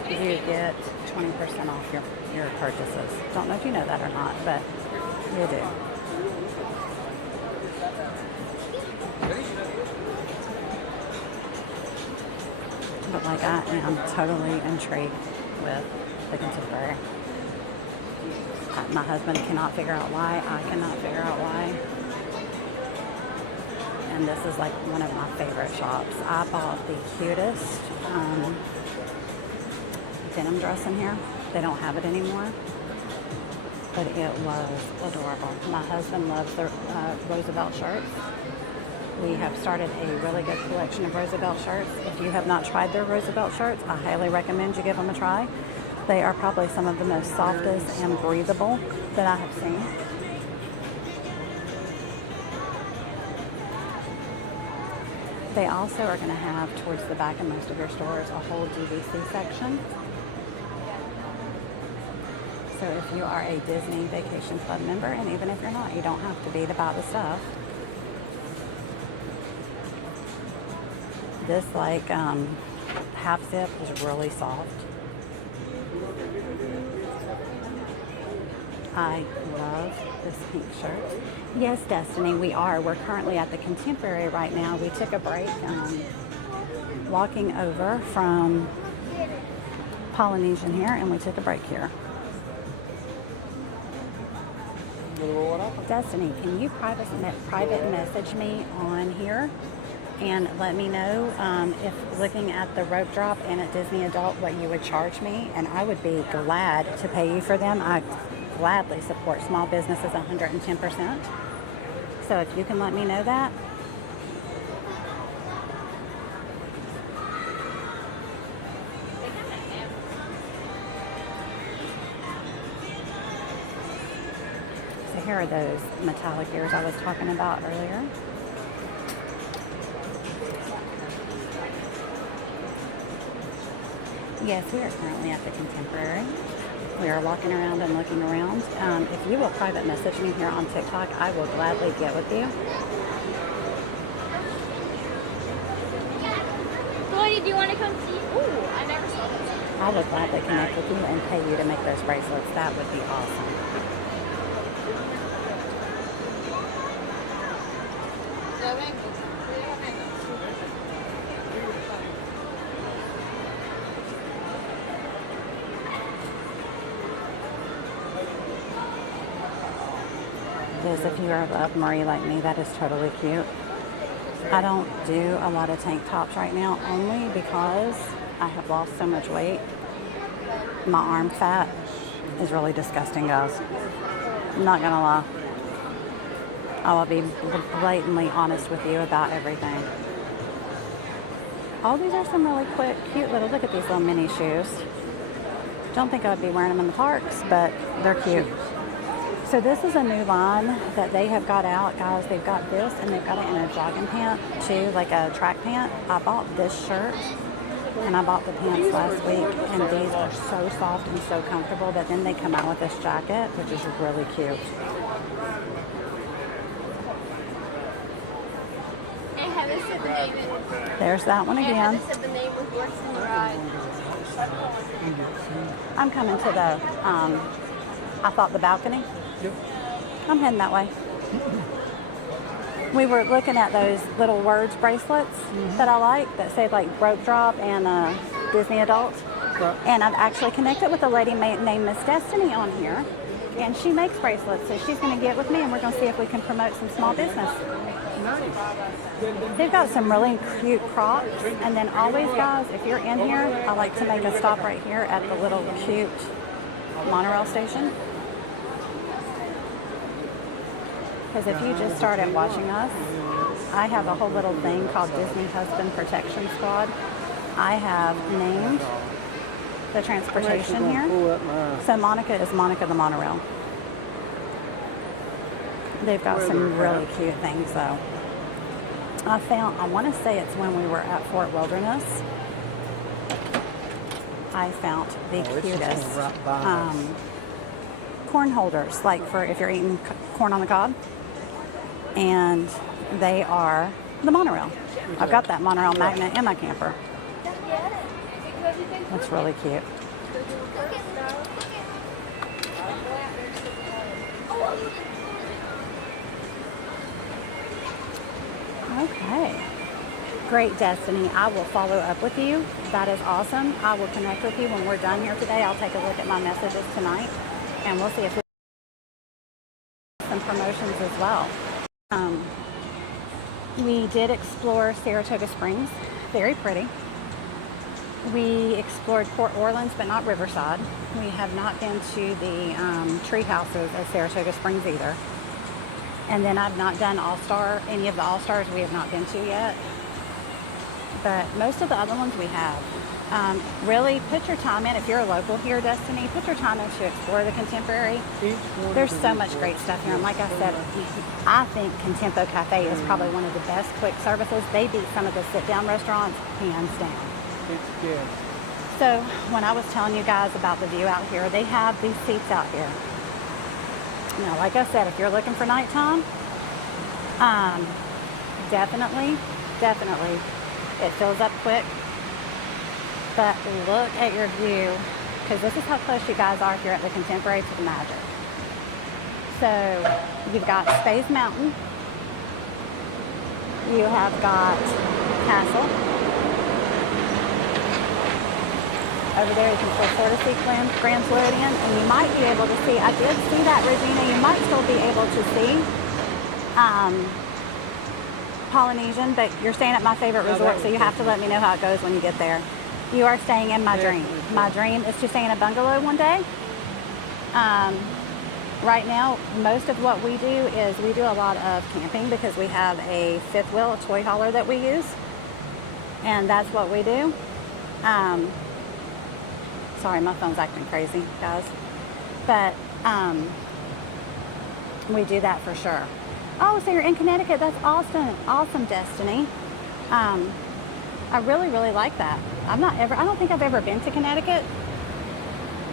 you get 20% off your purchases. Don't know if you know that or not, but you do. But like I am totally intrigued with the contemporary. My husband cannot figure out why. I cannot figure out why. And this is like one of my favorite shops. I bought the cutest denim dress in here. They don't have it anymore, but it was adorable. My husband loves the Roosevelt shirts. We have started a really good collection of Roosevelt shirts. If you have not tried their Roosevelt shirts, I highly recommend you give them a try. They are probably some of the most softest and breathable that I have seen. They also are going to have, towards the back of most of your stores, a whole DVC section. So if you are a Disney Vacation Club member, and even if you're not, you don't have to be to buy the stuff. This like half zip is really soft. I love this pink shirt. Yes, Destiny, we are. We're currently at the Contemporary right now. We took a break walking over from Polynesian here, and we took a break here. Destiny, can you private message me on here and let me know if looking at the Rope Drop and at Disney Adult what you would charge me, and I would be glad to pay you for them. I gladly support small businesses 110%. So if you can let me know that. So here are those metallic ears I was talking about earlier. Yes, we are currently at the Contemporary. We are walking around and looking around. If you will private message me here on TikTok, I will gladly get with you. Lloydie, do you want to come see? Ooh, I never saw this. I would gladly connect with you and pay you to make those bracelets. That would be awesome. If you are of Marie like me, that is totally cute. I don't do a lot of tank tops right now, only because I have lost so much weight. My arm fat is really disgusting, guys. I'm not gonna lie. I will be blatantly honest with you about everything. Oh, these are some really cute little, look at these little mini shoes. Don't think I would be wearing them in the parks, but they're cute. So this is a new line that they have got out, guys. They've got this, and they've got it in a jogging pant too, like a track pant. I bought this shirt, and I bought the pants last week, and these are so soft and so comfortable. But then they come out with this jacket, which is really cute. There's that one again. I'm coming to the, I thought the balcony. Yep. I'm heading that way. we were looking at those little words bracelets that I like that say like rope drop and Disney adult. Right. And I've actually connected with a lady named Miss Destiny on here, and she makes bracelets, so she's going to get with me and we're going to see if we can promote some small business. Nice. They've got some really cute crops, and then always, guys, if you're in here, I like to make a stop right here at the little cute monorail station. Because if you just started watching us, I have a whole little thing called Disney Husband Protection Squad. I have named the transportation here. So Monica is Monica the Monorail. They've got some really cute things though. I want to say it's when we were at Fort Wilderness, I found the cutest corn holders, like for if you're eating corn on the cob. And they are the monorail. I've got that monorail magnet in my camper. That's really cute. Okay. Great, Destiny. I will follow up with you. That is awesome. I will connect with you when we're done here today. I'll take a look at my messages tonight, and we'll see if we have some promotions as well. We did explore Saratoga Springs. Very pretty. We explored Port Orleans, but not Riverside. We have not been to the tree houses at Saratoga Springs either. And then I've not done All-Star. Any of the All-Stars we have not been to yet. But most of the other ones we have. Really put your time in. If you're a local here, Destiny, put your time in to explore the Contemporary. There's so much great stuff here. And like I said, I think Contempo Cafe is probably one of the best quick services. They beat some of the sit-down restaurants hands down. It's good. So when I was telling you guys about the view out here, they have these seats out here. Now, like I said, if you're looking for nighttime, definitely, it fills up quick. But look at your view, because this is how close you guys are here at the Contemporary to the Magic. So you've got Space Mountain. You have got Castle. Over there you can still sort of see Grand Floridian, and you might be able to see, I did see that, Regina, you might still be able to see Polynesian, but you're staying at my favorite resort, so you have to let me know how it goes when you get there. You are staying in my dream. My dream is to stay in a bungalow one day. Right now, most of what we do is we do a lot of camping because we have a fifth wheel, a toy hauler that we use, and that's what we do. Sorry, my phone's acting crazy, guys. But we do that for sure. Oh, so you're in Connecticut. That's awesome. Awesome, Destiny. I really, really like that. I don't think I've ever been to Connecticut.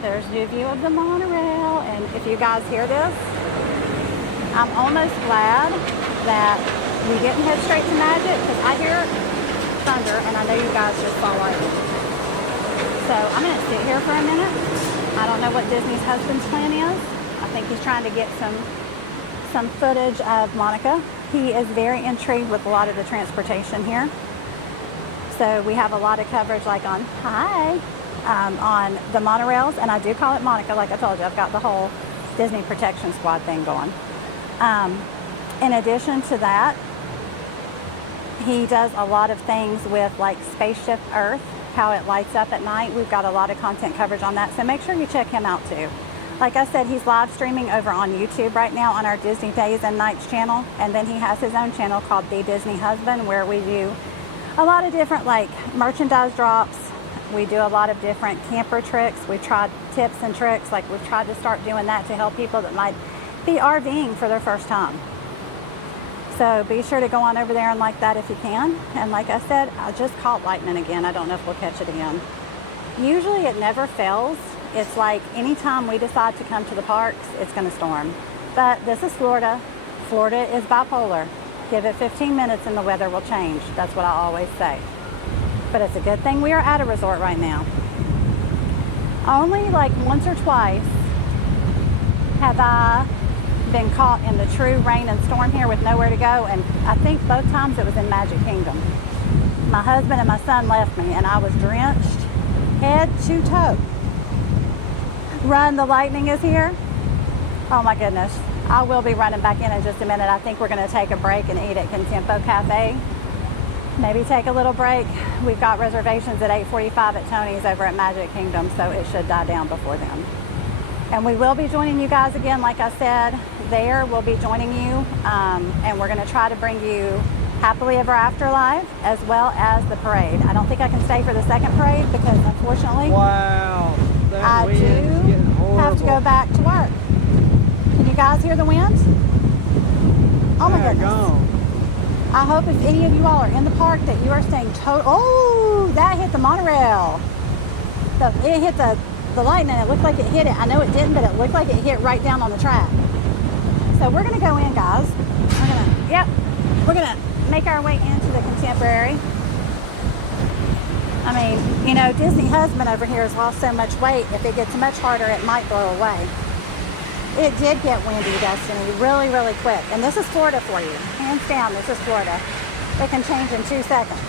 There's the view of the monorail. And if you guys hear this, I'm almost glad that we didn't head straight to Magic, because I hear thunder and I know you guys just saw lightning. So I'm going to sit here for a minute. I don't know what Disney's husband's plan is. I think he's trying to get some footage of Monica. He is very intrigued with a lot of the transportation here. So we have a lot of coverage like on the monorails, and I do call it Monica, like I told you. I've got the whole Disney Protection Squad thing going. In addition to that, he does a lot of things with like Spaceship Earth, how it lights up at night. We've got a lot of content coverage on that, so make sure you check him out too. Like I said, he's live streaming over on YouTube right now on our Disney Days and Nights channel, and then he has his own channel called The Disney Husband, where we do a lot of different like merchandise drops. We do a lot of different camper tricks. We tried tips and tricks, like we've tried to start doing that to help people that might be RVing for their first time. So be sure to go on over there and like that if you can. And like I said, I just caught lightning again. I don't know if we'll catch it again. Usually it never fails. It's like anytime we decide to come to the parks, it's going to storm. But this is Florida. Florida is bipolar. Give it 15 minutes and the weather will change. That's what I always say. But it's a good thing we are at a resort right now. Only like once or twice have I been caught in the true rain and storm here with nowhere to go, and I think both times it was in Magic Kingdom. My husband and my son left me, and I was drenched head to toe. Run the Lightning is here. Oh my goodness. I will be running back in just a minute. I think we're going to take a break and eat at Contempo Cafe. Maybe take a little break. We've got reservations at 8:45 at Tony's over at Magic Kingdom, so it should die down before then. And we will be joining you guys again, like I said, there. We'll be joining you, and we're going to try to bring you Happily Ever After Live, as well as the parade. I don't think I can stay for the second parade because, unfortunately, wow, I do have to go back to work. Can you guys hear the wind? Oh my goodness. I hope if any of you all are in the park that you are staying oh, that hit the monorail. It hit the lightning. It looked like it hit it. I know it didn't, but it looked like it hit right down on the track. So we're going to go in, guys. We're going to make our way into the Contemporary. I mean, you know, Disney husband over here has lost so much weight. If it gets much harder, it might blow away. It did get windy, Destiny, really, really quick. And this is Florida for you. Hands down, this is Florida. It can change in 2 seconds.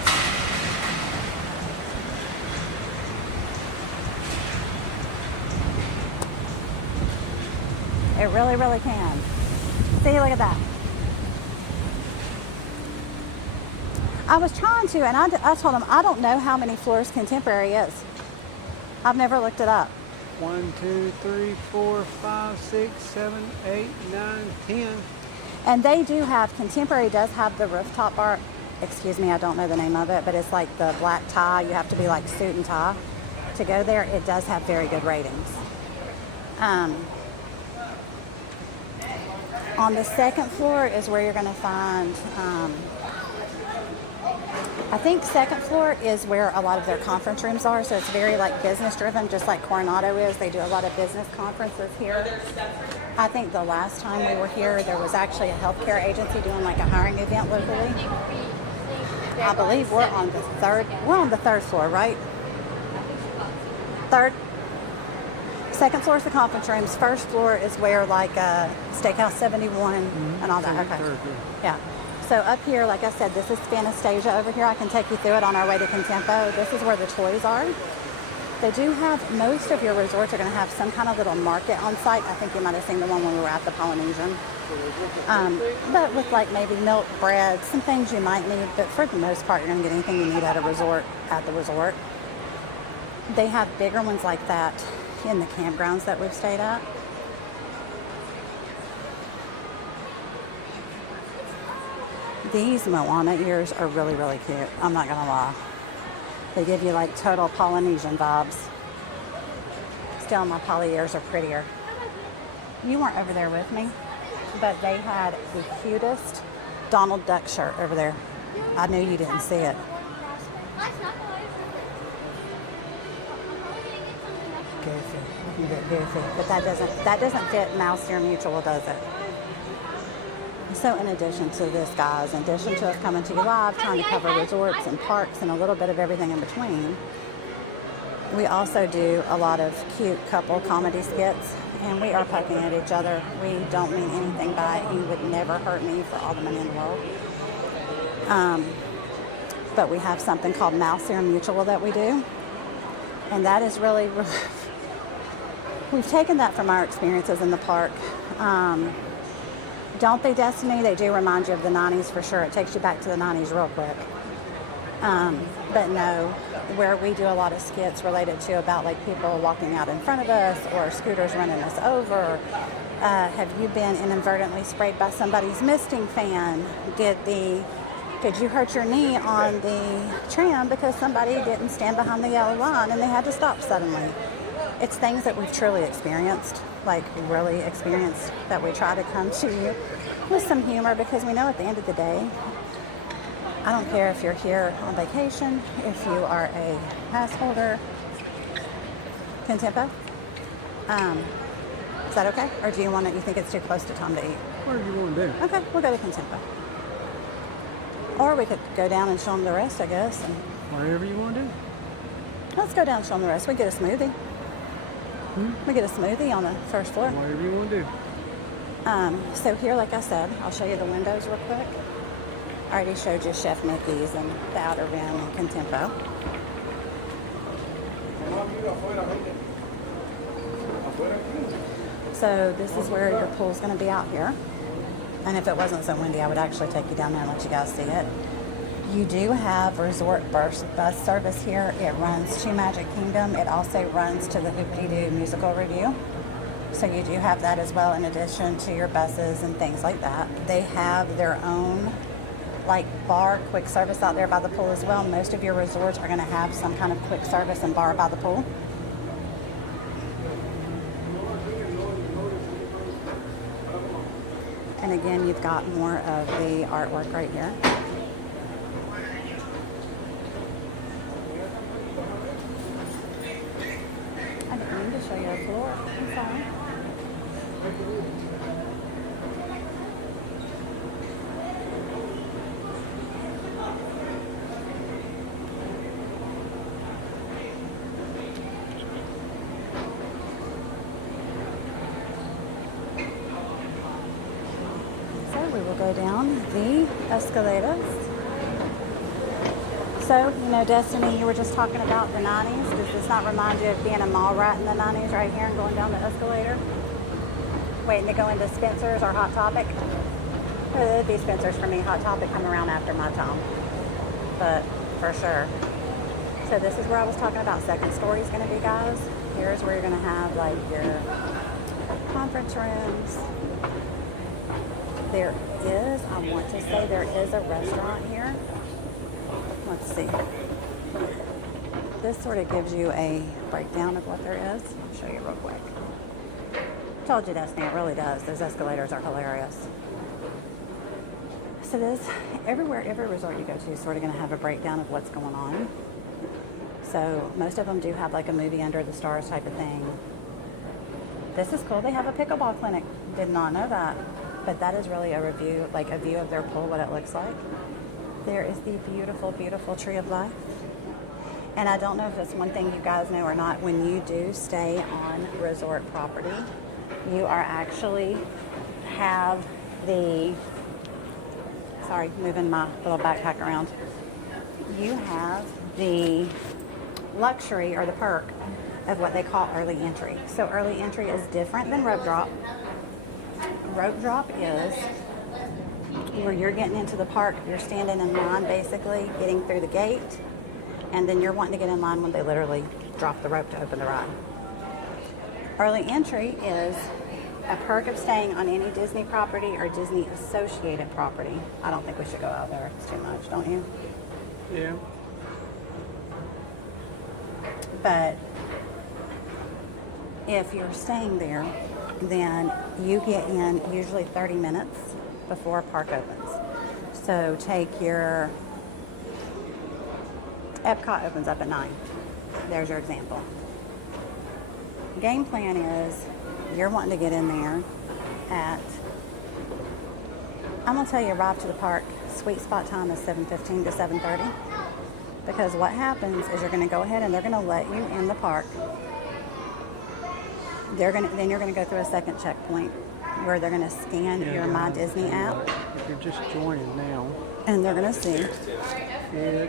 It really, really can. See, look at that. I was trying to, and I told him, I don't know how many floors Contemporary is. I've never looked it up. 1, 2, 3, 4, 5, 6, 7, 8, 9, 10. And they do have, Contemporary does have the rooftop bar. Excuse me, I don't know the name of it, but it's like the black tie. You have to be like suit and tie to go there. It does have very good ratings. On the second floor is where you're going to find, I think second floor is where a lot of their conference rooms are. So it's very like business driven, just like Coronado is. They do a lot of business conferences here. I think the last time we were here, there was actually a healthcare agency doing like a hiring event locally. I believe we're on the third floor, right? Third. Second floor is the conference rooms. First floor is where like Steakhouse 71 and all that. Okay. Yeah. So up here, like I said, this is Fanastasia over here. I can take you through it on our way to Contempo. This is where the toys are. They do have, most of your resorts are going to have some kind of little market on site. I think you might have seen the one when we were at the Polynesian. But with like maybe milk, bread, some things you might need. But for the most part, you're going to get anything you need at a resort, at the resort. They have bigger ones like that in the campgrounds that we've stayed at. These Moana ears are really, really cute. I'm not gonna lie. They give you like total Polynesian vibes. Still, my poly ears are prettier. You weren't over there with me, but they had the cutest Donald Duck shirt over there. I knew you didn't see it. Goofy. You get goofy. But that doesn't fit Mouse Ear Mutual, does it? So in addition to this, guys, in addition to us coming to you live, trying to cover resorts and parks and a little bit of everything in between, we also do a lot of cute couple comedy skits, and we are poking at each other. We don't mean anything by it. You would never hurt me for all the money in the world. But we have something called Mouse Ear Mutual that we do, and that is really, really we've taken that from our experiences in the park. Don't they, Destiny? They do remind you of the 90s for sure. It takes you back to the 90s real quick. But no, where we do a lot of skits related to about like people walking out in front of us or scooters running us over. Have you been inadvertently sprayed by somebody's misting fan? Did you hurt your knee on the tram because somebody didn't stand behind the yellow line and they had to stop suddenly? It's things that we've truly experienced, like really experienced, that we try to come to you with some humor, because we know at the end of the day, I don't care if you're here on vacation, if you are a pass holder. Contempo? Is that okay? Or do you think it's too close to time to eat? What do you want to do? Okay, we'll go to Contempo. Or we could go down and show them the rest, I guess. And whatever you want to do. Let's go down and show them the rest. We get a smoothie. We get a smoothie on the first floor. Whatever you want to do. So here, like I said, I'll show you the windows real quick. I already showed you Chef Mickey's and the Outer Rim and Contempo. So this is where your pool's going to be out here. And if it wasn't so windy, I would actually take you down there and let you guys see it. You do have resort bus service here. It runs to Magic Kingdom. It also runs to the Hoop-Dee-Doo musical review. So you do have that as well, in addition to your buses and things like that. They have their own like bar quick service out there by the pool as well. Most of your resorts are going to have some kind of quick service and bar by the pool. And again, you've got more of the artwork right here. I didn't mean to show you a floor. I'm sorry. We will go down the escalators. So, you know, Destiny, you were just talking about the 90s. Does this not remind you of being a mall rat in the 90s right here and going down the escalator? Waiting to go into Spencer's or Hot Topic? It would be Spencer's for me. Hot Topic come around after my time. But for sure. So this is where I was talking about second story is going to be, guys. Here's where you're going to have like your conference rooms. There is, I want to say there is a restaurant here. Let's see. This sort of gives you a breakdown of what there is. I'll show you real quick. Told you, Destiny, it really does. Those escalators are hilarious. So this, every resort you go to is sort of going to have a breakdown of what's going on. So most of them do have like a movie under the stars type of thing. This is cool. They have a pickleball clinic. Did not know that. But that is really a review, like a view of their pool, what it looks like. There is the beautiful, beautiful Tree of Life. And I don't know if it's one thing you guys know or not, when you do stay on resort property, you are actually have the, sorry, moving my little backpack around. You have the luxury or the perk of what they call early entry. So early entry is different than rope drop. Rope drop is where you're getting into the park, you're standing in line basically, getting through the gate, and then you're wanting to get in line when they literally drop the rope to open the ride. Early entry is a perk of staying on any Disney property or Disney associated property. I don't think we should go out there. It's too much, don't you? Yeah. But if you're staying there, then you get in usually 30 minutes before park opens. So take your, Epcot opens up at 9. There's your example. Game plan is you're wanting to get in there at, I'm gonna tell you, arrive to the park, sweet spot time is 7:15 to 7:30. Because what happens is you're gonna go ahead and they're gonna let you in the park. Then you're going to go through a second checkpoint where they're going to scan your My Disney app. If you're just joining now. And they're going to see. It is.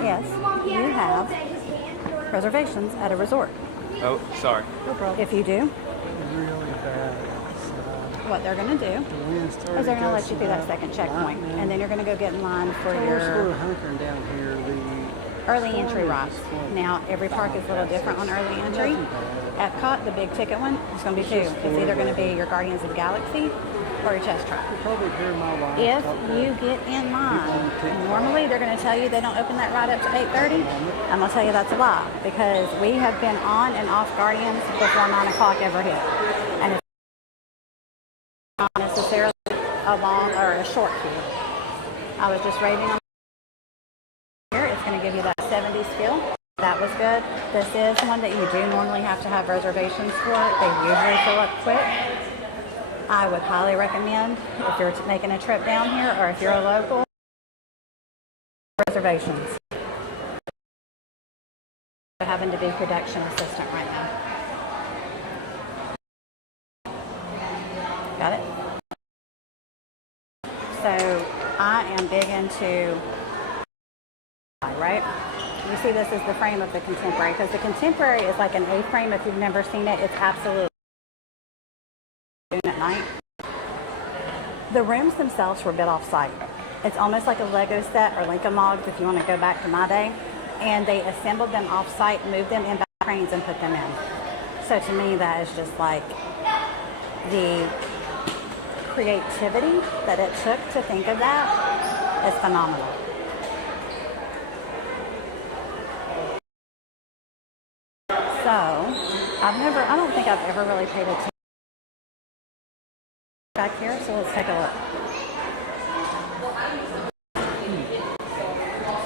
Yes, you have reservations at a resort. Oh, sorry. If you do, Really bad. what they're going to do is they're going to let you through that second checkpoint. And then you're going to go get in line for We're your hunkering down here. early entry rides. Now, every park is a little different on early entry. Epcot, the big ticket one, is going to be 2. It's either going to be your Guardians of the Galaxy or your Chess Track. If you get in line, normally they're going to tell you they don't open that ride up to 8:30. I'm going to tell you that's a lie, because we have been on and off Guardians before 9 o'clock ever hit. And it's not necessarily a long or a short queue. I was just raving on here. It's going to give you that 70s feel. That was good. This is one that you do normally have to have reservations for. They usually fill up quick. I would highly recommend, if you're making a trip down here or if you're a local, reservations. We're having to be production assistant right now. Got it? into, right? You see this is the frame of the Contemporary, because the Contemporary is like an A-frame. If you've never seen it, it's absolutely at night. The rooms themselves were built off-site. It's almost like a Lego set or Lincoln Logs if you want to go back to my day. And they assembled them off-site, moved them in by trains and put them in. So to me, that is just like the creativity that it took to think of that is phenomenal. So, I don't think I've ever really paid attention back here, so let's take a look.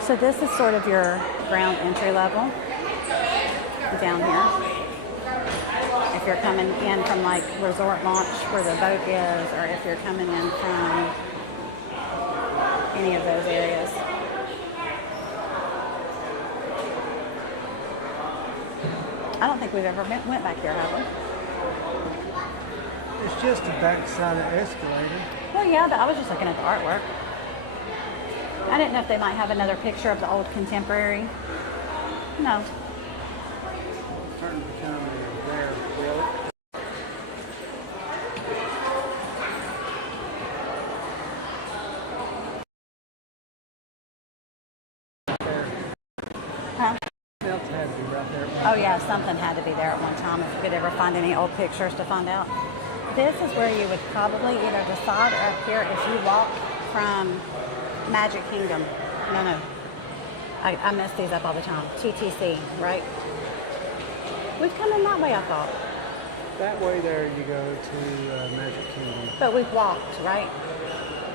So this is sort of your ground entry level down here. If you're coming in from like Resort Launch where the boat is, or if you're coming in from any of those areas. I don't think we've ever went back here, have we? It's just the backside of the escalator. Well, yeah, but I was just looking at the artwork. I didn't know if they might have another picture of the old Contemporary. No. Starting to become a rare relic. Huh? Else had to be right there. Oh yeah, something had to be there at one time if you could ever find any old pictures to find out. This is where you would probably either decide or up here if you walk from Magic Kingdom. No. I mess these up all the time. TTC, right? We've come in that way, I thought. That way there you go to Magic Kingdom. But we've walked, right?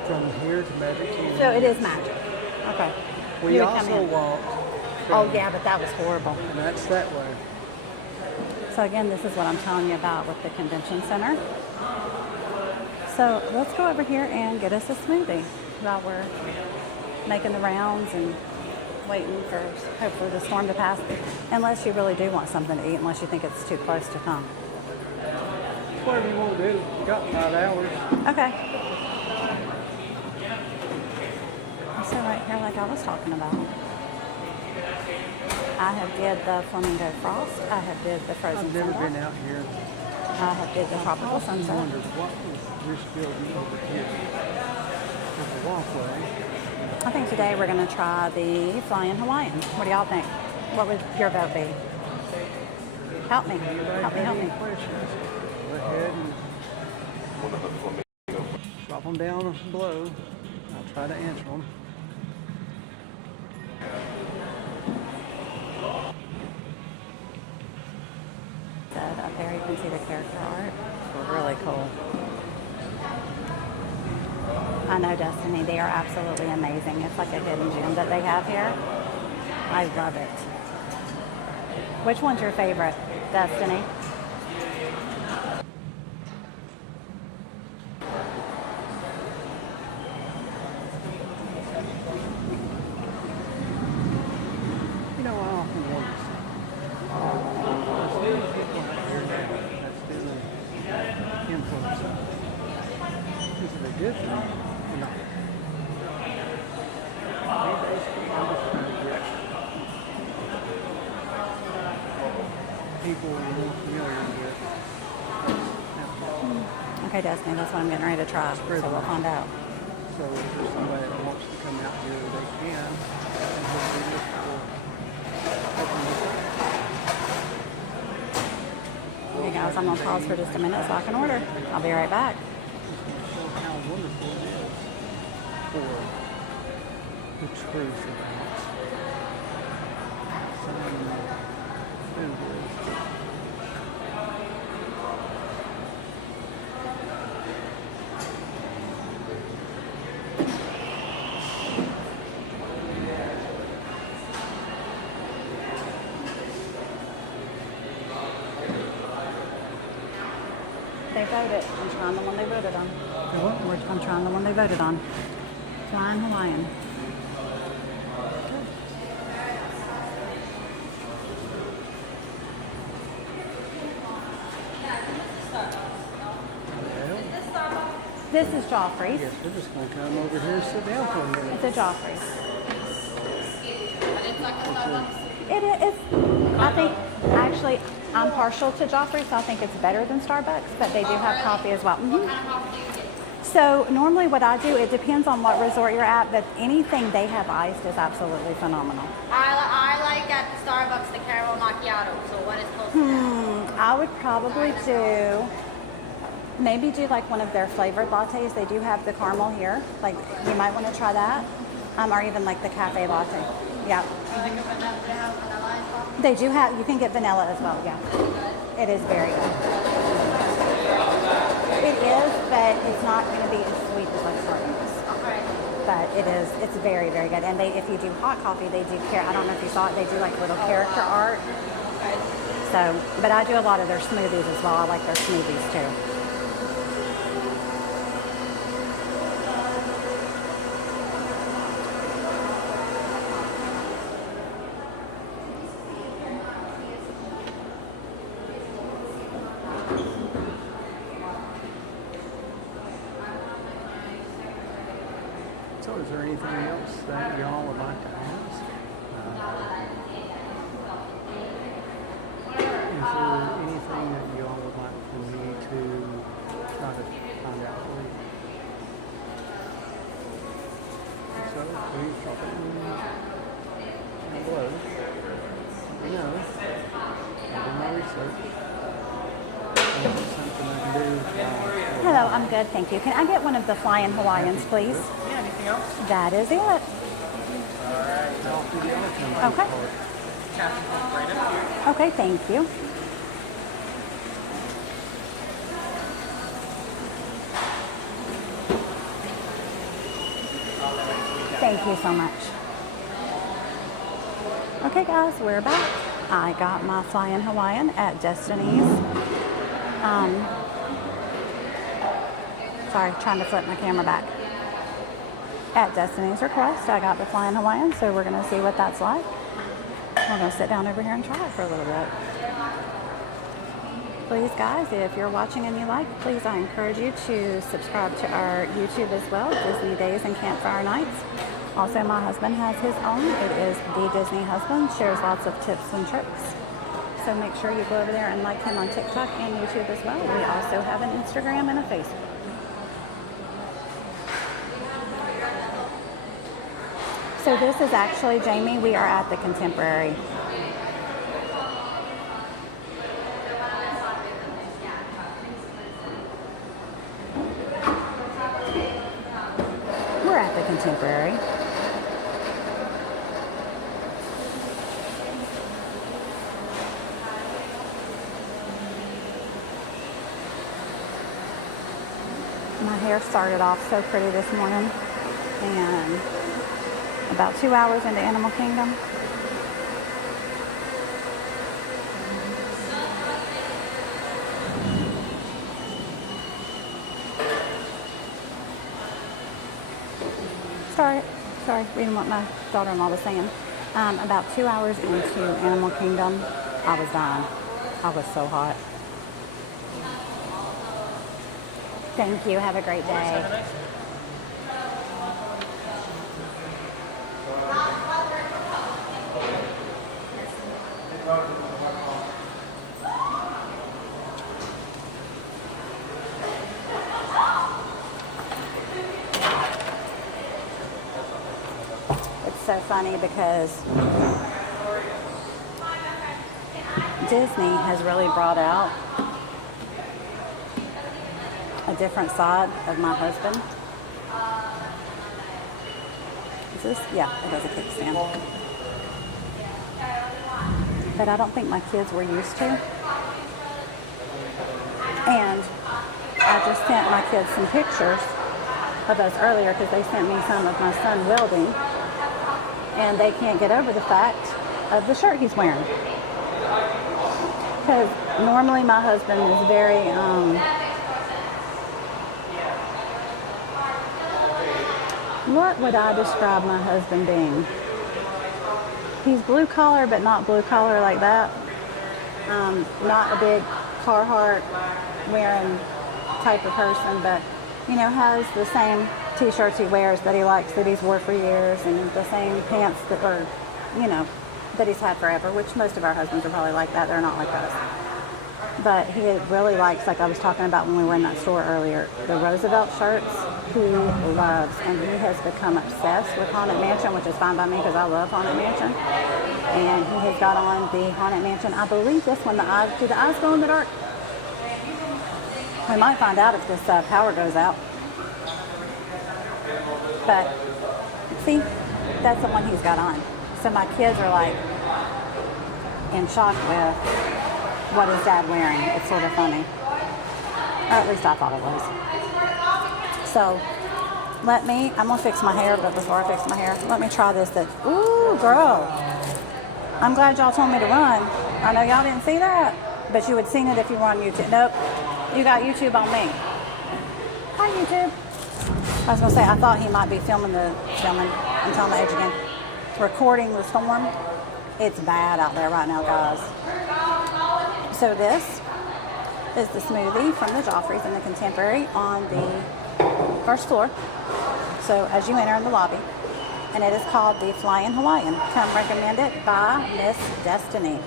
From here to Magic Kingdom. So it is Magic. Okay. We also walked. Oh yeah, but that was horrible. And that's that way. So again, this is what I'm telling you about with the convention center. So let's go over here and get us a smoothie while we're making the rounds and waiting for hopefully the storm to pass. Unless you really do want something to eat, unless you think it's too close to come. Whatever you want to do. You got 5 hours. Okay. So right here, like I was talking about. I have did the Flamingo Frost. I have did the Frozen I've never Sunset. been out here. I have did the Tropical Sunset. I wondered what was this building over here. There's a walkway. I think today we're going to try the Flying Hawaiian. What do y'all think? What would your vote be? Help me. Help me. Go ahead and drop them down below. I'll try to answer them. Up there you can see the character art. It's really cool. I know, Destiny, they are absolutely amazing. It's like a hidden gem that they have here. I love it. Which one's your favorite, Destiny? You know, I often wonder. Influence. Is it a good thing or not? Basically, I'm just trying to get people more familiar with. Okay, Destiny, that's what I'm getting ready to try. So we'll find out. So if there's somebody that wants to come out here, they can. And hopefully this will open this up. Hey guys, I'm going to pause for just a minute so I can order. I'll be right back. Show how wonderful it is for the truth about some food is. They voted. I'm trying the one they voted on. I'm trying the one they voted on. Flying Hawaiian. This is Joffrey's. Yes, we're just going to come over here and sit down for a minute. It's a Joffrey's. It's like a Starbucks. It is. I think, actually, I'm partial to Joffrey's, so I think it's better than Starbucks, but they do have coffee as well. What kind of coffee do you get? So normally what I do, it depends on what resort you're at, but anything they have iced is absolutely phenomenal. I like at the Starbucks the caramel macchiato. So what is close to that? I would probably maybe do like one of their flavored lattes. They do have the caramel here. Like you might want to try that, or even like the cafe latte. Yeah. Like a vanilla, they have vanilla in coffee? They do have. You can get vanilla as well. Yeah. It is very good. It is, but it's not going to be as sweet as like Starbucks. Okay. But it's very, very good. And if you do hot coffee, they do I don't know if you saw it, they do like little character art. So, but I do a lot of their smoothies as well. I like their smoothies too. So is there anything else that y'all would like to ask? Is there anything that y'all would like for me to try to find out for you? So please drop it in below. Let me know. I'll do my research. Is there something I can do? Hello, I'm good, thank you. Can I get one of the Flying Hawaiians, please? Yeah, anything else? That is it. Alright, I'll do the other thing. Okay. Captain, right up here. Okay, thank you. Thank you so much. Okay guys, we're back. I got my Flying Hawaiian at Destiny's. Sorry, trying to flip my camera back. At Destiny's request, I got the Flying Hawaiian, so we're gonna see what that's like. We're gonna sit down over here and try it for a little bit. Please guys, if you're watching and you like, please I encourage you to subscribe to our YouTube as well, Disney Days and Campfire Nights. Also, my husband has his own. It is The Disney Husband, shares lots of tips and tricks. So make sure you go over there and like him on TikTok and YouTube as well. We also have an Instagram and a Facebook. So this is actually, Jamie, we are at the Contemporary. We're at the Contemporary. My hair started off so pretty this morning, and about 2 hours into Animal Kingdom. Sorry, reading what my daughter-in-law was saying. About 2 hours into Animal Kingdom, I was dying. I was so hot. Thank you. Have a great day. It's so funny because Disney has really brought out a different side of my husband. Is this? Yeah, it has a kickstand. But I don't think my kids were used to. And I just sent my kids some pictures of us earlier because they sent me some of my son welding. And they can't get over the fact of the shirt he's wearing. Because normally my husband is very, what would I describe my husband being? He's blue collar, but not blue collar like that. Not a big Carhartt wearing type of person, but you know, has the same t-shirts he wears that he likes, that he's wore for years, and the same pants that are, you know, that he's had forever, which most of our husbands are probably like that. They're not like us. But he really likes, like I was talking about when we were in that store earlier, the Roosevelt shirts he loves, and he has become obsessed with Haunted Mansion, which is fine by me because I love Haunted Mansion. And he has got on the Haunted Mansion. I believe this one, do the eyes glow in the dark? We might find out if this power goes out. But see, that's the one he's got on. So my kids are like in shock with what is Dad wearing. It's sort of funny. Or at least I thought it was. So I'm gonna fix my hair, but before I fix my hair, let me try this. Ooh, girl. I'm glad y'all told me to run. I know y'all didn't see that, but you would have seen it if you were on YouTube. Nope, you got YouTube on me. Hi, YouTube. I was gonna say, I thought he might be I'm telling the age again, recording the storm. It's bad out there right now, guys. So this is the smoothie from the Joffrey's in the Contemporary on the first floor. So as you enter in the lobby, and it is called the Flying Hawaiian. Come recommended by Miss Destiny.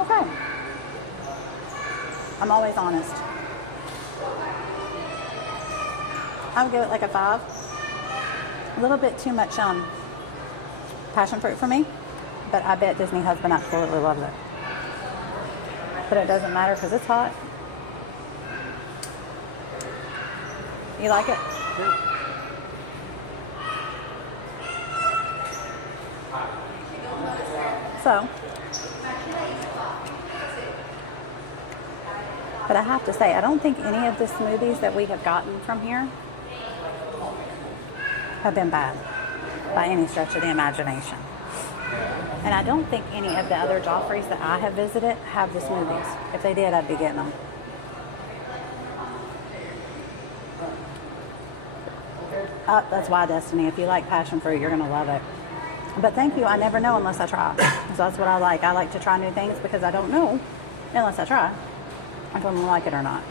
Okay. I'm always honest. I would give it like a 5. A little bit too much passion fruit for me, but I bet Disney husband absolutely loves it. But it doesn't matter because it's hot. You like it? Yeah. So, but I have to say, I don't think any of the smoothies that we have gotten from here have been bad by any stretch of the imagination. And I don't think any of the other Joffrey's that I have visited have the smoothies. If they did, I'd be getting them. That's why, Destiny. If you like passion fruit, you're going to love it. But thank you. I never know unless I try. So that's what I like. I like to try new things because I don't know unless I try. I don't like it or not.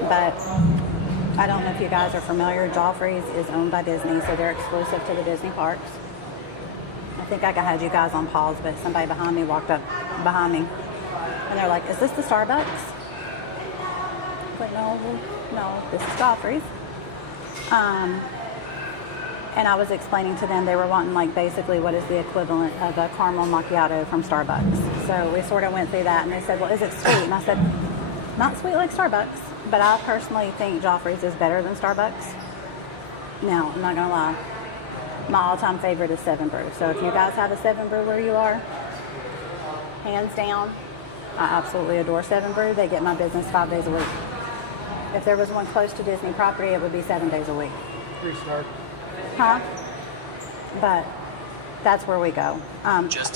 But I don't know if you guys are familiar. Joffrey's is owned by Disney, so they're exclusive to the Disney parks. I think I had you guys on pause, but somebody behind me walked up behind me. And they're like, is this the Starbucks? I was like, no, this is Joffrey's. And I was explaining to them, they were wanting like basically what is the equivalent of a caramel macchiato from Starbucks. So we sort of went through that and they said, well, is it sweet? And I said, not sweet like Starbucks, but I personally think Joffrey's is better than Starbucks. Now, I'm not going to lie. My all-time favorite is 7 Brew. So if you guys have a 7 Brew where you are, hands down, I absolutely adore 7 Brew. They get my business 5 days a week. If there was one close to Disney property, it would be 7 days a week. 3-star. Huh? But that's where we go.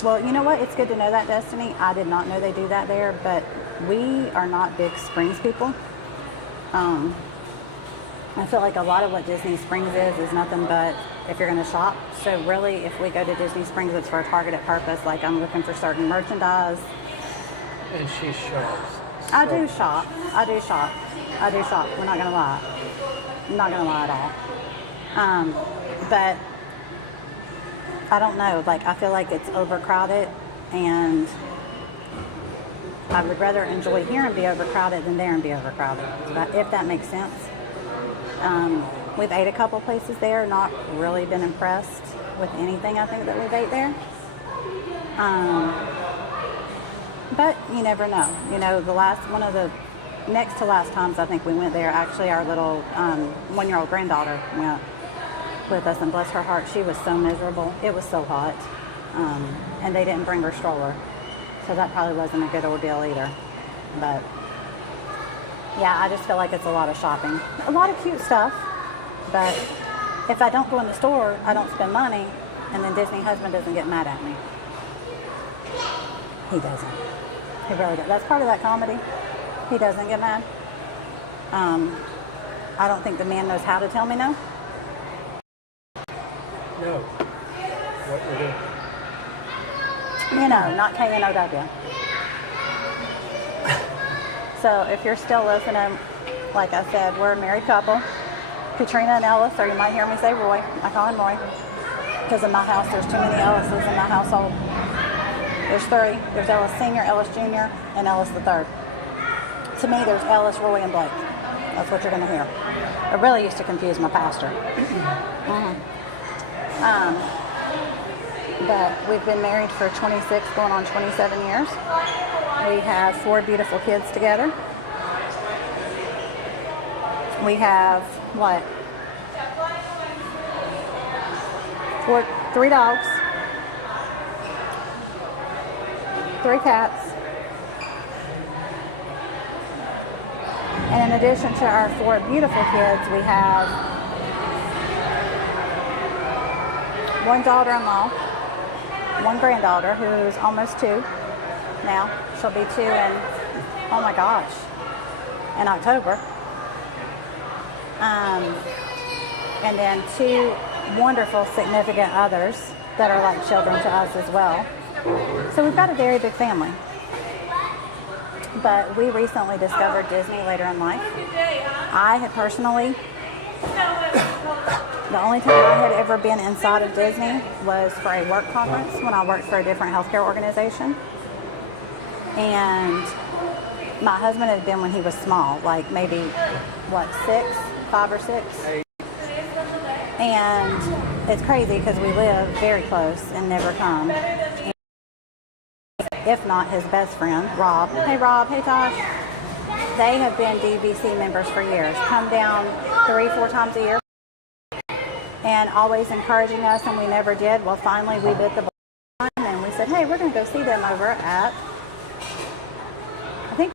Well, you know what? It's good to know that, Destiny. I did not know they do that there, but we are not big Springs people. I feel like a lot of what Disney Springs is nothing but if you're going to shop. So really, if we go to Disney Springs, it's for a targeted purpose. Like I'm looking for certain merchandise. And she shops. I do shop. We're not going to lie. I'm not going to lie at all. But I don't know. Like I feel like it's overcrowded, and I would rather enjoy here and be overcrowded than there and be overcrowded. If that makes sense. We've ate a couple places there, not really been impressed with anything I think that we've ate there. But you never know. You know, one of the next to last times I think we went there, actually our little 1-year-old granddaughter went with us, and bless her heart, she was so miserable. It was so hot. And they didn't bring her stroller. So that probably wasn't a good ordeal either. But yeah, I just feel like it's a lot of shopping. A lot of cute stuff. But if I don't go in the store, I don't spend money, and then Disney husband doesn't get mad at me. He doesn't. He really doesn't. That's part of that comedy. He doesn't get mad. I don't think the man knows how to tell me no. No. What we do? You know, not K-N-O-W. So if you're still listening, like I said, we're a married couple. Katrina and Ellis, or you might hear me say Roy. I call him Roy. Because in my house, there's too many Ellises in my household. There's 3. There's Ellis Sr., Ellis Jr., and Ellis III. To me, there's Ellis, Roy, and Blake. That's what you're going to hear. It really used to confuse my pastor. But we've been married for 26, going on 27 years. We have 4 beautiful kids together. We have, 3 dogs, 3 cats. And in addition to our 4 beautiful kids, we have 1 daughter-in-law, 1 granddaughter who's almost 2 now. She'll be 2 in, oh my gosh, in October. And then 2 wonderful significant others that are like children to us as well. So we've got a very big family. But we recently discovered Disney later in life. I had personally, the only time I had ever been inside of Disney was for a work conference when I worked for a different healthcare organization. And my husband had been when he was small, like maybe, 5 or 6? And it's crazy because we live very close and never come. And if not his best friend, Rob. Hey Rob, hey Tosh. They have been DVC members for years. Come down 3-4 times a year and always encouraging us, and we never did. Well, finally we bit the bullet and we said, hey, we're going to go see them over at, I think,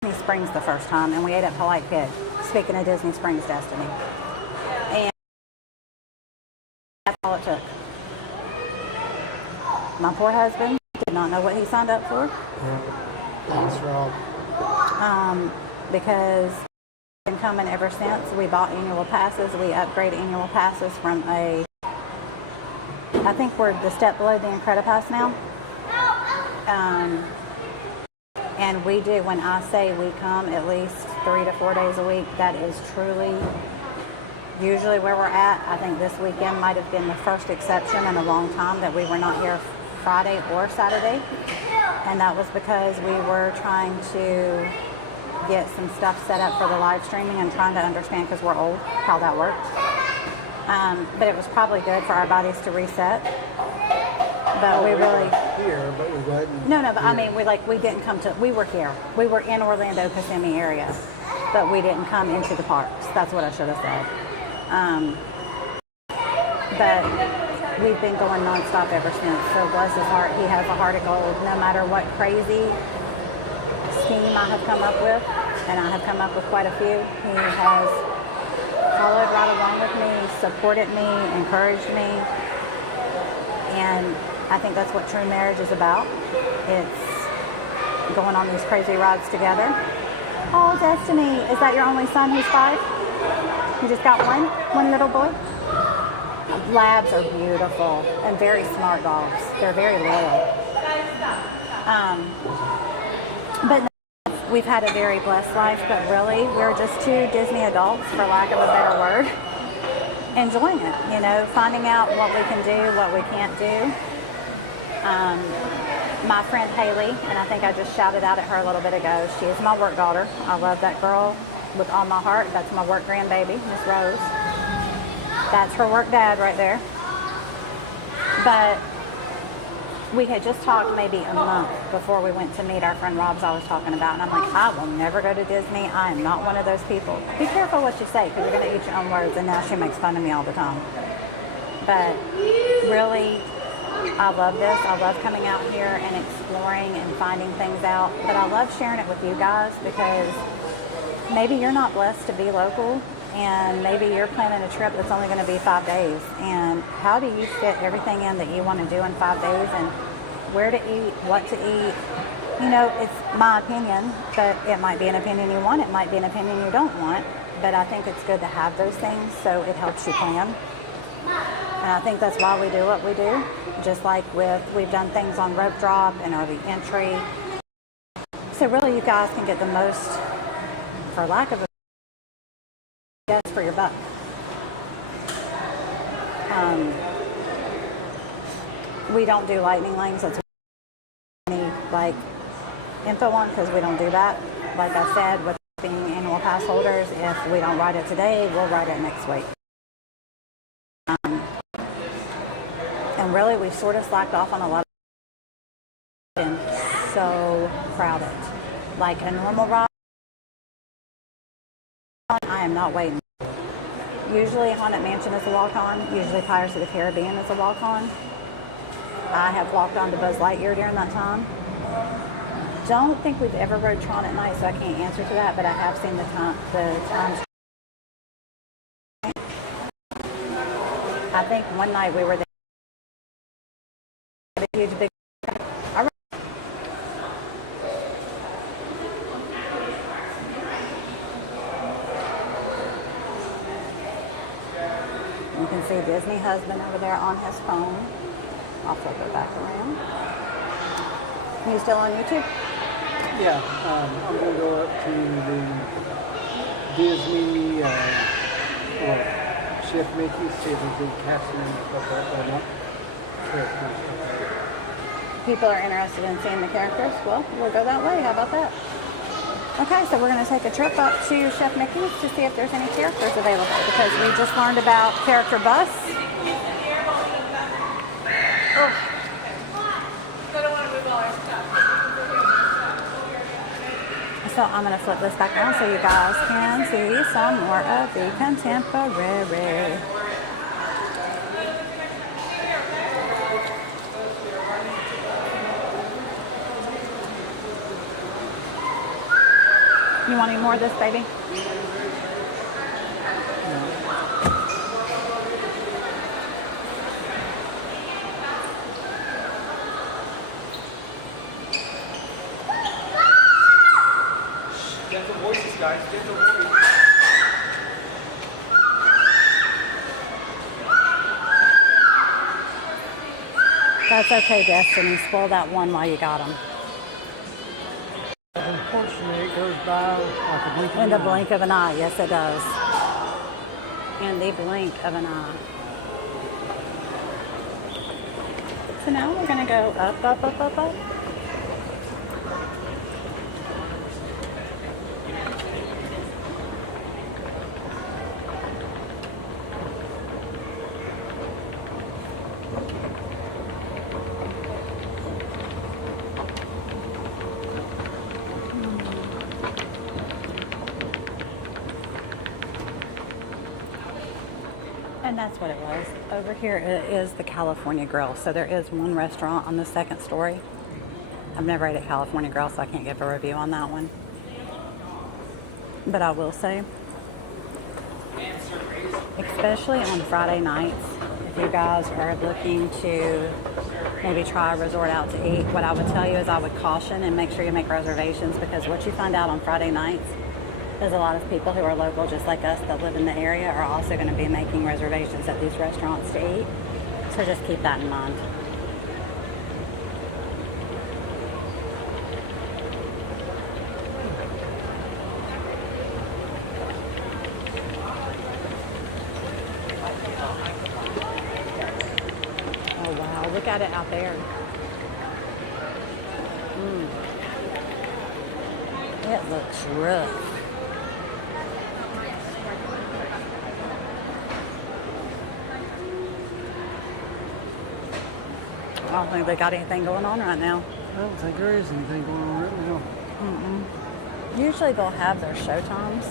Disney Springs the first time, and we ate at Polite Pig. Speaking of Disney Springs Destiny. And that's all it took. My poor husband did not know what he signed up for. Thanks, Rob. Because we've been coming ever since. We bought annual passes. We upgrade annual passes from I think we're the step below the Incredipass now. And we do, when I say we come at least 3 to 4 days a week, that is truly usually where we're at. I think this weekend might have been the first exception in a long time that we were not here Friday or Saturday. And that was because we were trying to get some stuff set up for the live streaming and trying to understand, because we're old, how that works. But it was probably good for our bodies to reset. But we really here, but we wasn't. No, but I mean, we didn't come to. We were here. We were in Orlando, Kissimmee area, but we didn't come into the parks. That's what I should have said. But we've been going nonstop ever since. So bless his heart, he has a heart of gold. No matter what crazy scheme I have come up with, and I have come up with quite a few, he has followed right along with me, supported me, encouraged me, and I think that's what true marriage is about. It's going on these crazy rides together. Oh, Destiny, is that your only son who's 5? You just got one little boy? Labs are beautiful and very smart dogs. They're very loyal. But no, we've had a very blessed life, but really we're just 2 Disney adults, for lack of a better word, enjoying it, finding out what we can do, what we can't do. My friend Haley, and I think I just shouted out at her a little bit ago, she is my work daughter. I love that girl with all my heart. That's my work grandbaby, Miss Rose. That's her work dad right there. But we had just talked maybe a month before we went to meet our friend Rob's I was talking about, and I'm like, I will never go to Disney. I am not one of those people. Be careful what you say, because you're going to eat your own words, and now she makes fun of me all the time. But really, I love this. I love coming out here and exploring and finding things out. But I love sharing it with you guys, because maybe you're not blessed to be local, and maybe you're planning a trip that's only going to be 5 days. And how do you fit everything in that you want to do in 5 days, and where to eat, what to eat? It's my opinion, but it might be an opinion you want. It might be an opinion you don't want. But I think it's good to have those things, so it helps you plan. And I think that's why we do what we do. Just like we've done things on rope drop and early entry. So really you guys can get the most, for lack of a guess, for your buck. We don't do lightning lanes. That's any like info on, because we don't do that. Like I said, with being annual pass holders, if we don't ride it today, we'll ride it next week. And really, we've sort of slacked off on a lot of and so crowded. Like a normal ride, I am not waiting. Usually Haunted Mansion is a walk-on. Usually Pirates of the Caribbean is a walk-on. I have walked on to Buzz Lightyear during that time. Don't think we've ever rode Tron at night, so I can't answer to that, but I have seen the times. I think one night we were there. A huge big. You can see Disney husband over there on his phone. I'll flip it back around. You still on YouTube? Yeah, I'm going to go up to the Disney, Chef Mickey, see if we can caption and stuff like that or not. People are interested in seeing the characters. Well, we'll go that way. How about that? Okay, so we're going to take a trip up to Chef Mickey's to see if there's any characters available, because we just learned about Character Bus. Oh. So I'm going to flip this back around so you guys can see some more of the contemporary. You want any more of this, baby? Gentle voices, guys. Gentle voices. That's okay, Destiny. Spoil that one while you got them. Unfortunately, it goes by like a blink of an eye. In the blink of an eye, yes it does. In the blink of an eye. So now we're going to go up, up, up, up, up. And that's what it was. Over here is the California Grill. So there is one restaurant on the second story. I've never ate at California Grill, so I can't give a review on that one. But I will say, especially on Friday nights, if you guys are looking to maybe try a resort out to eat, what I would tell you is I would caution and make sure you make reservations, because what you find out on Friday nights is a lot of people who are local, just like us, that live in the area, are also going to be making reservations at these restaurants to eat. So just keep that in mind. Oh wow, look at it out there. It looks rough. I don't think they got anything going on right now. I don't think there is anything going on right now. Usually they'll have their show times.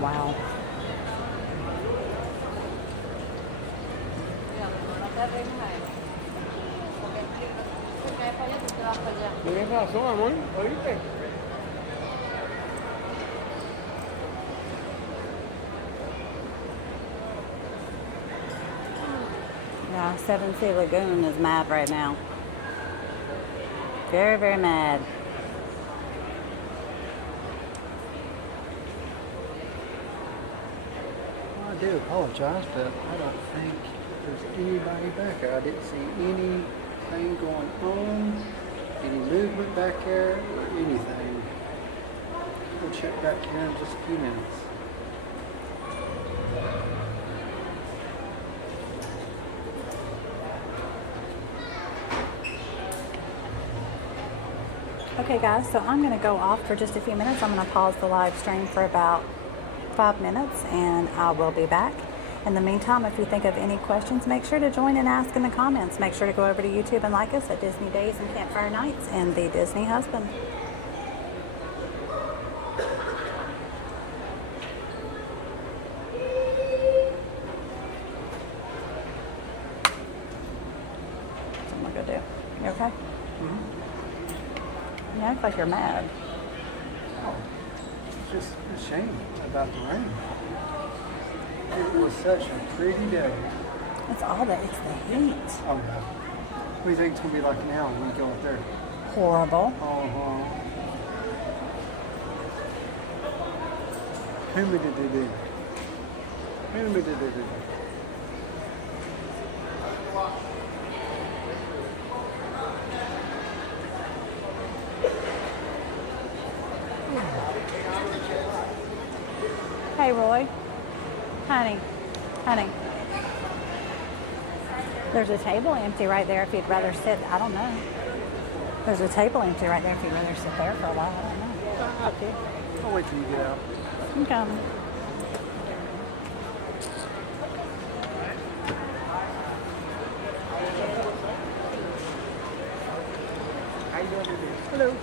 Wow. ¿Qué pasó, amor? ¿Oíste? Yeah, Seven Sea Lagoon is mad right now. Very, very mad. do apologize, but I don't think there's anybody back there. I didn't see anything going on, any movement back there, or anything. We'll check back here in just a few minutes. Okay guys, so I'm going to go off for just a few minutes. I'm going to pause the live stream for about 5 minutes and I will be back. In the meantime, if you think of any questions, make sure to join and ask in the comments. Make sure to go over to YouTube and like us at Disney Days and Campfire Nights and The Disney Husband. What's I'm going to do? You okay? You act like you're mad. Oh, it's just a shame about the rain. It was such a pretty day. It's all that, it's the heat. Oh no. What do you think it's going to be like now when we go up there? Horrible. Humidity. Humidity. Hey, Roy. Honey. There's a table empty right there if you'd rather sit. I don't know. There's a table empty right there if you'd rather sit there for a while. I don't know. Okay. I'll wait till you get out. I'm coming. How you doing today? Hello.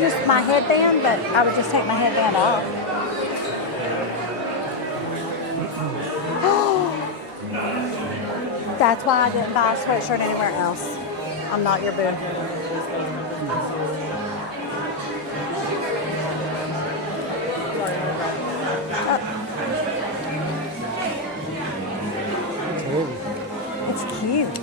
Just my headband, but I would just take my headband off. That's why I didn't buy a sweatshirt anywhere else. I'm not your boo. It's cute.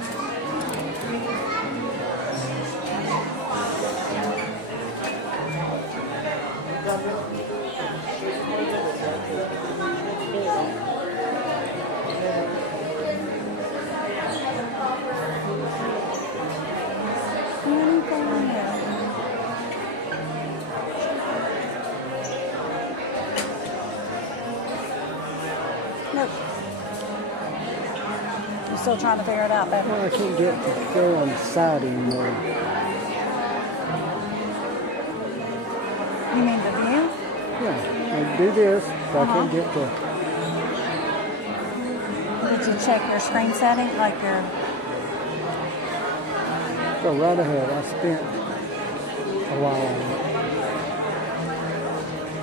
Nope. You're still trying to figure it out, baby. Well, I can't get to go on the side anymore. You mean the view? Yeah, I do this, so I can't get to. Did you check your screen setting, like your? Go right ahead. I spent a while on it.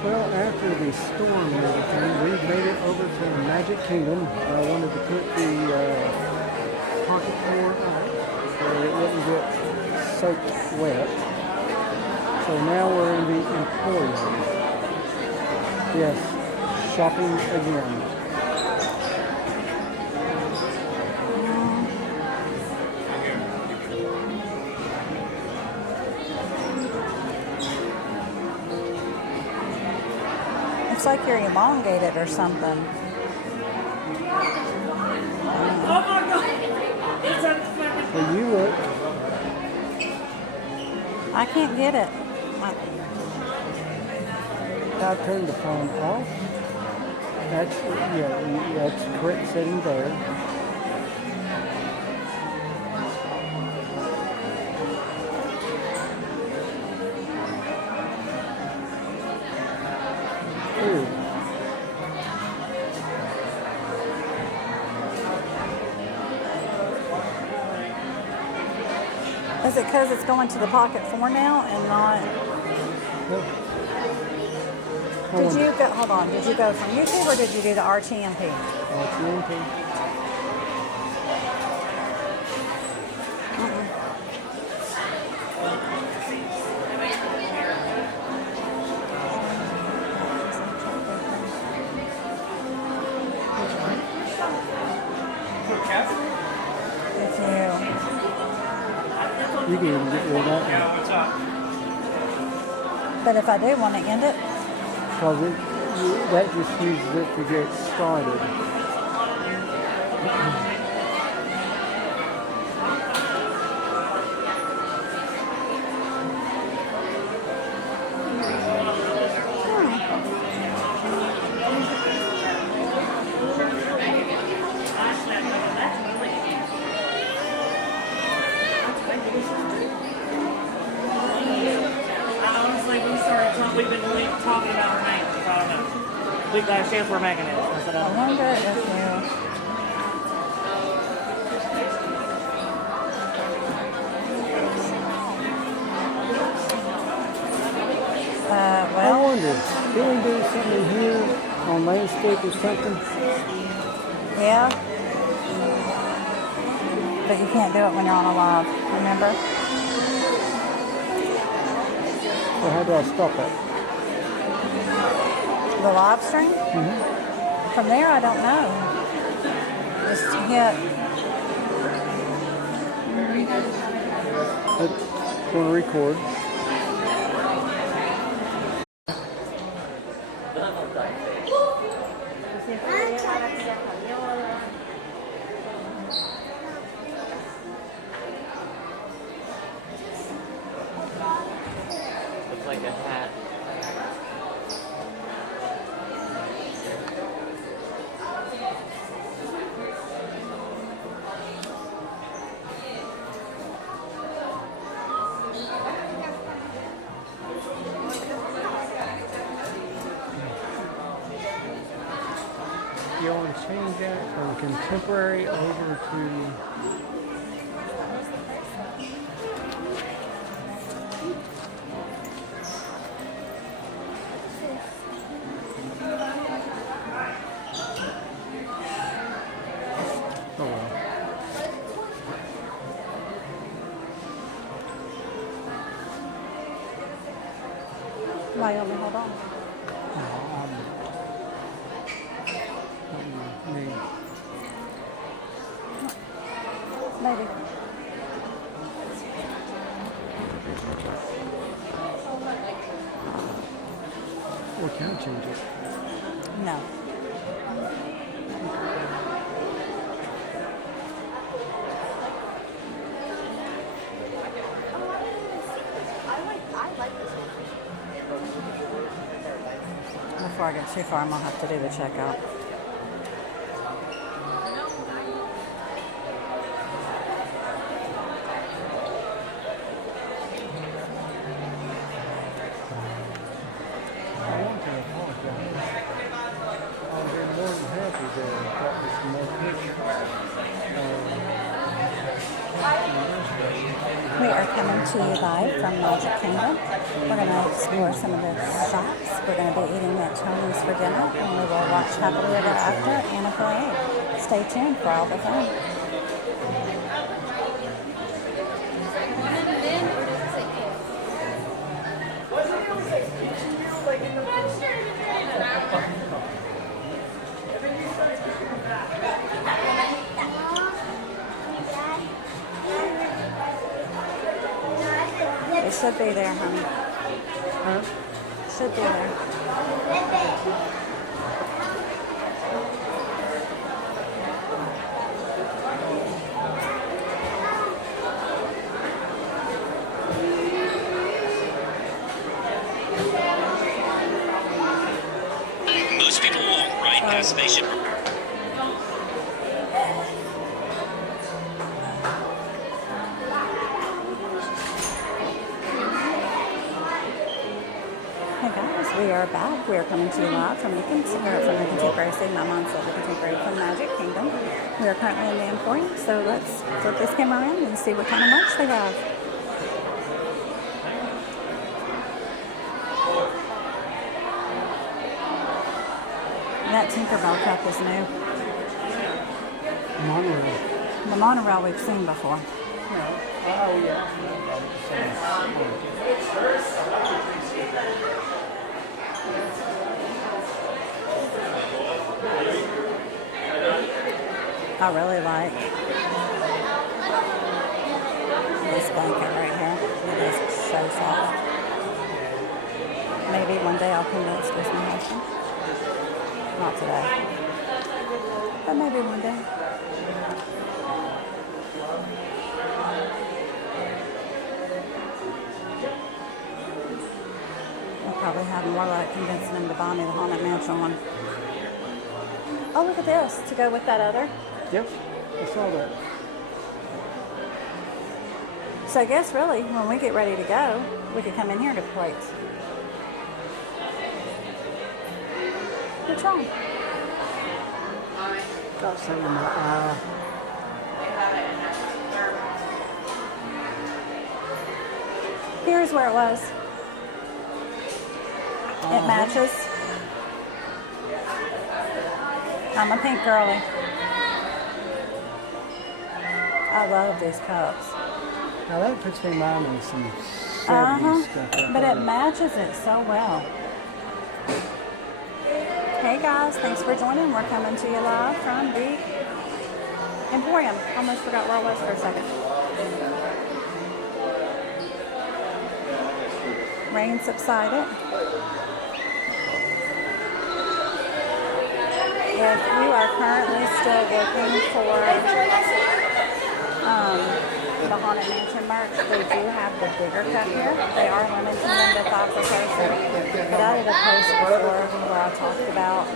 Well, after the storm and everything, we made it over to Magic Kingdom. I wanted to put the pocket floor up so it wouldn't get soaked wet. So now we're in the Emporium. Yes, shopping again. It's like you're elongated or something. Well, you look. I can't get it. I turned the phone off. That's, that's correct setting there. Ooh. Is it because it's going to the pocket 4 now and not? Did you go? Hold on. Did you go from YouTube or did you do the RTMP? RTMP. You can even get rid of that. Yeah, what's up? But if I do want to end it, Because that just uses it to get started. Honestly, we've been talking about her name. So I don't know. We got a chance we're making it. I wonder if you. I wonder, can we do something here on landscape or something? Yeah. But you can't do it when you're on a live, remember? So how do I stop it? The live stream? From there, I don't know. Just hit. It's going to record. Looks like a hat. You want to change that from contemporary over to Why only hold on? Maybe. we can change it. No. Before I get too far, I'm gonna have to do the checkout. We are coming to you live from Magic Kingdom. We're going to explore some of the shops. We're going to be eating at Tony's for dinner, and we will watch Happily Ever After and a parade. Stay tuned for all the fun. It should be there, honey. Huh? Should be there. Most people won't ride past reservation. Hey guys, we are back. We are coming to you live from the Contemporary City. My mom's the Contemporary from Magic Kingdom. We are currently in the Emporium, so let's flip this camera around and see what kind of merch they have. That Tinkerbell cup is new. Monorail. The monorail we've seen before. Oh, yeah. I really like this blanket right here. It is so soft. Maybe one day I'll convince Disney Nation. Not today. But maybe one day. I'll probably have more like convincing him to buy me the Haunted Mansion one. Oh, look at this, to go with that other. Yep, I saw that. So I guess really, when we get ready to go, we could come in here to plates. What's wrong? Got something in my eye. Here's where it was. It matches. I'm a pink girly. I love these cups. Now that puts me in mind of some 70s stuff. But it matches it so well. Hey guys, thanks for joining. We're coming to you live from the Emporium. Almost forgot where I was for a second. Rain subsided. If you are currently still looking for the Haunted Mansion merch, they do have the bigger cup here. They are limiting them to 5 per person. But I did a post before where I talked about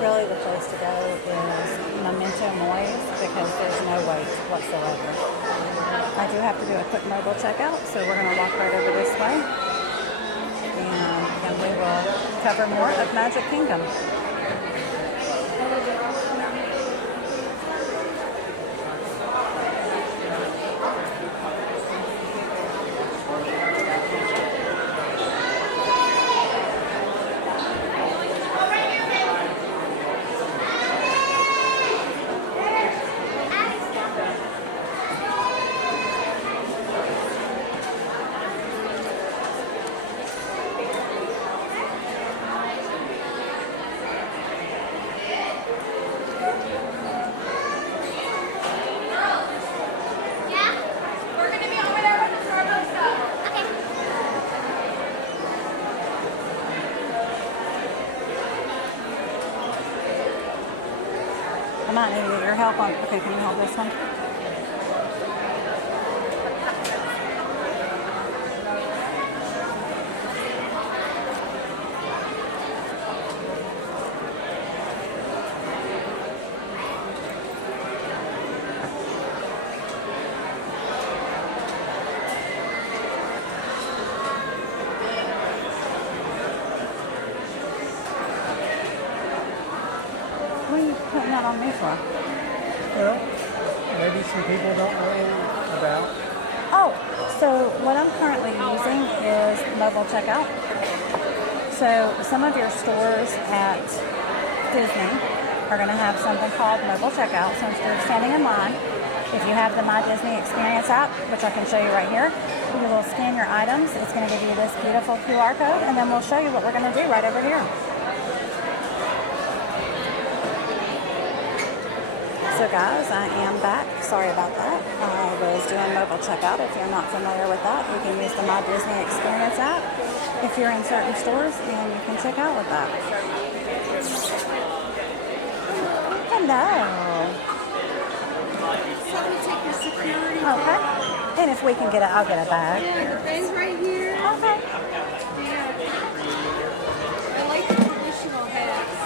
really the place to go is Memento Moi's because there's no wait whatsoever. I do have to do a quick mobile checkout, so we're going to walk right over this way. And we will cover more of Magic Kingdom. I might need to get your help on. Okay, can you hold this one? What are you putting that on me for? Well, maybe some people don't know about. Oh, so what I'm currently using is mobile checkout. So some of your stores at Disney are going to have something called mobile checkout. So instead of standing in line, if you have the My Disney Experience app, which I can show you right here, you will scan your items. It's going to give you this beautiful QR code, and then we'll show you what we're going to do right over here. So guys, I am back. Sorry about that. I was doing mobile checkout. If you're not familiar with that, you can use the My Disney Experience app if you're in certain stores, and you can check out with that. Hello. Okay. And if we can get it, I'll get a bag. Yeah, the bag's right here. Okay. Yeah. I like the traditional hats.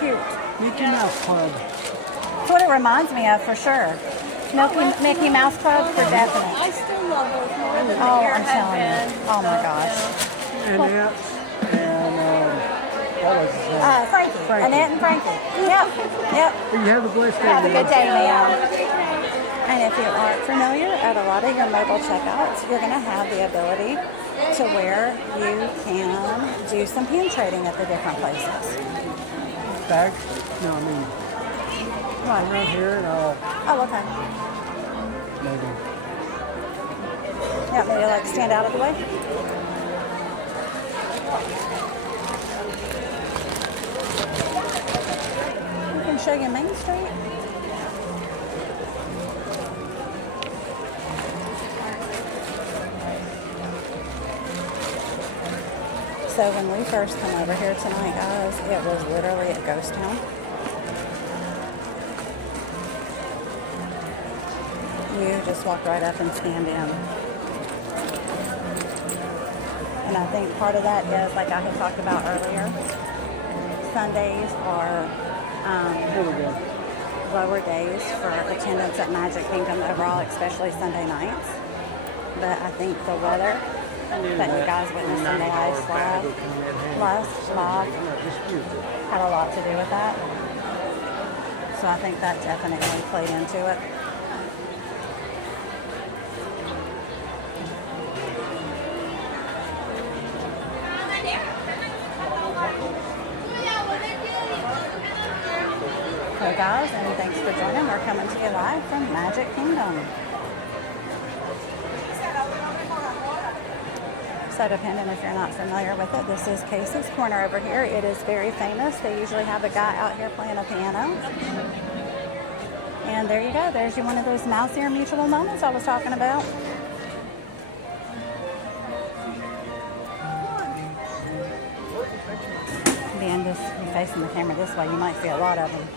cute. Mickey Mouse Club. That's what it reminds me of for sure. Mickey Mouse Club for definite. I still love those more than the Oh, year I'm had telling been. you. Oh my gosh. Annette and what was his name? Frankie. Frankie. Annette and Frankie. Yep. Yep. You have a blessed day. Have a good day, ma'am. Yeah. And if you aren't familiar, at a lot of your mobile checkouts, you're going to have the ability to where you can do some pin trading at the different places. Bags? No, I mean, What? around here and I'll Oh, okay. maybe. You want me to like stand out of the way? I can show you Main Street. So when we first come over here tonight, guys, it was literally a ghost town. You just walk right up and stand in. And I think part of that is, like I had talked about earlier, Sundays are lower days for attendance at Magic Kingdom overall, especially Sunday nights. But I think the weather that you guys witnessed in the last vlog had a lot to do with that. So I think that definitely played into it. Hey guys, and thanks for joining. We're coming to you live from Magic Kingdom. So depending if you're not familiar with it, this is Casey's Corner over here. It is very famous. They usually have a guy out here playing a piano. And there you go. There's one of those mouse ear mutual moments I was talking about. Being this, you're facing the camera this way, you might see a lot of them.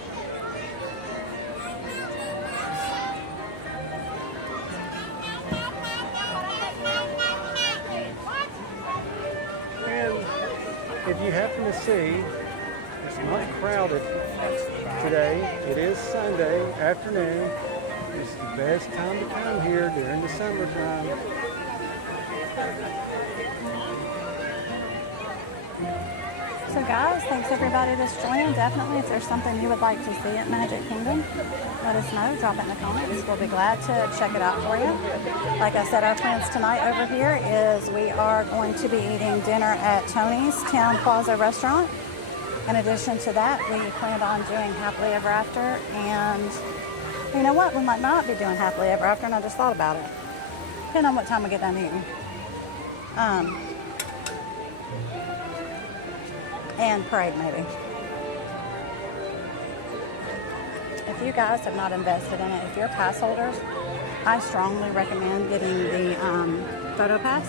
And if you happen to see, it's not crowded today. It is Sunday afternoon. It's the best time to come here during the summertime. So guys, thanks everybody that's joining. Definitely, if there's something you would like to see at Magic Kingdom, let us know. Drop it in the comments. We'll be glad to check it out for you. Like I said, our plans tonight over here is we are going to be eating dinner at Tony's Town Plaza Restaurant. In addition to that, we planned on doing Happily Ever After, and you know what? We might not be doing Happily Ever After, and I just thought about it. Depending on what time we get done eating. And parade maybe. If you guys have not invested in it, if you're pass holders, I strongly recommend getting the photo pass.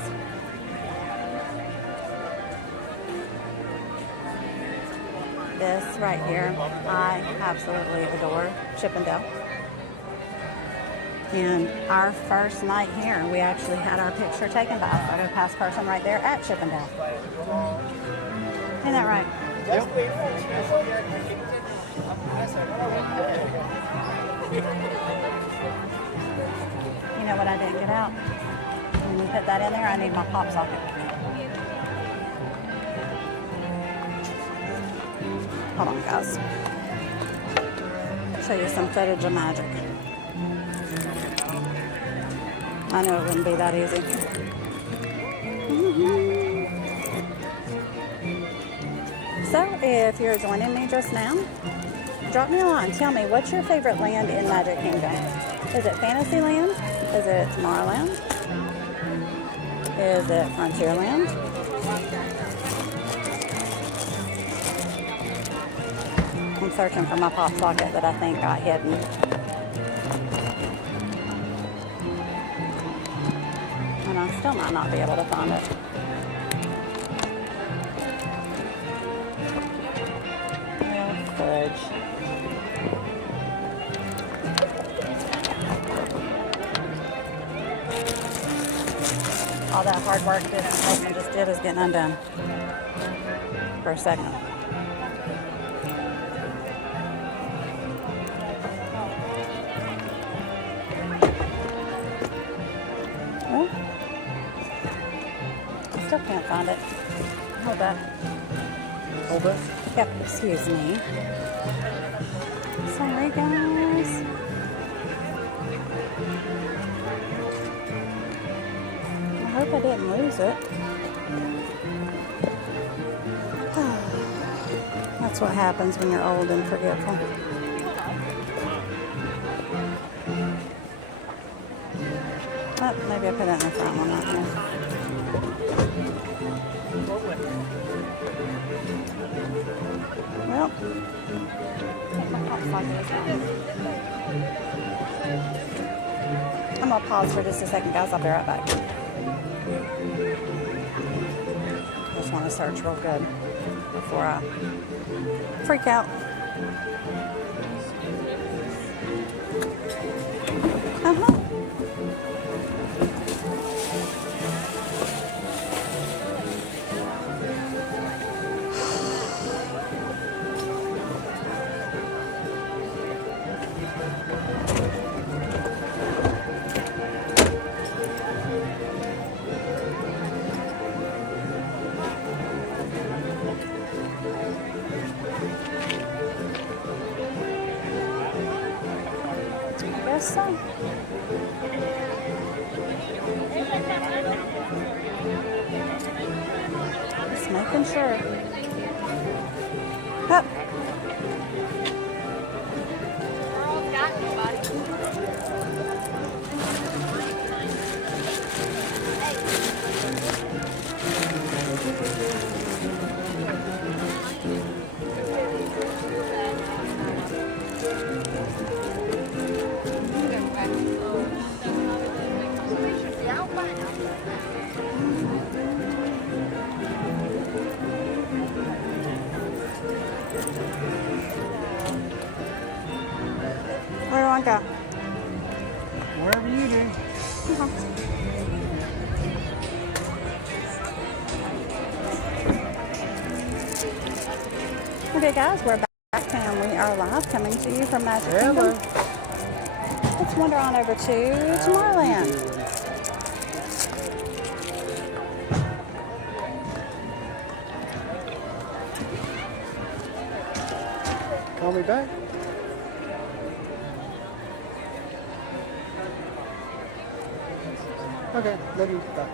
This right here, I absolutely adore Chip 'n Dale. And our first night here, we actually had our picture taken by a photo pass person right there at Chip 'n Dale. Isn't that right? Yep. You know what I didn't get out? When you put that in there, I need my pop socket. Hold on, guys. I'll show you some footage of magic. I know it wouldn't be that easy. So, if you're joining me just now, drop me a line. Tell me, what's your favorite land in Magic Kingdom? Is it Fantasyland? Is it Tomorrowland? Is it Frontierland? I'm searching for my pop socket that I think got hidden. And I still might not be able to find it. Fudge. All that hard work that Nathan just did is getting undone for a second. still can't find it. Hold up. Hold up. Yep, excuse me. Sorry, guys. I hope I didn't lose it. That's what happens when you're old and forgetful. Oh, maybe I put it in the front one, not here. Well, I'm gonna pause for just a second, guys. I'll be right back. Just want to search real good before I freak out. So. Just making sure. Up. Where do I go? Wherever you do. Okay, guys, we're back and we are live coming to you from Magic Kingdom. Let's wander on over to Tomorrowland. Call me back. Okay, love you. Bye.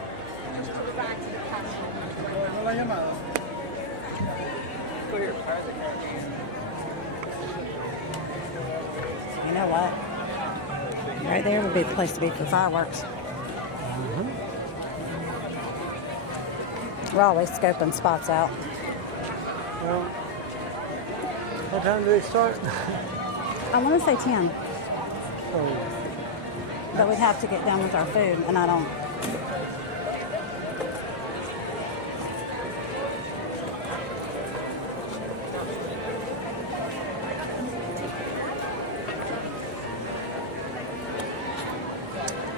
You know what? Right there would be the place to be for fireworks. We're always scoping spots out. Well, what time do they start? I want to say 10. Oh. But we'd have to get done with our food, and I don't.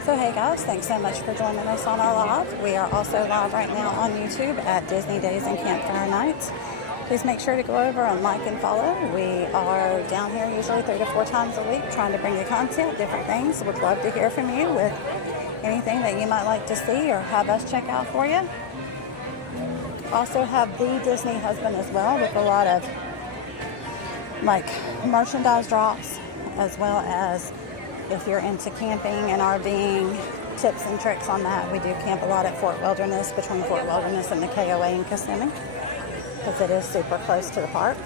So hey guys, thanks so much for joining us on our live. We are also live right now on YouTube at Disney Days and Campfire Nights. Please make sure to go over and like and follow. We are down here usually 3 to 4 times a week trying to bring you content, different things. Would love to hear from you with anything that you might like to see or have us check out for you. Also have the Disney Husband as well with a lot of like merchandise drops, as well as if you're into camping and RVing, tips and tricks on that. We do camp a lot at Fort Wilderness, between Fort Wilderness and the KOA in Kissimmee, because it is super close to the park.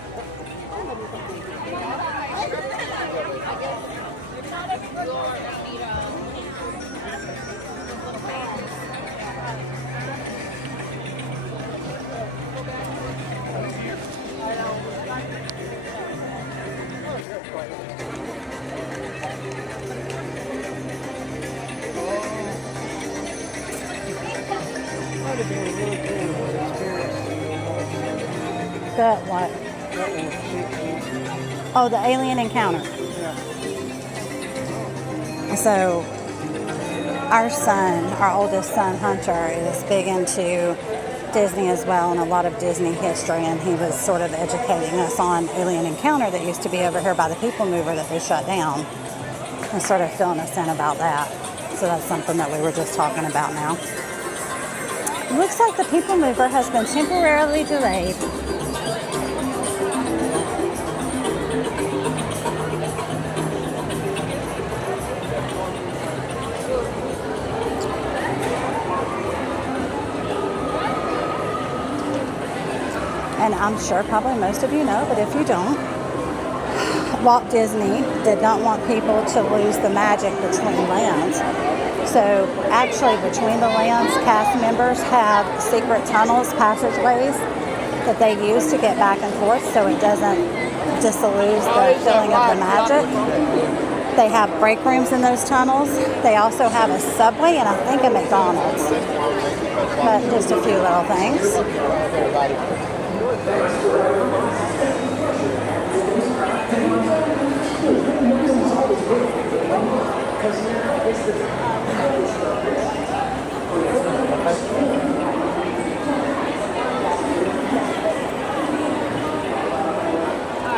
The what? Oh, the alien encounter. So our son, our oldest son, Hunter, is big into Disney as well, and a lot of Disney history, and he was sort of educating us on Alien Encounter that used to be over here by the People Mover that they shut down, and sort of filling us in about that. So that's something that we were just talking about now. Looks like the People Mover has been temporarily delayed. And I'm sure probably most of you know, but if you don't, Walt Disney did not want people to lose the magic between lands. So actually between the lands, cast members have secret tunnels, passageways that they use to get back and forth so it doesn't disillusion the feeling of the magic. They have break rooms in those tunnels. They also have a Subway and I think a McDonald's. But just a few little things.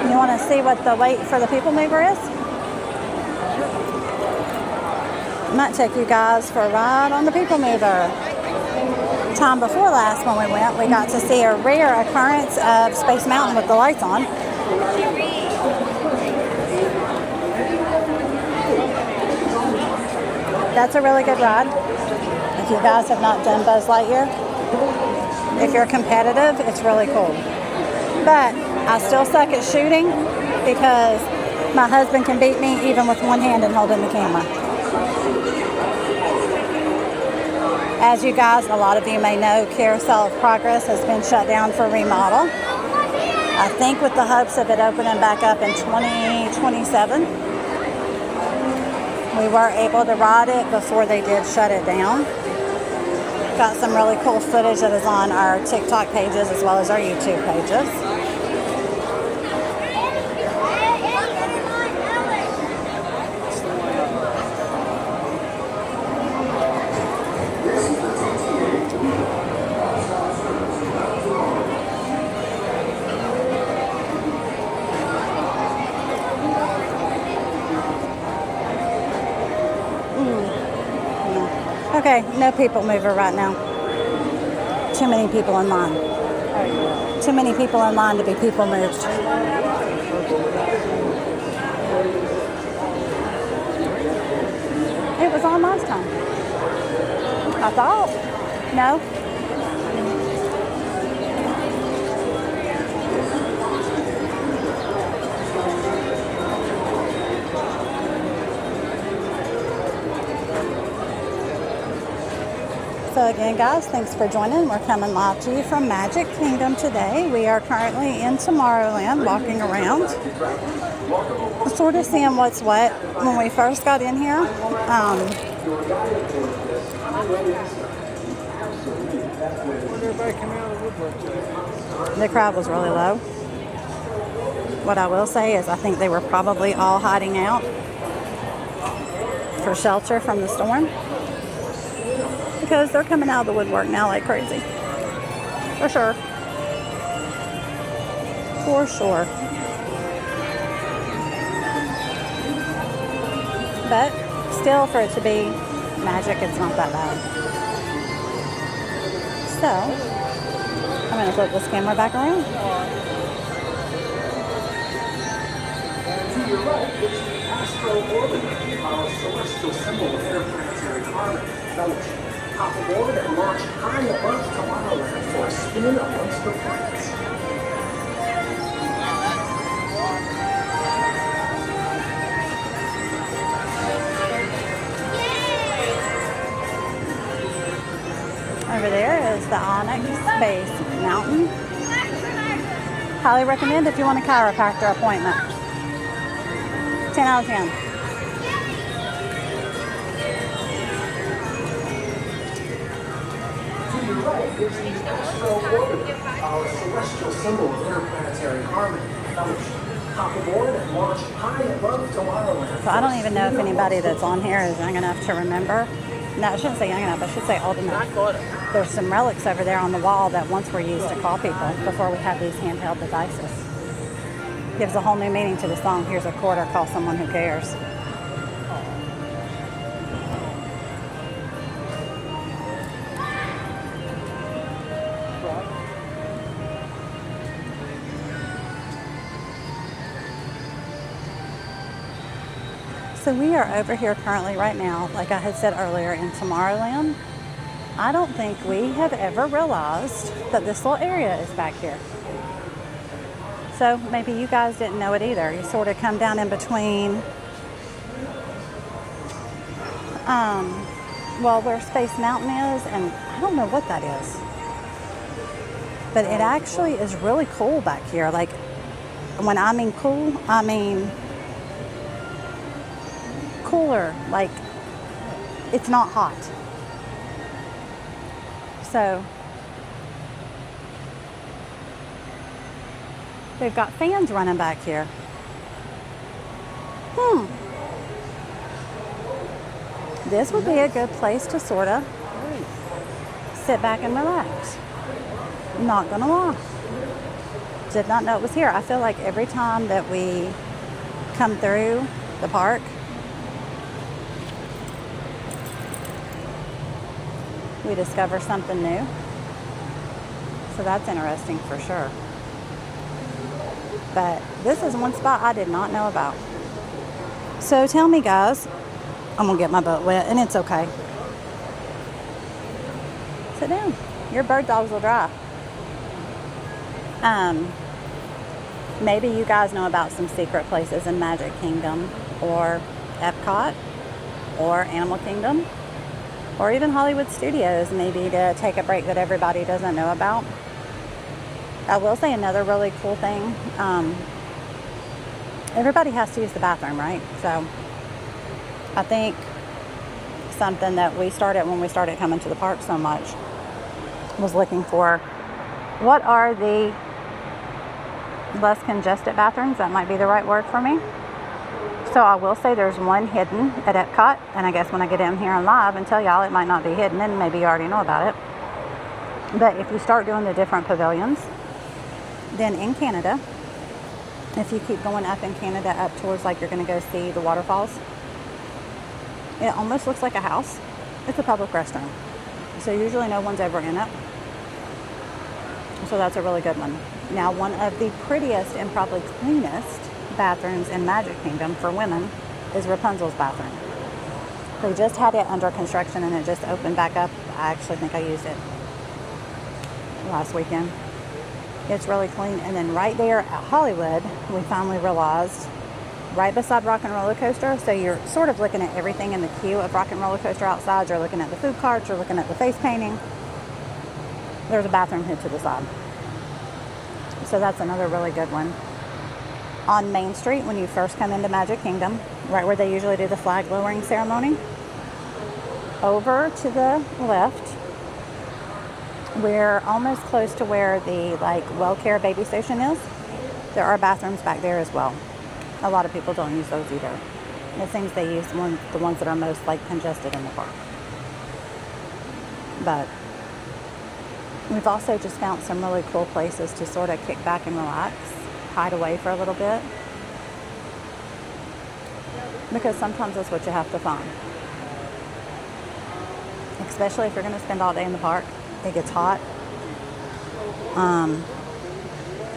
You want to see what the wait for the People Mover is? I might take you guys for a ride on the People Mover. Time before last when we went, we got to see a rare occurrence of Space Mountain with the lights on. That's a really good ride. If you guys have not done Buzz Lightyear, if you're competitive, it's really cool. But I still suck at shooting because my husband can beat me even with one hand and holding the camera. As you guys, a lot of you may know, Carousel of Progress has been shut down for remodel. I think with the hopes of it opening back up in 2027. We were able to ride it before they did shut it down. Got some really cool footage that is on our TikTok pages as well as our YouTube pages. Okay, no People Mover right now. Too many people in line. Too many people in line to be people moved. It was on last time. I thought. No? So again, guys, thanks for joining. We're coming live to you from Magic Kingdom today. We are currently in Tomorrowland, walking around, sort of seeing what's what. When we first got in here, the crowd was really low. What I will say is I think they were probably all hiding out for shelter from the storm. Because they're coming out of the woodwork now like crazy. For sure. For sure. But still, for it to be magic, it's not that bad. So, I'm going to flip this camera back around. To your right is the Astro Orbiter, our celestial symbol of interplanetary harmony, fellowship. Hop aboard and launch high above Tomorrowland for a spin amongst the planets. Over there is the Onyx Space Mountain. Highly recommend if you want a chiropractor appointment. 10 out of 10. Right is the Astro Orbiter, our celestial symbol of interplanetary harmony and fellowship. Hop aboard and launch high above Tomorrowland. So I don't even know if anybody that's on here is young enough to remember. No, I shouldn't say young enough. I should say old enough. There's some relics over there on the wall that once were used to call people before we had these handheld devices. Gives a whole new meaning to the song, Here's a Quarter, Call Someone Who Cares. So we are over here currently right now, like I had said earlier, in Tomorrowland. I don't think we have ever realized that this little area is back here. So maybe you guys didn't know it either. You sort of come down in between, well, where Space Mountain is, and I don't know what that is. But it actually is really cool back here. Like, when I mean cool, I mean cooler. Like, it's not hot. So they've got fans running back here. This would be a good place to sort of sit back and relax. Not gonna lie. Did not know it was here. I feel like every time that we come through the park, we discover something new. So that's interesting for sure. But this is one spot I did not know about. So tell me, guys, I'm gonna get my butt wet, and it's okay. Sit down. Your bird dogs will dry. Maybe you guys know about some secret places in Magic Kingdom, or Epcot, or Animal Kingdom, or even Hollywood Studios, maybe to take a break that everybody doesn't know about. I will say another really cool thing. Everybody has to use the bathroom, right? So I think something that we started when we started coming to the park so much was looking for what are the less congested bathrooms. That might be the right word for me. So I will say there's one hidden at Epcot, and I guess when I get in here and live and tell y'all, it might not be hidden, and maybe you already know about it. But if you start doing the different pavilions, then in Canada, if you keep going up in Canada up towards like you're going to go see the waterfalls, it almost looks like a house. It's a public restroom. So usually no one's ever in it. So that's a really good one. Now, one of the prettiest and probably cleanest bathrooms in Magic Kingdom for women is Rapunzel's bathroom. They just had it under construction and it just opened back up. I actually think I used it last weekend. It's really clean. And then right there at Hollywood, we finally realized, right beside Rock and Roller Coaster, so you're sort of looking at everything in the queue of Rock and Roller Coaster outside. You're looking at the food carts, you're looking at the face painting. There's a bathroom hid to the side. So that's another really good one. On Main Street, when you first come into Magic Kingdom, right where they usually do the flag lowering ceremony, over to the left, we're almost close to where the WellCare baby station is. There are bathrooms back there as well. A lot of people don't use those either. It seems they use the ones that are most congested in the park. But we've also just found some really cool places to sort of kick back and relax, hide away for a little bit. Because sometimes that's what you have to find. Especially if you're going to spend all day in the park. It gets hot.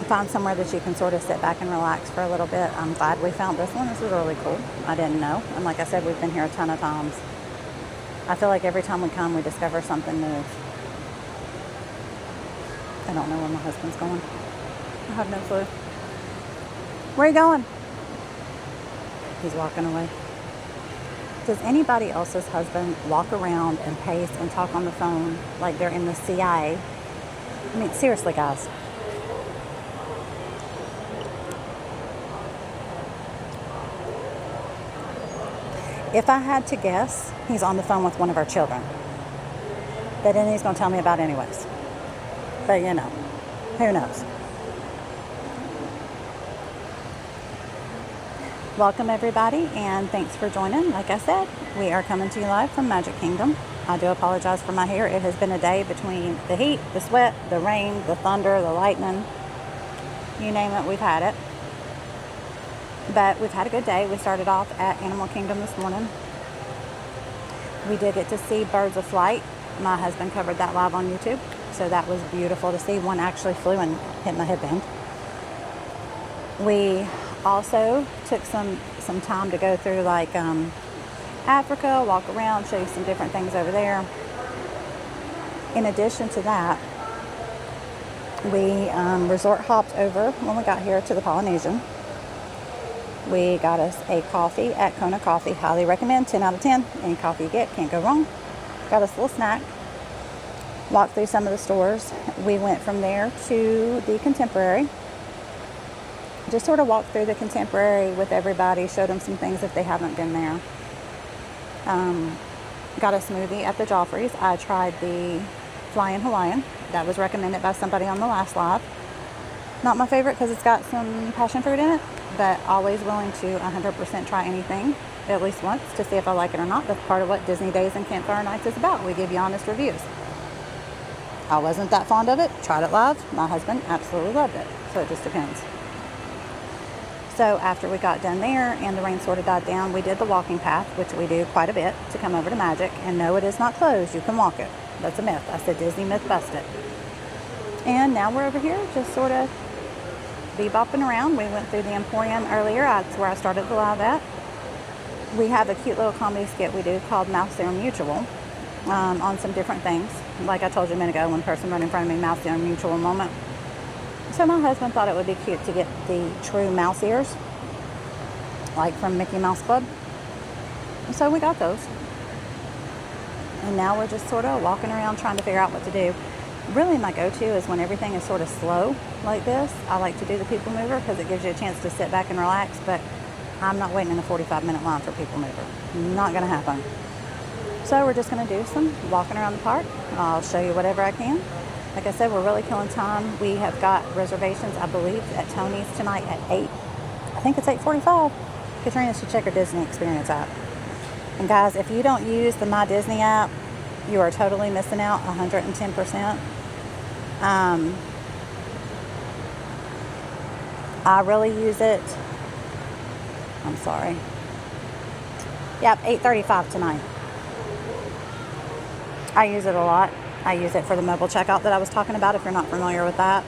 Find somewhere that you can sort of sit back and relax for a little bit. I'm glad we found this one. This is really cool. I didn't know. And like I said, we've been here a ton of times. I feel like every time we come, we discover something new. I don't know where my husband's going. I have no clue. Where are you going? He's walking away. Does anybody else's husband walk around and pace and talk on the phone like they're in the CIA? I mean, seriously, guys. If I had to guess, he's on the phone with one of our children. But then he's going to tell me about anyways. But you know, who knows? Welcome everybody, and thanks for joining. Like I said, we are coming to you live from Magic Kingdom. I do apologize for my hair. It has been a day between the heat, the sweat, the rain, the thunder, the lightning. You name it, we've had it. But we've had a good day. We started off at Animal Kingdom this morning. We did get to see Birds of Flight. My husband covered that live on YouTube. So that was beautiful to see. One actually flew and hit my headband. We Also took some time to go through like Africa, walk around, show you some different things over there. In addition to that, we resort hopped over when we got here to the Polynesian. We got us a coffee at Kona Coffee. Highly recommend, 10 out of 10. Any coffee you get, can't go wrong. Got us a little snack. Walked through some of the stores. We went from there to the Contemporary. Just sort of walked through the Contemporary with everybody, showed them some things if they haven't been there. Got a smoothie at the Joffrey's. I tried the Flying Hawaiian. That was recommended by somebody on the last live. Not my favorite because it's got some passion fruit in it, but always willing to 100% try anything at least once to see if I like it or not. That's part of what Disney Days and Campfire Nights is about. We give you honest reviews. I wasn't that fond of it. Tried it live. My husband absolutely loved it. So it just depends. So after we got done there and the rain sort of died down, we did the walking path, which we do quite a bit, to come over to Magic. And no, it is not closed. You can walk it. That's a myth. I said Disney myth busted. And now we're over here just sort of bebopping around. We went through the Emporium earlier. That's where I started the live at. We have a cute little comedy skit we do called Mouse Zero Mutual on some different things. Like I told you a minute ago, one person right in front of me, Mouse Zero Mutual moment. So my husband thought it would be cute to get the true mouse ears, like from Mickey Mouse Club. So we got those. And now we're just sort of walking around trying to figure out what to do. Really my go-to is when everything is sort of slow like this. I like to do the People Mover because it gives you a chance to sit back and relax, but I'm not waiting in a 45-minute line for People Mover. Not going to happen. So we're just going to do some walking around the park. I'll show you whatever I can. Like I said, we're really killing time. We have got reservations, I believe, at Tony's tonight at 8. I think it's 8:45. Katrina should check her Disney Experience app. And guys, if you don't use the My Disney app, you are totally missing out 110%. I really use it. I'm sorry. Yep, 8:35 tonight. I use it a lot. I use it for the mobile checkout that I was talking about. If you're not familiar with that,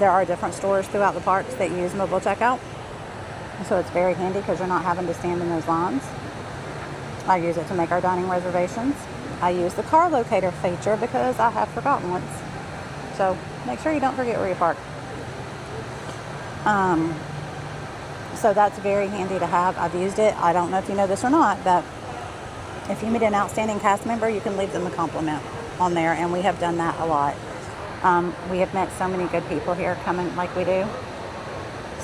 there are different stores throughout the parks that use mobile checkout. So it's very handy because you're not having to stand in those lines. I use it to make our dining reservations. I use the car locator feature because I have forgotten once. So make sure you don't forget where you park. So that's very handy to have. I've used it. I don't know if you know this or not, but if you meet an outstanding cast member, you can leave them a compliment on there, and we have done that a lot. We have met so many good people here coming like we do.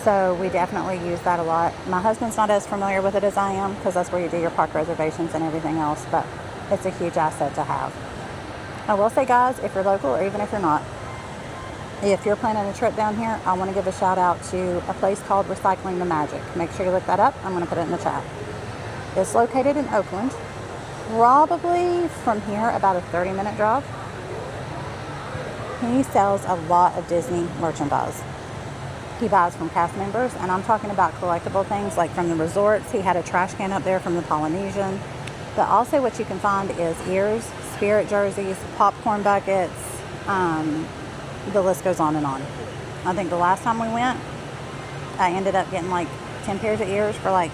So we definitely use that a lot. My husband's not as familiar with it as I am because that's where you do your park reservations and everything else, but it's a huge asset to have. I will say, guys, if you're local or even if you're not, if you're planning a trip down here, I want to give a shout out to a place called Recycling the Magic. Make sure you look that up. I'm going to put it in the chat. It's located in Oakland. Probably from here about a 30-minute drive. He sells a lot of Disney merchandise. He buys from cast members, and I'm talking about collectible things like from the resorts. He had a trash can up there from the Polynesian. But also what you can find is ears, Spirit jerseys, popcorn buckets. The list goes on and on. I think the last time we went, I ended up getting like 10 pairs of ears for like,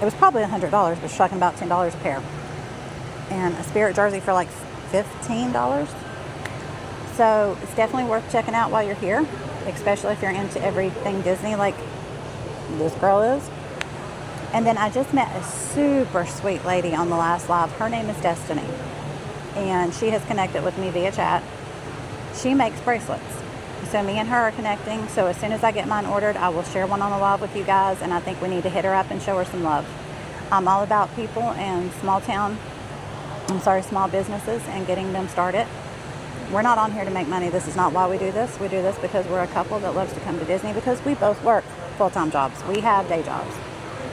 it was probably $100, but it's talking about $10 a pair. And a Spirit jersey for like $15. So it's definitely worth checking out while you're here, especially if you're into everything Disney like this girl is. And then I just met a super sweet lady on the last live. Her name is Destiny, and she has connected with me via chat. She makes bracelets. So me and her are connecting. So as soon as I get mine ordered, I will share one on the live with you guys, and I think we need to hit her up and show her some love. I'm all about people and small businesses and getting them started. We're not on here to make money. This is not why we do this. We do this because we're a couple that loves to come to Disney because we both work full-time jobs. We have day jobs.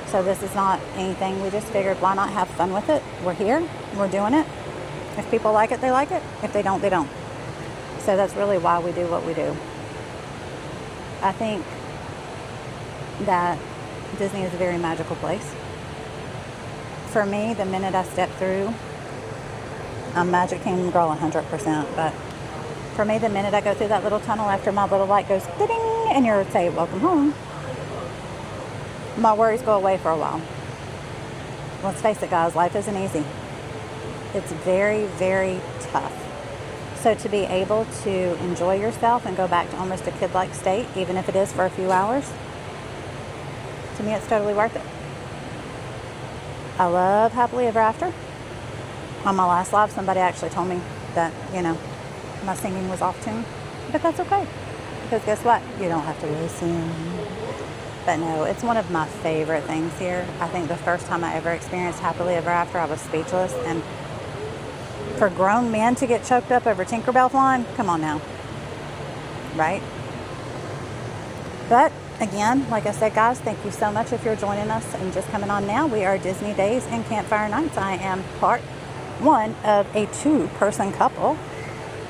So this is not anything. We just figured, why not have fun with it? We're here. We're doing it. If people like it, they like it. If they don't, they don't. So that's really why we do what we do. I think that Disney is a very magical place. For me, the minute I step through, I'm Magic Kingdom girl 100%, but for me, the minute I go through that little tunnel after my little light goes ding and you're say welcome home, my worries go away for a while. Let's face it, guys, life isn't easy. It's very, very tough. So to be able to enjoy yourself and go back to almost a kid-like state, even if it is for a few hours, to me, it's totally worth it. I love Happily Ever After. On my last live, somebody actually told me that, you know, my singing was off tune. But that's okay. Because guess what? You don't have to listen. But no, it's one of my favorite things here. I think the first time I ever experienced Happily Ever After, I was speechless. And for grown men to get choked up over Tinkerbell flying, come on now. Right? But again, like I said, guys, thank you so much if you're joining us and just coming on now. We are Disney Days and Campfire Nights. I am part one of a 2-person couple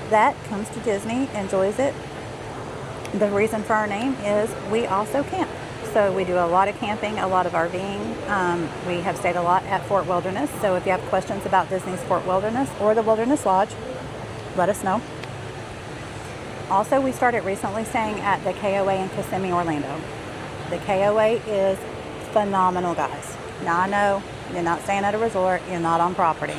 that comes to Disney, enjoys it. The reason for our name is we also camp. So we do a lot of camping, a lot of RVing. We have stayed a lot at Fort Wilderness. So if you have questions about Disney's Fort Wilderness or the Wilderness Lodge, let us know. Also, we started recently staying at the KOA in Kissimmee, Orlando. The KOA is phenomenal, guys. Now, I know you're not staying at a resort, you're not on property.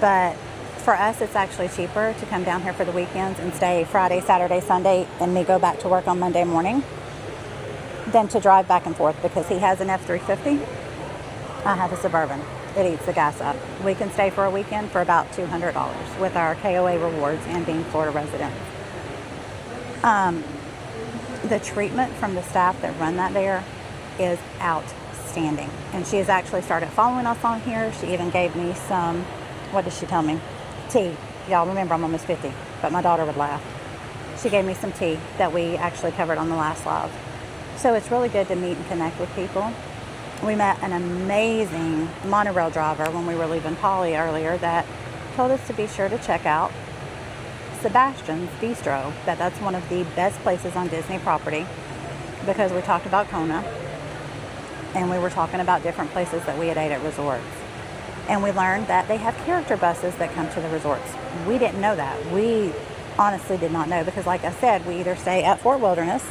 But for us, it's actually cheaper to come down here for the weekends and stay Friday, Saturday, Sunday, and me go back to work on Monday morning than to drive back and forth, because he has an F-350. I have a Suburban. It eats the gas up. We can stay for a weekend for about $200 with our KOA rewards and being Florida residents. The treatment from the staff that run that there is outstanding. And she has actually started following us on here. She even gave me some, what did she tell me? Tea. Y'all remember I'm almost 50, but my daughter would laugh. She gave me some tea that we actually covered on the last live. So it's really good to meet and connect with people. We met an amazing monorail driver when we were leaving Polly earlier that told us to be sure to check out Sebastian's Bistro. That's one of the best places on Disney property, because we talked about Kona and we were talking about different places that we had ate at resorts. And we learned that they have character buses that come to the resorts. We didn't know that. We honestly did not know, because like I said, we either stay at Fort Wilderness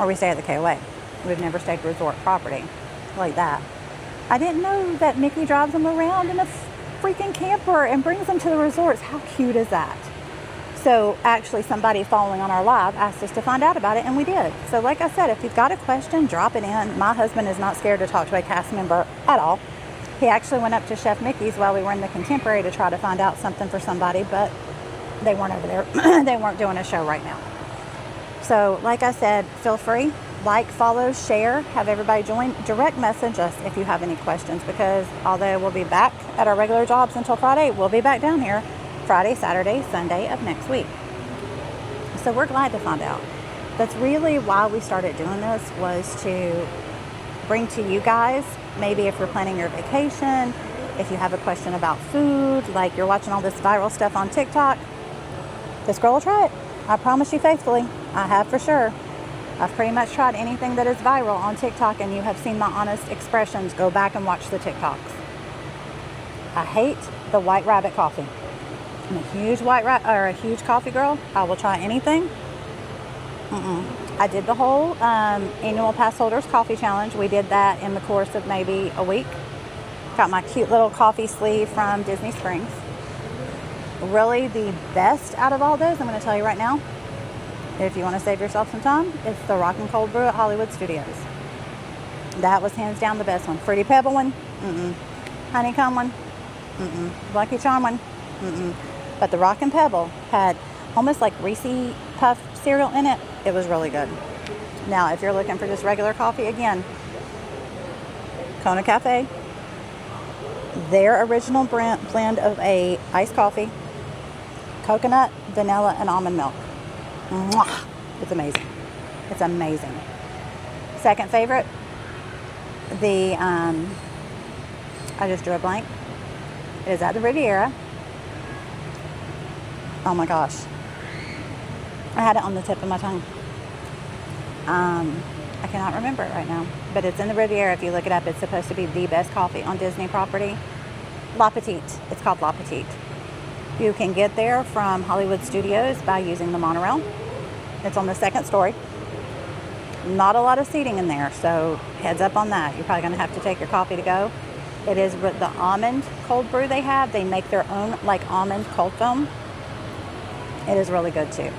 or we stay at the KOA. We've never stayed at resort property like that. I didn't know that Mickey drives them around in a freaking camper and brings them to the resorts. How cute is that? So actually somebody following on our live asked us to find out about it, and we did. So like I said, if you've got a question, drop it in. My husband is not scared to talk to a cast member at all. He actually went up to Chef Mickey's while we were in the Contemporary to try to find out something for somebody, but they weren't over there. They weren't doing a show right now. So like I said, feel free, like, follow, share, have everybody join. Direct message us if you have any questions, because although we'll be back at our regular jobs until Friday, we'll be back down here Friday, Saturday, Sunday of next week. So we're glad to find out. That's really why we started doing this, was to bring to you guys, maybe if you're planning your vacation, if you have a question about food, like you're watching all this viral stuff on TikTok, this girl will try it. I promise you faithfully. I have for sure. I've pretty much tried anything that is viral on TikTok, and you have seen my honest expressions. Go back and watch the TikToks. I hate the White Rabbit coffee. I'm a huge a huge coffee girl. I will try anything. I did the whole annual pass holders coffee challenge. We did that in the course of maybe a week. Got my cute little coffee sleeve from Disney Springs. Really the best out of all those, I'm going to tell you right now, if you want to save yourself some time, it's the Rock and Cold Brew at Hollywood Studios. That was hands down the best one. Fruity Pebble one, Honeycomb one, Lucky Charm one, But the Rock and Pebble had almost like Reese Puff cereal in it. It was really good. Now, if you're looking for just regular coffee, again, Kona Cafe, their original blend of a iced coffee, coconut, vanilla, and almond milk. Mwah! It's amazing. It's amazing. Second favorite, the, I just drew a blank. It is at the Riviera. Oh my gosh. I had it on the tip of my tongue. I cannot remember it right now, but it's in the Riviera. If you look it up, it's supposed to be the best coffee on Disney property. La Petite. It's called La Petite. You can get there from Hollywood Studios by using the monorail. It's on the second story. Not a lot of seating in there, so heads up on that. You're probably going to have to take your coffee to go. It is with the almond cold brew they have. They make their own like almond cold foam. It is really good too.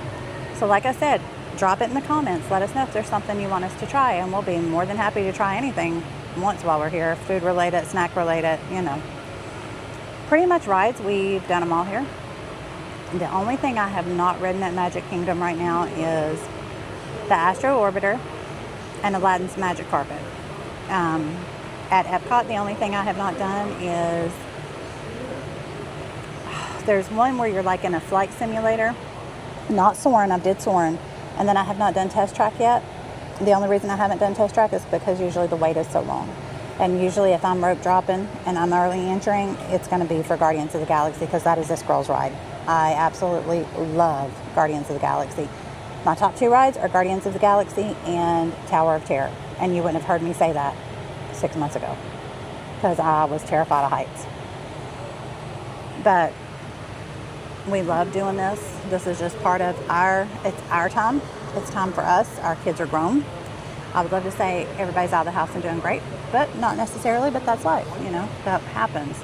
So like I said, drop it in the comments. Let us know if there's something you want us to try, and we'll be more than happy to try anything once while we're here. Food related, snack related, you know. Pretty much rides, we've done them all here. The only thing I have not ridden at Magic Kingdom right now is the Astro Orbiter and Aladdin's Magic Carpet. At Epcot, the only thing I have not done is, there's one where you're like in a flight simulator. Not Soarin', I did Soarin'. And then I have not done Test Track yet. The only reason I haven't done Test Track is because usually the wait is so long. And usually if I'm rope dropping and I'm early entering, it's going to be for Guardians of the Galaxy, because that is a Skrulls ride. I absolutely love Guardians of the Galaxy. My top 2 rides are Guardians of the Galaxy and Tower of Terror. And you wouldn't have heard me say that 6 months ago, because I was terrified of heights. But we love doing this. This is just part of it's our time. It's time for us. Our kids are grown. I would love to say everybody's out of the house and doing great, but not necessarily, but that's life, you know, that happens.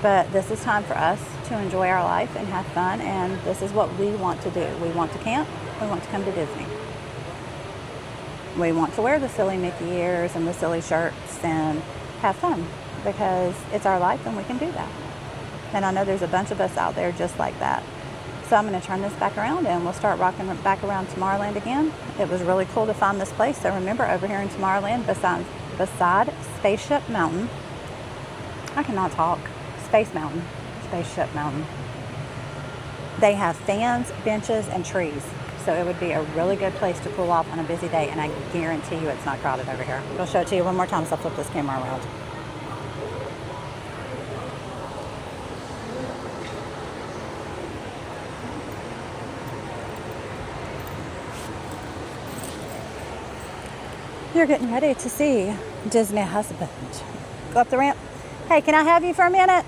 But this is time for us to enjoy our life and have fun, and this is what we want to do. We want to camp. We want to come to Disney. We want to wear the silly Mickey ears and the silly shirts and have fun, because it's our life and we can do that. And I know there's a bunch of us out there just like that. So I'm going to turn this back around and we'll start rocking back around Tomorrowland again. It was really cool to find this place. So remember, over here in Tomorrowland, beside Spaceship Mountain, I cannot talk, Spaceship Mountain, they have fans, benches, and trees. So it would be a really good place to cool off on a busy day, and I guarantee you it's not crowded over here. I'll show it to you one more time, so I'll flip this camera around. You're getting ready to see Disney Husband. Go up the ramp. Hey, can I have you for a minute?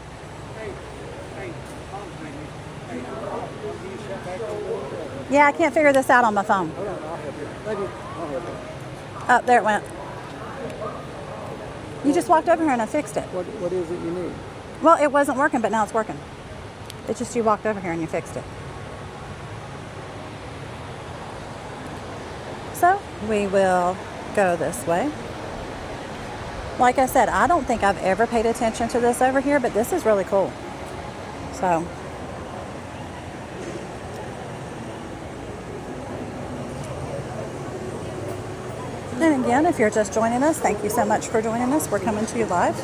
Yeah, I can't figure this out on my phone. Hold on, I'll help you. I'll help you. Oh, there it went. You just walked over here and I fixed it. What is it you need? Well, it wasn't working, but now it's working. It's just you walked over here and you fixed it. So we will go this way. Like I said, I don't think I've ever paid attention to this over here, but this is really cool. So and again, if you're just joining us, thank you so much for joining us. We're coming to you live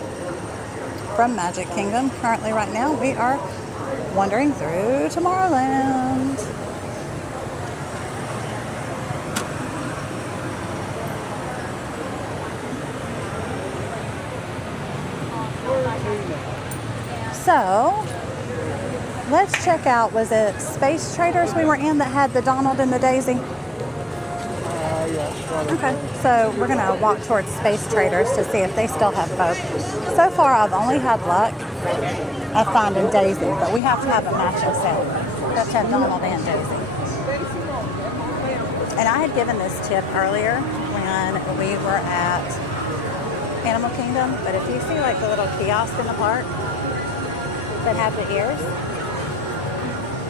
from Magic Kingdom. Currently right now we are wandering through Tomorrowland. So let's check out, was it Space Traders we were in that had the Donald and the Daisy? Okay, so we're gonna walk towards Space Traders to see if they still have both. So far I've only had luck of finding Daisy, but we have to have a matching set. We have to have Donald and Daisy. And I had given this tip earlier when we were at Animal Kingdom, but if you see like the little kiosk in the park that have the ears,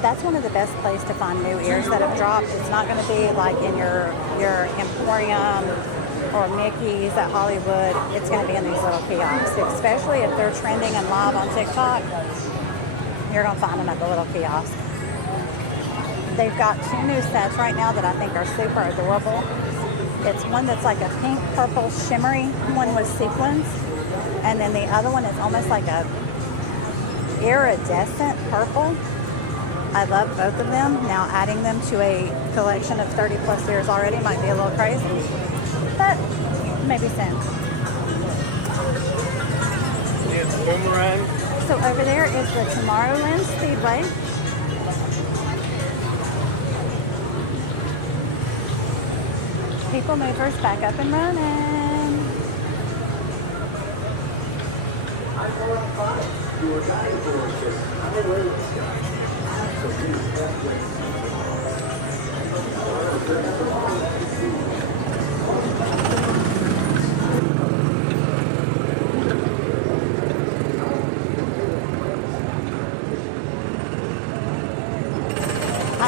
that's one of the best places to find new ears that have dropped. It's not going to be like in your Emporium or Mickey's at Hollywood. It's going to be in these little kiosks, especially if they're trending and live on TikTok. You're going to find them at the little kiosk. They've got 2 new sets right now that I think are super adorable. It's one that's like a pink, purple, shimmery one with sequins, and then the other one is almost like a iridescent purple. I love both of them. Now adding them to a collection of 30 plus years already might be a little crazy, but maybe soon. It's Boomerang. So over there is the Tomorrowland Speedway. People Movers back up and running.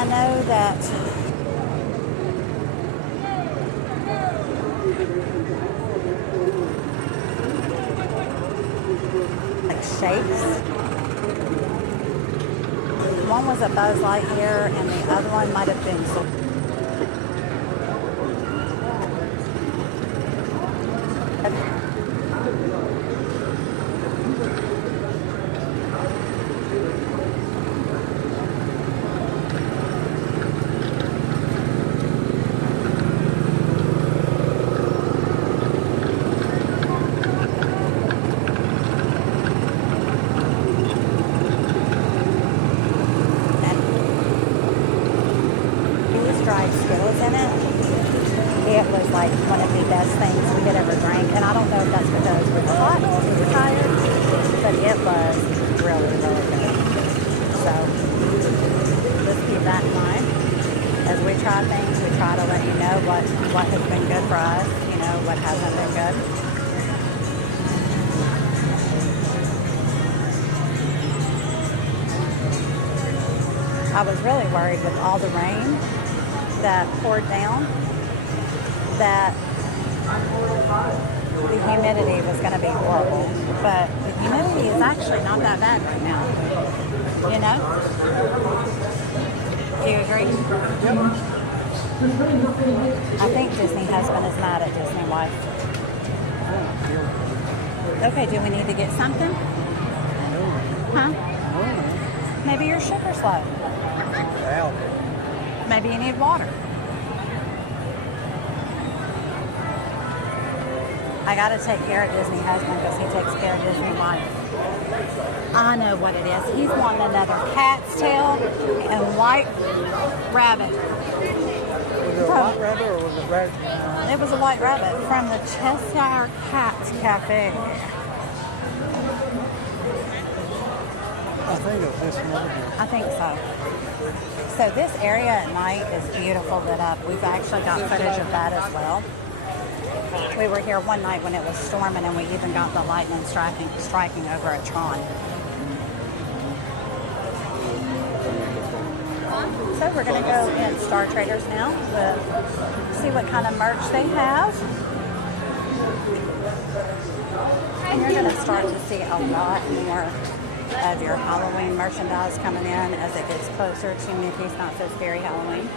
I know that like shapes. One was a Buzz Lightyear and the other one might have been dried Skittles in it. It was like one of the best things we had ever drank, and I don't know if that's because we were hot or we were tired, but it was really, really good. So just keep that in mind. As we try things, we try to let you know what has been good for us, you know, what hasn't been good. I was really worried with all the rain that poured down that the humidity was going to be horrible, but the humidity is actually not that bad right now, you know? Do you agree? Yep. I think Disney husband is mad at Disney wife. Okay, do we need to get something? Huh? Maybe your sugar's low. Maybe you need water. I gotta take care of Disney husband because he takes care of Disney wife. I know what it is. He's wanting another cat's tail and white rabbit. Was it a white rabbit or was it rabbit? It was a white rabbit from the Cheshire Cat Cafe. I think it was this one over here. I think so. So this area at night is beautiful lit up. We've actually got footage of that as well. We were here one night when it was storming and we even got the lightning striking over at Tron. So we're going to go in Star Traders now to see what kind of merch they have. And you're going to start to see a lot more of your Halloween merchandise coming in as it gets closer to Mickey's Not So Scary Halloween.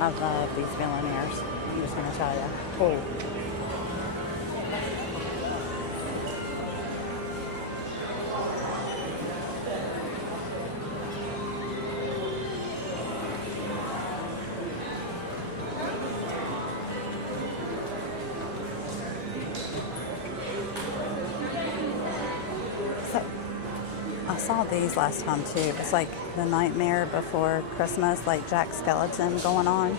I love these billionaires. I'm just going to tell you. Cool. I saw these last time too. It's like the Nightmare Before Christmas, like Jack Skellington going on.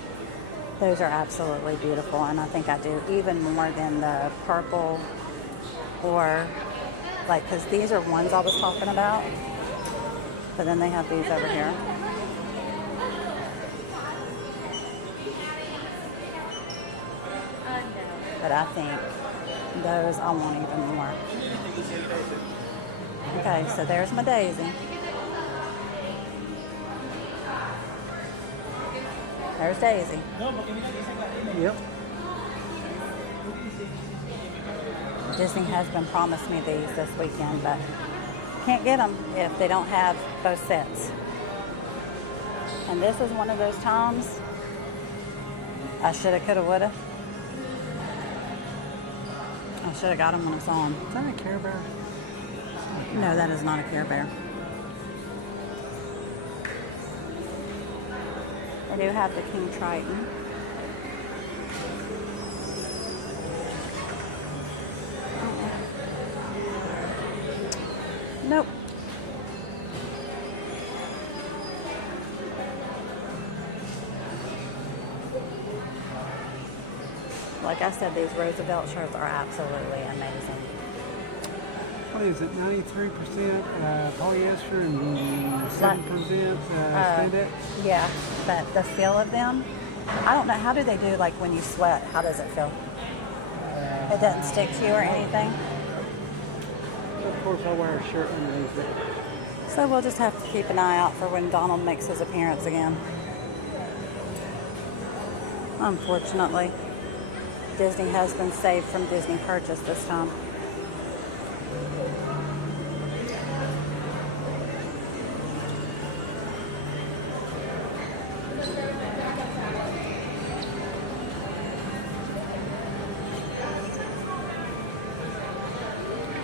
Those are absolutely beautiful, and I think I do even more than the purple or like, because these are ones I was talking about, but then they have these over here. But I think those I want even more. Okay, so there's my Daisy. There's Daisy. Yep. Disney husband promised me these this weekend, but can't get them if they don't have both sets. And this is one of those times I shoulda, coulda, woulda. I should have got them when I saw them. Is that a Care Bear? No, that is not a Care Bear. I do have the King Triton. Nope. Like I said, these Roosevelt shirts are absolutely amazing. What is it, 93% polyester and 7% spandex? Yeah, but the feel of them, I don't know, how do they do, like when you sweat, how does it feel? It doesn't stick to you or anything? Of course, I wear a shirt underneath it. So we'll just have to keep an eye out for when Donald makes his appearance again. Unfortunately, Disney has been saved from Disney purchase this time.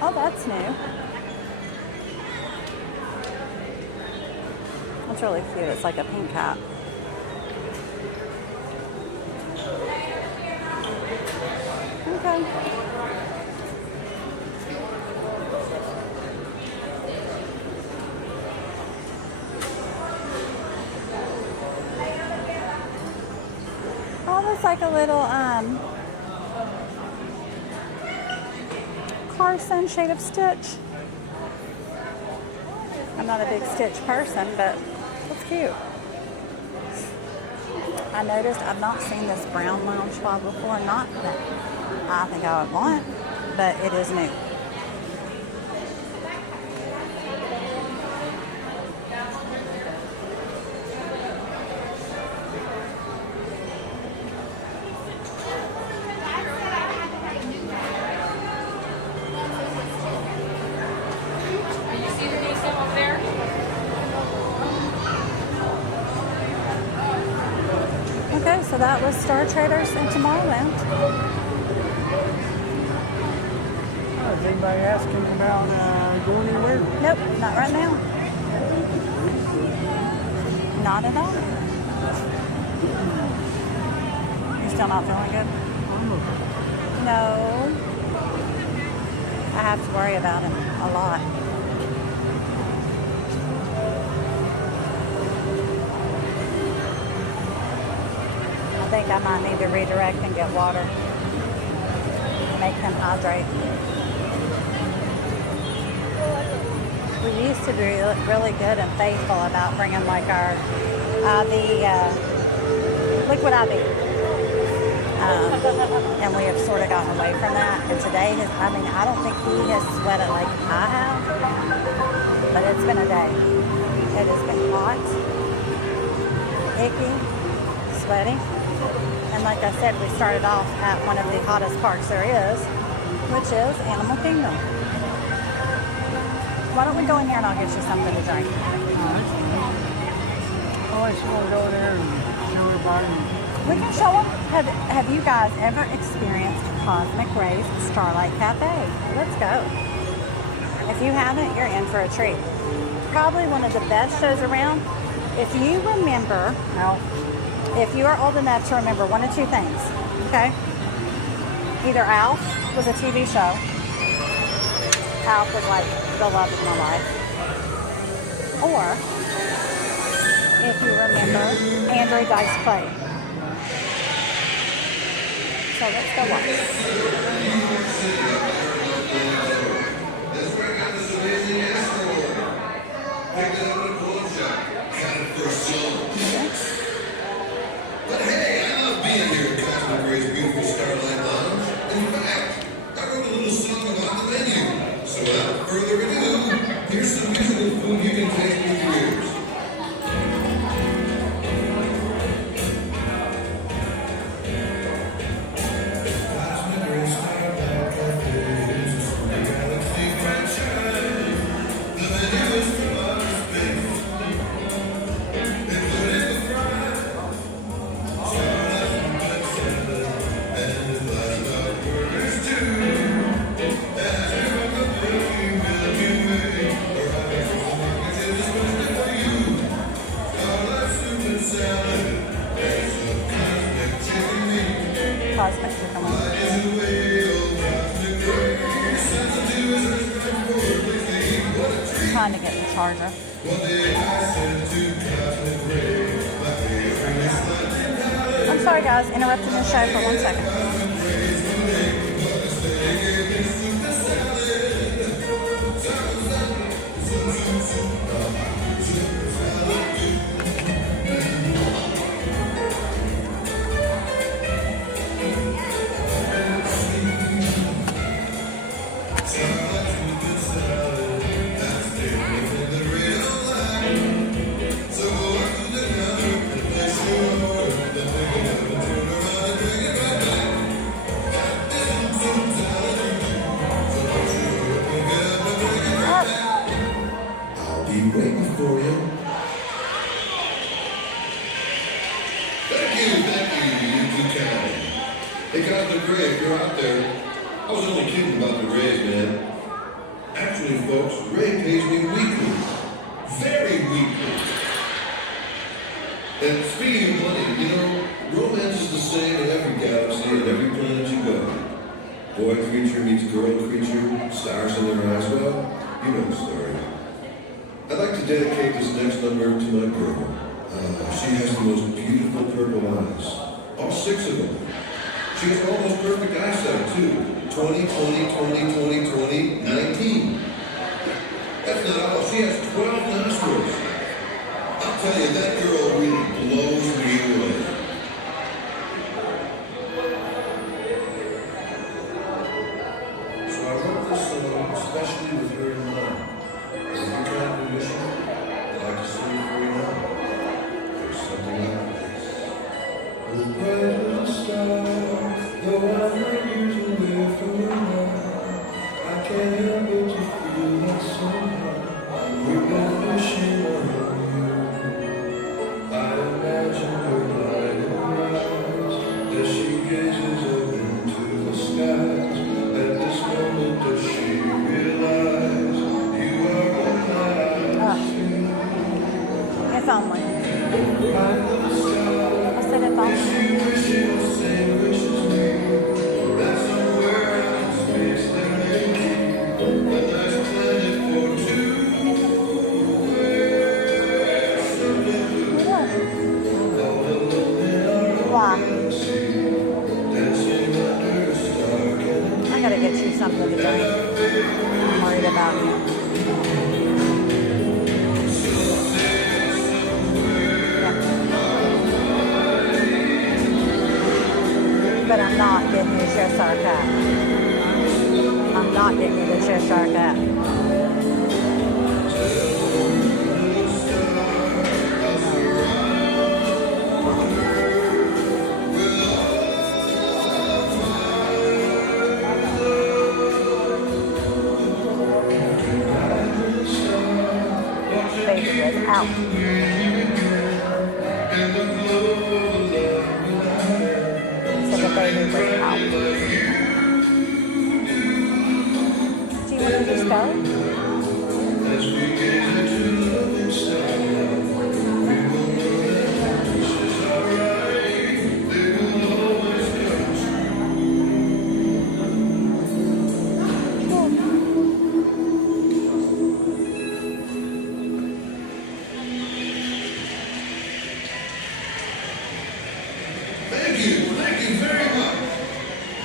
Oh, that's new. That's really cute. It's like a pink hat. Okay. Almost like a little Carson shade of Stitch. I'm not a big Stitch person, but it's cute. I noticed I've not seen this brown loungefly before. Not that I think I would want, but it is new. Okay, so that was Star Traders in Tomorrowland. Is anybody asking about going anywhere? Nope, not right now. Not at all. You're still not feeling good? No. I have to worry about him a lot. I think I might need to redirect and get water. Make him hydrate. We used to be really good and faithful about bringing like our liquid IV. And we have sort of gotten away from that. And today, I don't think he has sweated like I have, but it's been a day. It has been hot, icky, sweaty. And like I said, we started off at one of the hottest parks there is, which is Animal Kingdom. Why don't we go in here and I'll get you something to drink? Oh, I just want to go in there and show everybody. We can show them. Have you guys ever experienced Cosmic Rays Starlight Cafe? Let's go. If you haven't, you're in for a treat. Probably one of the best shows around. If you remember, if you are old enough to remember one of two things, okay? Either Alf was a TV show. Alf was like the love of my life. Or, if you remember, Andrew Dice Clay. So let's go watch. But hey, I love being here at Cosmic Rays' beautiful Starlight Lounge. In fact, I wrote a little song about the menu. So without further ado, here's some musical food you can taste with your ears. Cosmic Chicken Wings. Trying to get the charger. I'm sorry guys, interrupting the show for 1 second. waiting for you. Thank you, you two kind. Hey, Cosmic Ray, if you're out there, I was only kidding about the raise, man. Actually, folks, Ray pays me weekly. Very weekly. And speaking of money, you know, romance is the same in every galaxy and every planet you go. Boy creature meets girl creature, stars in their eyes, well, you know the story. I'd like to dedicate this next number to my girl. She has the most beautiful purple eyes. All 6 of them. She has almost perfect eyesight, too. 20, 20, 20, 20, 20, 19. That's not all. She has 12 nostrils. I'll tell you, that girl really blows me away. So I wrote this song especially with her in mind. If you can't permission, I'd like to sing it for you now. There's something like this. The bright little star, though I'm not usually away from you now, I can't help but to feel that somehow we've been wishing on you. I imagine her light eyes as she gazes up into the skies. At this moment does she realize you are all I see. If only. I said if only. Why? I gotta get you something to drink. I'm worried about you. But I'm not getting you a Cheshire cat. I'm not getting you the Cheshire cat. Baby is out. So the baby was out. Do you want to just go? Thank you very much.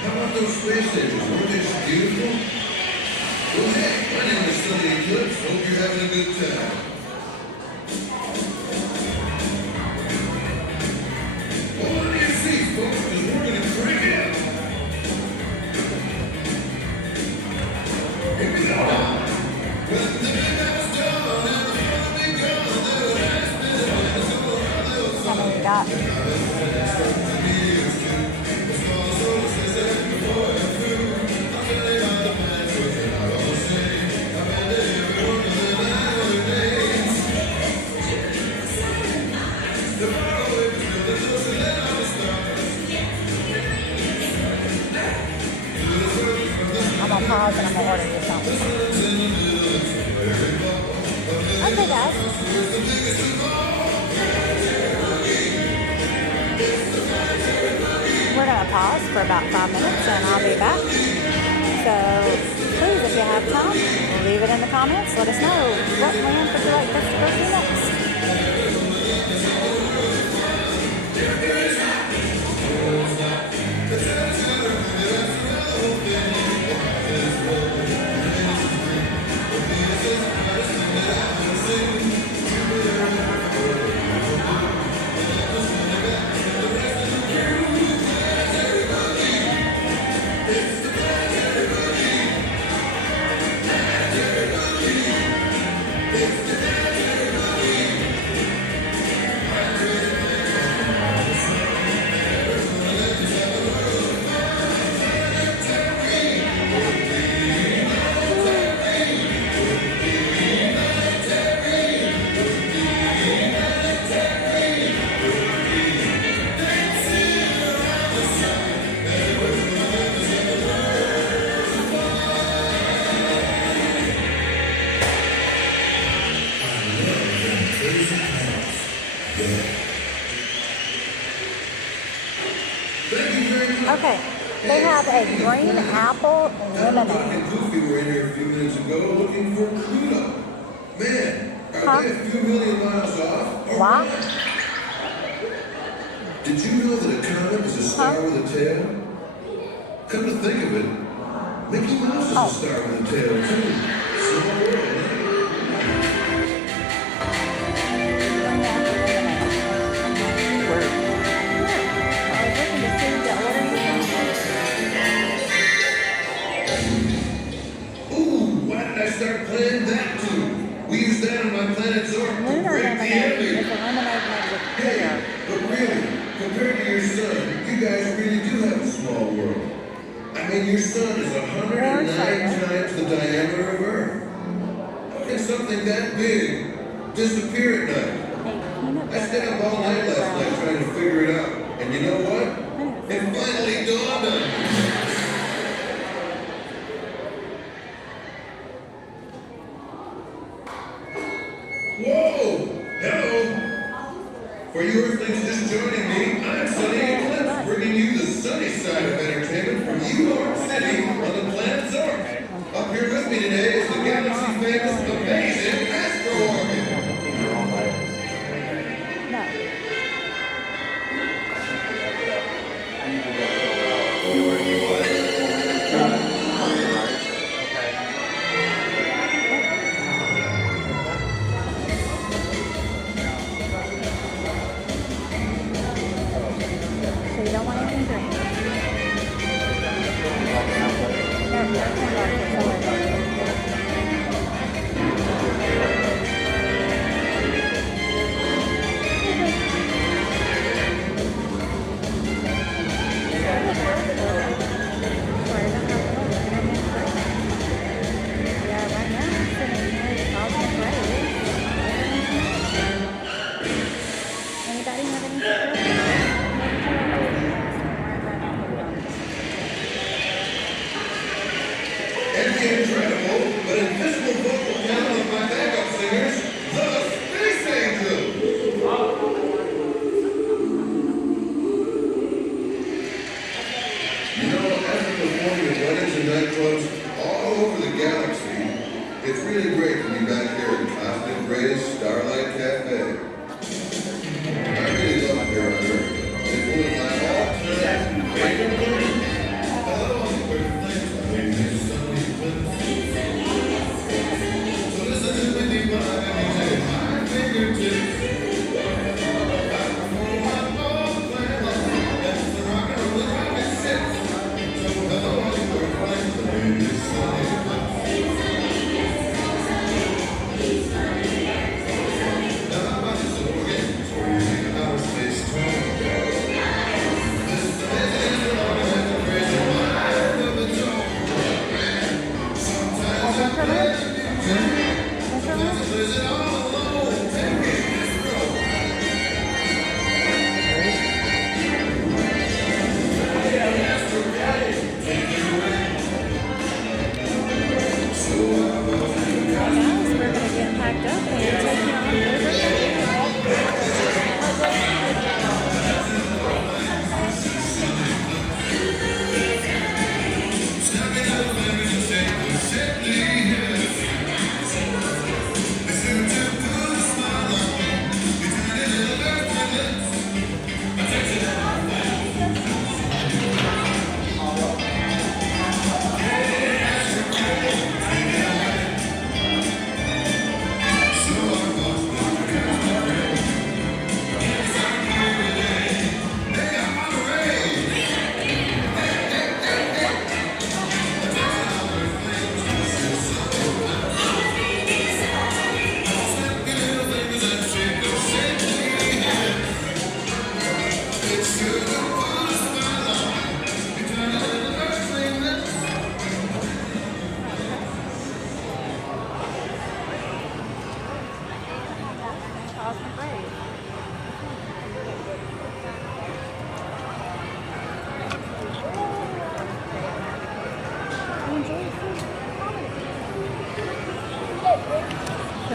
How about those space stations? Weren't they just beautiful? Well, hey, my name is Sunny Eclipse. Hope you're having a good time. Hold on to your seats, folks, because we're going to crank it up. Here we go. When the midnight's dawn and the sun will be gone, there has been a How many you got? I'm gonna pause and I'm gonna order you something. Okay, guys. We're gonna pause for about 5 minutes and I'll be back. So please, if you have time, leave it in the comments. Let us know what land would you like us to go to next. Okay, they have a green apple lemonade. Goofy were in here a few minutes ago looking for Pluto. Man, are they a few million miles off? Or What? Did you know that a comet is a star with a tail? Come to think of it, Mickey Mouse is a star with a tail too. Small world, Ooh, why did I start playing that tune? We use that on my planet Zork to break the enemy. Hey, but really, compared to your sun, you guys really do have a small world. I mean, your sun is 109 times the diameter of Earth. How can something that big disappear at night? I stayed up all night last night trying to figure it out. And you know what? It finally dawned on me. Whoa! Hello! For you Earthlings just joining me, I'm Sunny Eclipse, bringing you the sunny side of entertainment from New York City on the planet Zork. Up here with me today is the galaxy-famous, amazing Astro Orbit. So you don't want anything green. Anybody have The incredible but invisible vocal talent of my backup singers, the Space Angels. You know, after performing at weddings and nightclubs all over the galaxy, it's really great to be back here in Cosmic Rays Starlight Cafe. I really love it here on Earth. It's one of my all-time favorite. Hello, Earthlings. So listen to me, my fingertips.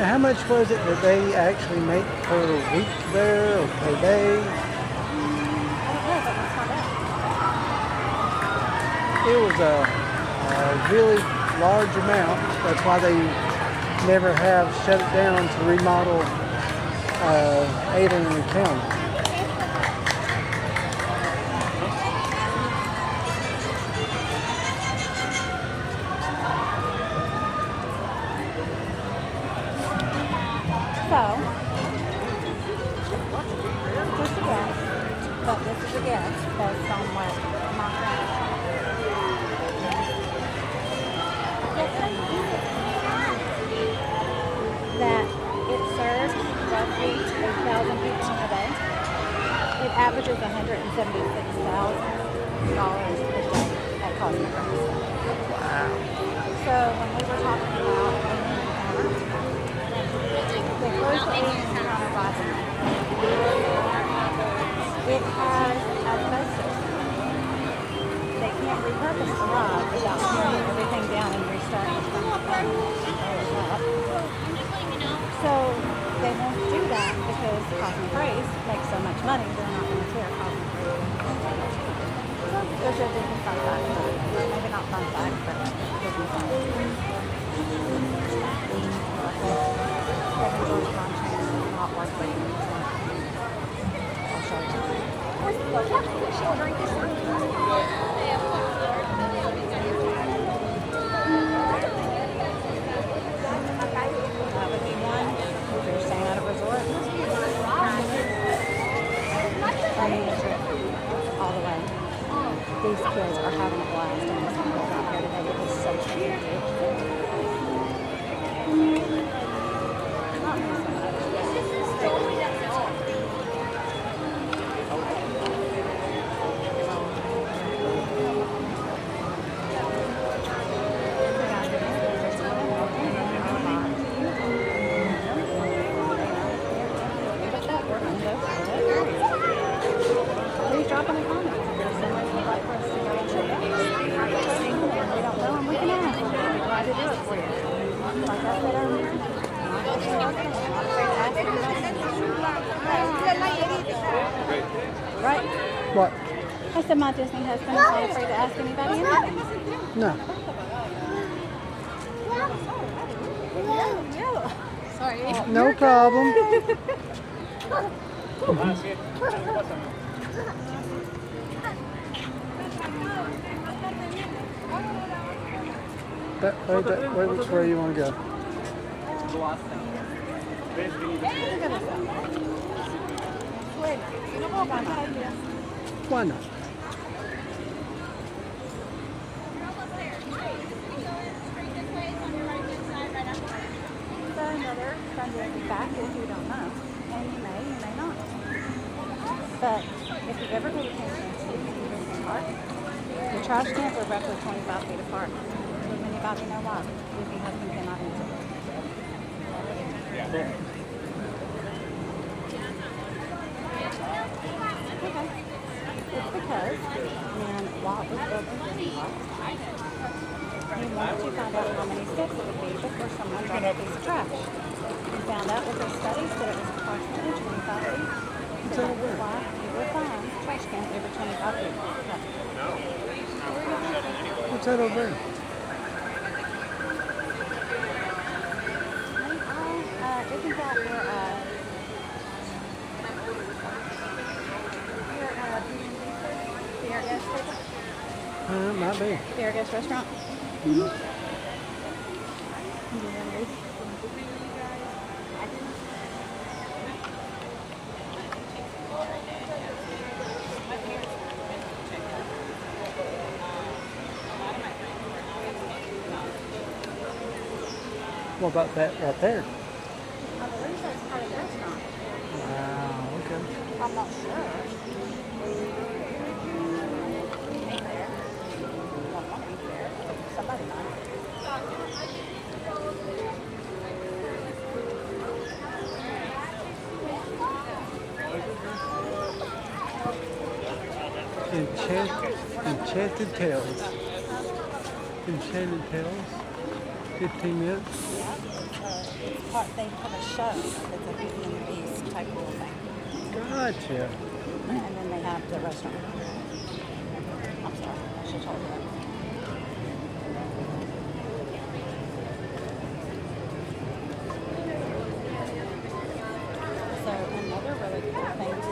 Now, how much was it that they actually make per week there or per day? It was a really large amount. That's why they never have shut it down to remodel Ada County. So, just a guess, but this is a guess based on what my friend that it serves roughly 8,000 people a day. It averages $176,000 a day at Cosmic Race. Wow. So when we were talking about the first Alien Encounter Rising, it has asbestos. They can't repurpose the ride without tearing everything down and restarting from the bottom. So they won't do that because Cosmic Race makes so much money, they're not going to tear Cosmic Race. So there's a Disney fun fact, maybe not fun fact, but Disney fun fact. Kevin George Launching is not worth waiting. I'll show you. She'll drink this one. That would be one. If you're staying at a resort, planning the trip all the way. These kids are having a blast and this one goes out here today. It was so cute. Please drop in the comments if there's somewhere you'd like for us to go and check out. If we don't know them, we can ask. We'll be glad to do it for you. Like I said earlier, not afraid to ask anybody. Right? What? I said my Disney husband is not afraid to ask anybody anything. No. Sorry. No problem. Which way you want to go? Why not? So another fun fact is you don't know, and you may not. But if you ever go to Kansas City Park, the trash cans are roughly 25 feet apart. Does anybody know why? Disney husband cannot answer. Okay. It's because when Walt was building Disney Park, he wanted to find out how many steps it would be before someone dropped a piece of trash. He found out with his studies that it was approximately 25 feet. So that's why you will find trash cans every 25 feet. What's that over there? Isn't that your Aragos table? It might be. The Aragos restaurant? What about that right there? I believe that's part of the restaurant. Wow, okay. I'm not sure. Somebody might. Enchanted Tales. Enchanted Tales. 15 minutes. Yeah. they have a show. It's a Beauty and the Beast type of thing. Gotcha. And then they have the restaurant. I'm sorry, I should have told you that. So another really cool thing to do,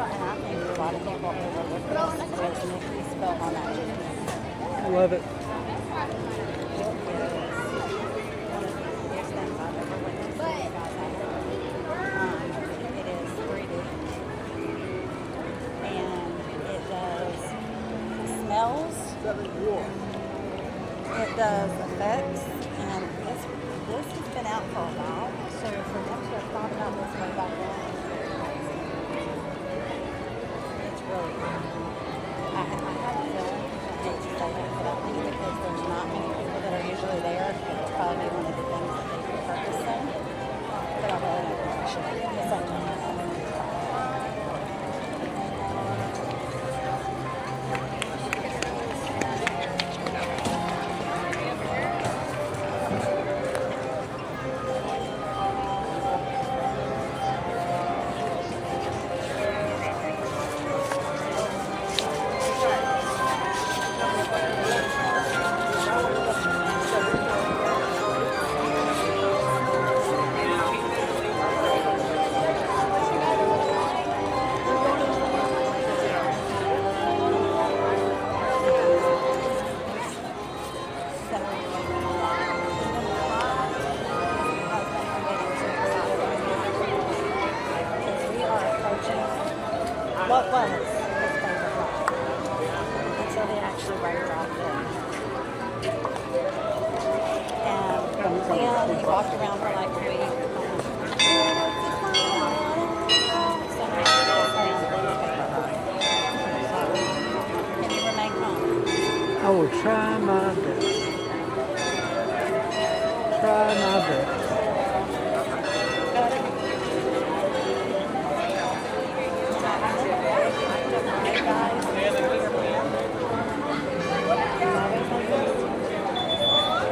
and I think a lot of people overlook this, is Nikki's Film on Magic. I love it. It does effects, and this has been out for a while, so for them to have thought about this way back then, it's really cool. I have a feeling, I hate to say it, but I think because there's not many people that are usually there, it's probably one of the things that they repurpose them, but I really don't appreciate it. It's like, what was his favorite ride until they actually wrote it off there. And then he walked around for like a week. So now he goes down for his favorite ride. So, can you remain calm? I will try my best. Try my best.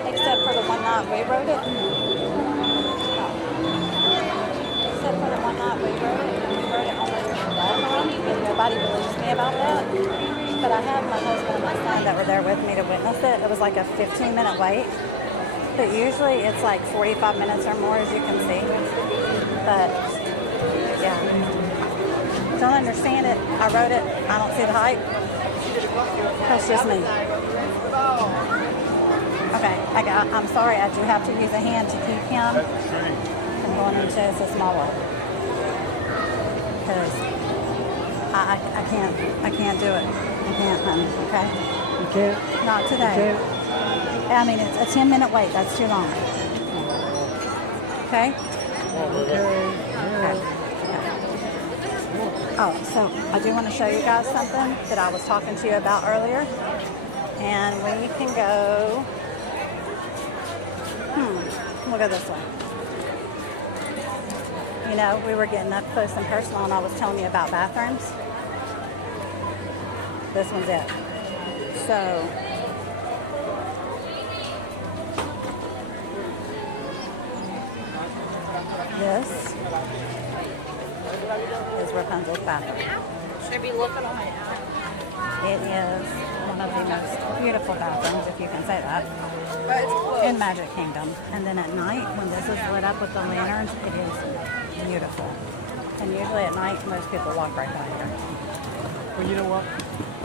Except for the one night we wrote it. Except for the one night we wrote it. We wrote it on the ballroom, and nobody believes me about that. But I had my husband and my son that were there with me to witness it. It was like a 15-minute wait. But usually it's like 45 minutes or more, as you can see. But, yeah. Don't understand it. I wrote it. I don't see the hype. That's just me. Okay, I'm sorry, I do have to use a hand to keep him from going into a small world. Because I can't do it. I can't, honey, okay? You can't? Not today. You can't? I mean, it's a 10-minute wait. That's too long. Okay? Okay. Oh, so I do want to show you guys something that I was talking to you about earlier. And we can go, we'll go this way. You know, we were getting up close and personal and I was telling you about bathrooms. This one's it. So, this is Rapunzel's bathroom. Should be looking on it. It is one of the most beautiful bathrooms, if you can say that, in Magic Kingdom. And then at night, when this is lit up with the lanterns, it is beautiful. And usually at night, most people walk right by here. Well, you know what?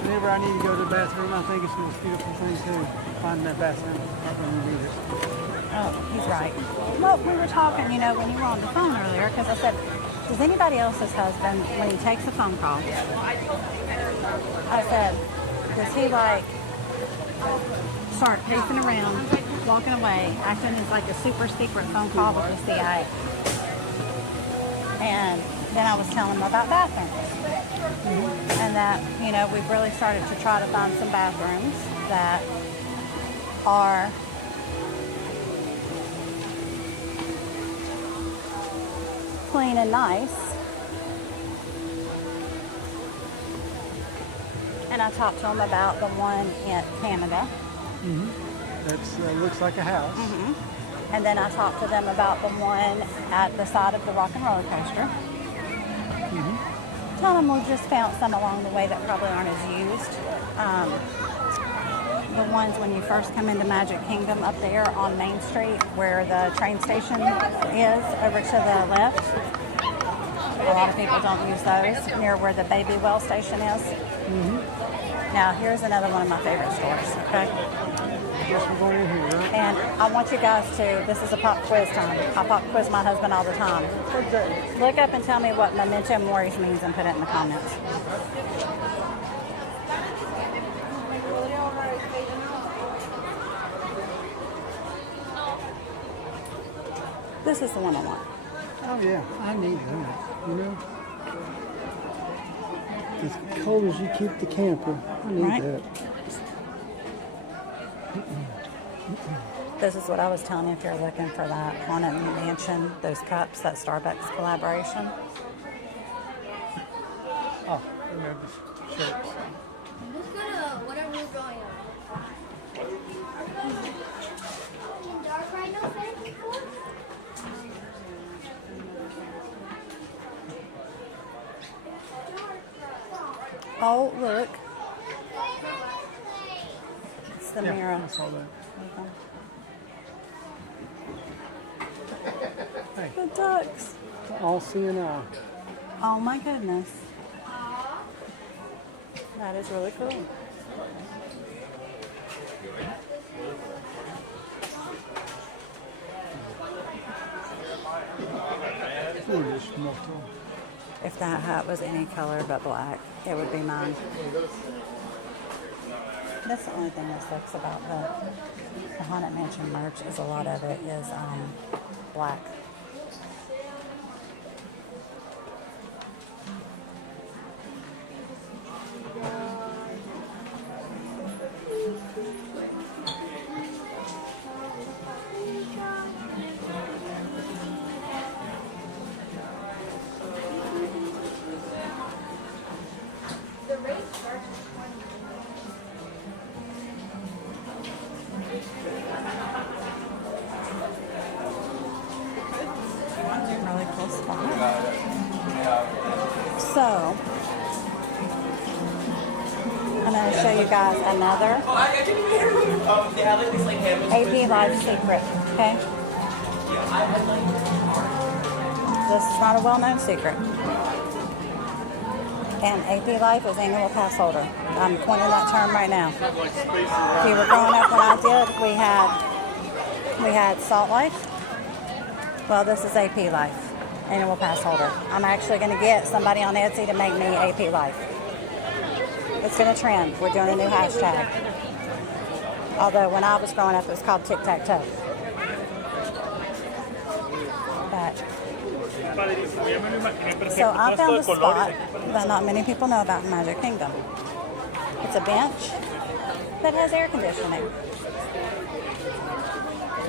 Whenever I need to go to the bathroom, I think it's the most beautiful thing too. Finding that bathroom right when you need it. Oh, he's right. Well, we were talking, you know, when you were on the phone earlier, because I said, does anybody else's husband, when he takes a phone call, I said, does he like start pacing around, walking away, acting as like a super secret phone call with the CIA? And then I was telling him about bathrooms. And that, you know, we've really started to try to find some bathrooms that are clean and nice. And I talked to him about the one in Canada. That looks like a house. And then I talked to them about the one at the side of the Rock and Roller Coaster. Tell them we just found some along the way that probably aren't as used. The ones when you first come into Magic Kingdom up there on Main Street where the train station is over to the left. A lot of people don't use those near where the Baby Well station is. Now here's another one of my favorite stores, okay? Guess we're going in here, right? And I want you guys to, this is a pop quiz time. I pop quiz my husband all the time. Look up and tell me what memento moris means and put it in the comments. This is the one I want. Oh yeah, I need that, you know? As cold as you keep the camper, I need that. This is what I was telling you if you're looking for that Haunted Mansion, those cups, that Starbucks collaboration. Oh, remember shirts. Let's go to whatever we're going on. Dark Rhino thing? Oh, look. It's the mirror. I saw that. Hey. The ducks. All seeing eye. Oh my goodness. That is really cool. If that hat was any color but black, it would be mine. That's the only thing that sucks about the Haunted Mansion merch is a lot of it is black. Really cool spot. So, I'm going to show you guys another AP Life secret, okay? This is not a well-known secret. And AP Life is annual pass holder. I'm coining that term right now. If you were growing up when I did, we had Salt Life. Well, this is AP Life, annual pass holder. I'm actually going to get somebody on Etsy to make me AP Life. It's going to trend. We're doing a new hashtag. Although when I was growing up, it was called Tic-Tac-Toe. But so I found a spot that not many people know about in Magic Kingdom. It's a bench that has air conditioning.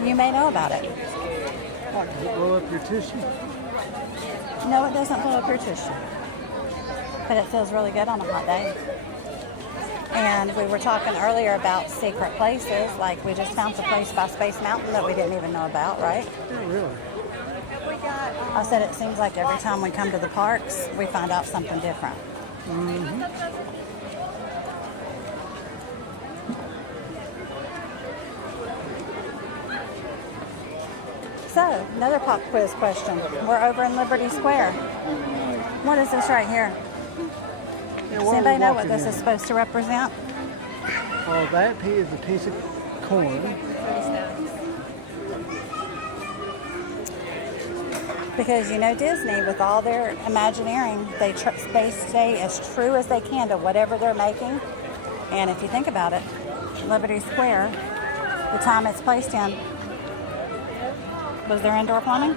You may know about it. Does it blow up your tissue? No, it doesn't blow up your tissue. But it feels really good on a hot day. And we were talking earlier about secret places. Like we just found a place by Space Mountain that we didn't even know about, right? Yeah, really. I said it seems like every time we come to the parks, we find out something different. So, another pop quiz question. We're over in Liberty Square. What is this right here? Does anybody know what this is supposed to represent? Oh, that is a piece of corn. Because you know Disney, with all their Imagineering, they stay as true as they can to whatever they're making. And if you think about it, Liberty Square, the time it's placed in, was there indoor plumbing?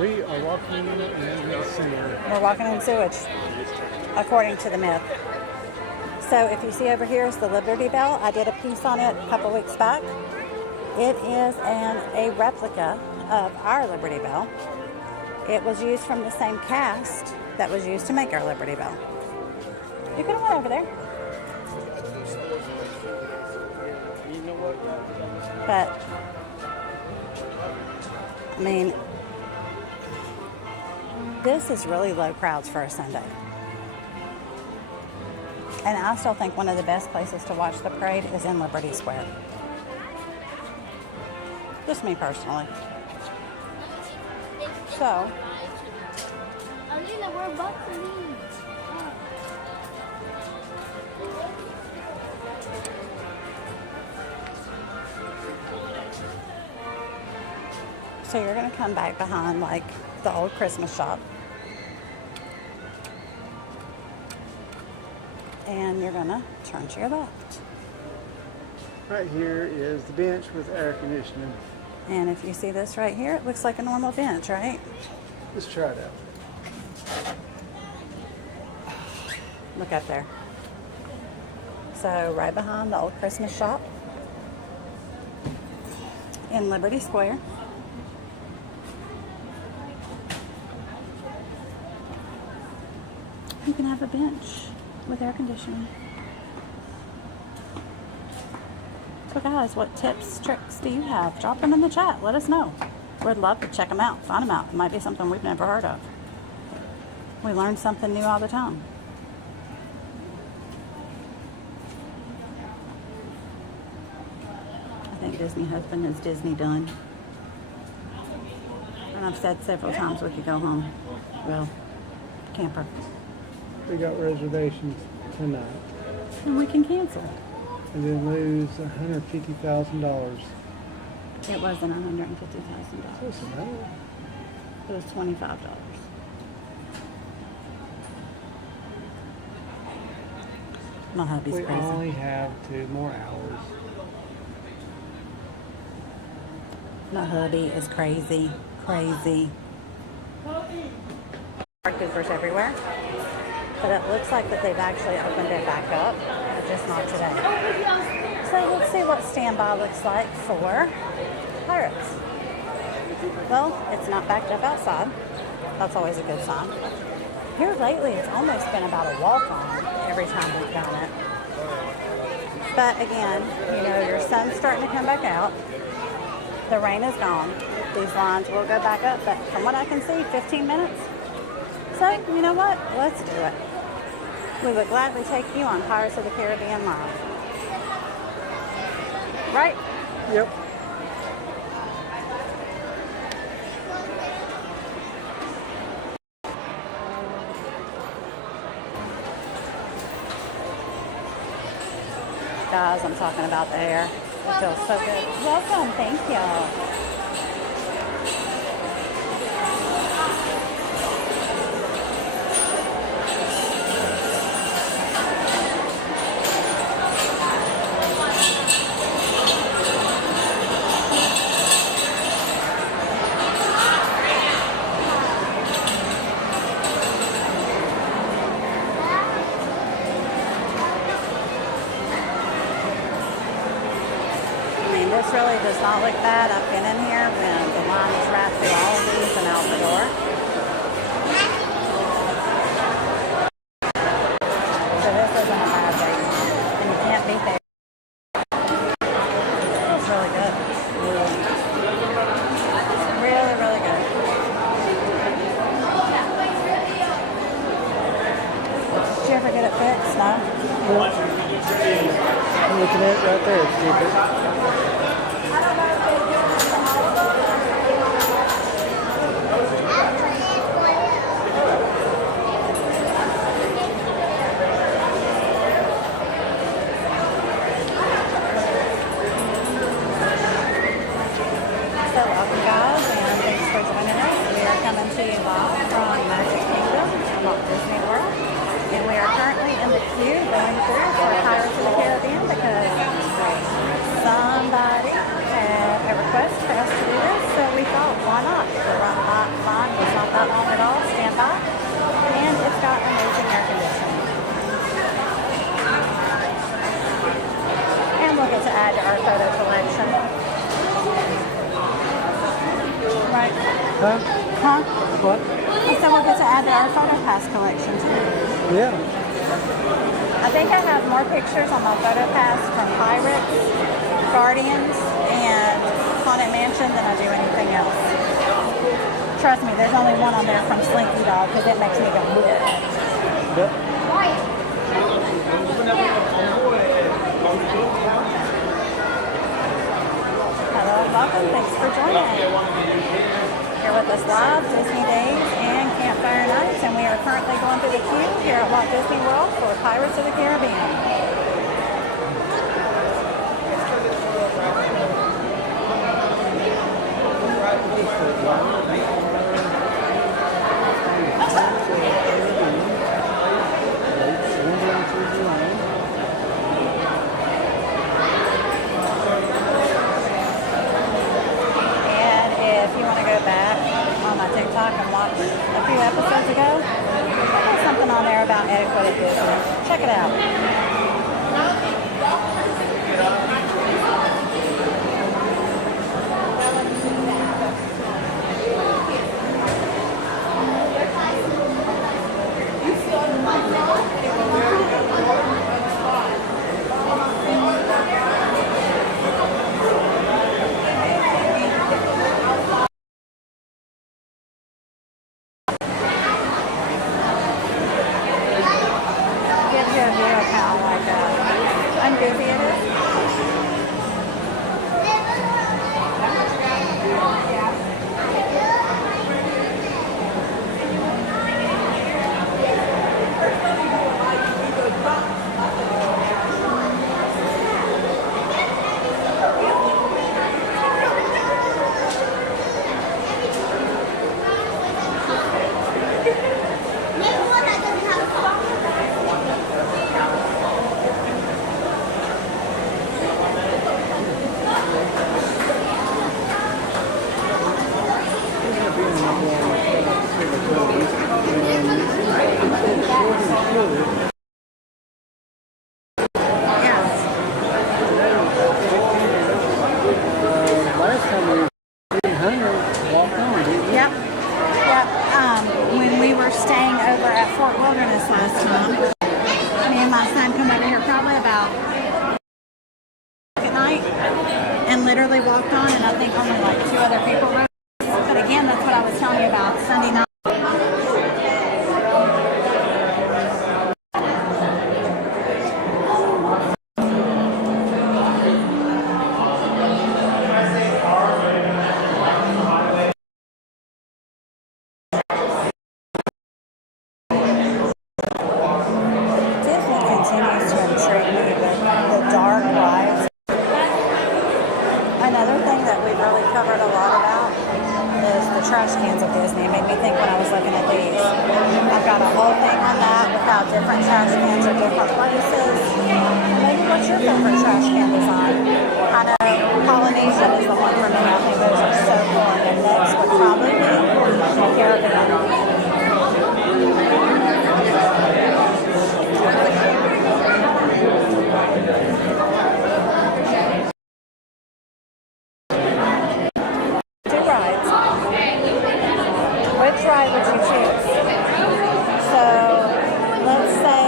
We are walking in the sewer. We're walking in sewage, according to the myth. So if you see over here is the Liberty Bell. I did a piece on it a couple weeks back. It is a replica of our Liberty Bell. It was used from the same cast that was used to make our Liberty Bell. You could have went over there. You know what? But, I mean, this is really low crowds for a Sunday. And I still think one of the best places to watch the parade is in Liberty Square. Just me personally. So, you're going to come back behind like the old Christmas shop. And you're going to turn to your left. Right here is the bench with air conditioning. And if you see this right here, it looks like a normal bench, right? Let's try it out. Look up there. So right behind the old Christmas shop in Liberty Square. You can have a bench with air conditioning. So guys, what tips, tricks do you have? Drop them in the chat. Let us know. We'd love to check them out, find them out. It might be something we've never heard of. We learn something new all the time. I think Disney husband is Disney done. And I've said several times we could go home. Well, camper. We got reservations tonight. And we can cancel. And then lose $150,000. It wasn't $150,000. Listen, It was $25. My hubby's we crazy. only have 2 more hours. My hubby is crazy. Crazy. Coopers everywhere. But it looks like that they've actually opened it back up, but just not today. So let's see what standby looks like for Pirates. Well, it's not backed up outside. That's always a good sign. Here lately, it's almost been about a walk-on every time we've done it. But again, you know, your sun's starting to come back out. The rain is gone. These lines will go back up, but from what I can see, 15 minutes. So, you know what? Let's do it. We would gladly take you on Pirates of the Caribbean Live. Right? Yep. Guys, I'm talking about the air. It feels so good. Welcome. Thank you. This really does not look bad. I've been in here when the line is wrapped through all of these and out the door. So this isn't a bad thing. And you can't beat that. It's really good. Really, really good. Did you ever get it fixed? No? I'm looking at it right there, stupid. Huh? What? I said we'll get to add to our PhotoPass collection too. Yeah. I think I have more pictures on my PhotoPass from Pirates, Guardians, and Haunted Mansion than I do anything else. Trust me, there's only one on there from Slinky Dog because it makes me go bleh. Hello, welcome. Thanks for joining. Here with us live, Disney Days and Campfire Nights, and we are currently going through the queue here at Walt Disney World for Pirates of the Caribbean. TikTok and watch a few episodes ago. There's something on there about etiquette at Disney. Check it out. When we were staying over at Fort Wilderness last time, me and my son come over here probably about at night and literally walked on, and I think only like 2 other people rode. But again, that's what I was telling you about Sunday night. Trash cans of Disney. It made me think when I was looking at these. I've got a whole thing on that without different trash cans or different places. Maybe what's your favorite trash can design? I know Polynesian is the one for me. I think those are so cool. And next would probably be the Caribbean. Which ride would you choose? So, let's say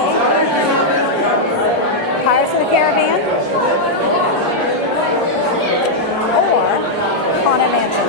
Pirates of the Caribbean or Haunted Mansion.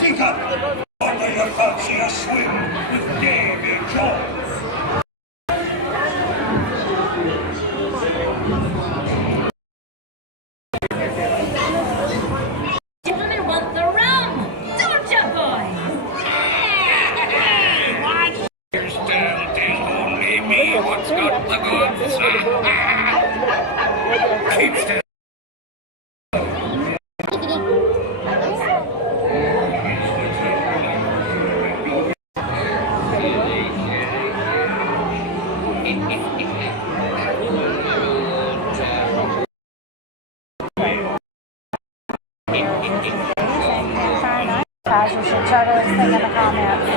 Speak up! Open your thoughts in a swim with Dave and Joel. Gentlemen want the rum, don't ya, boys? What? Your style tells only me what's got the goods. Keep still. You should totally sing in the comments.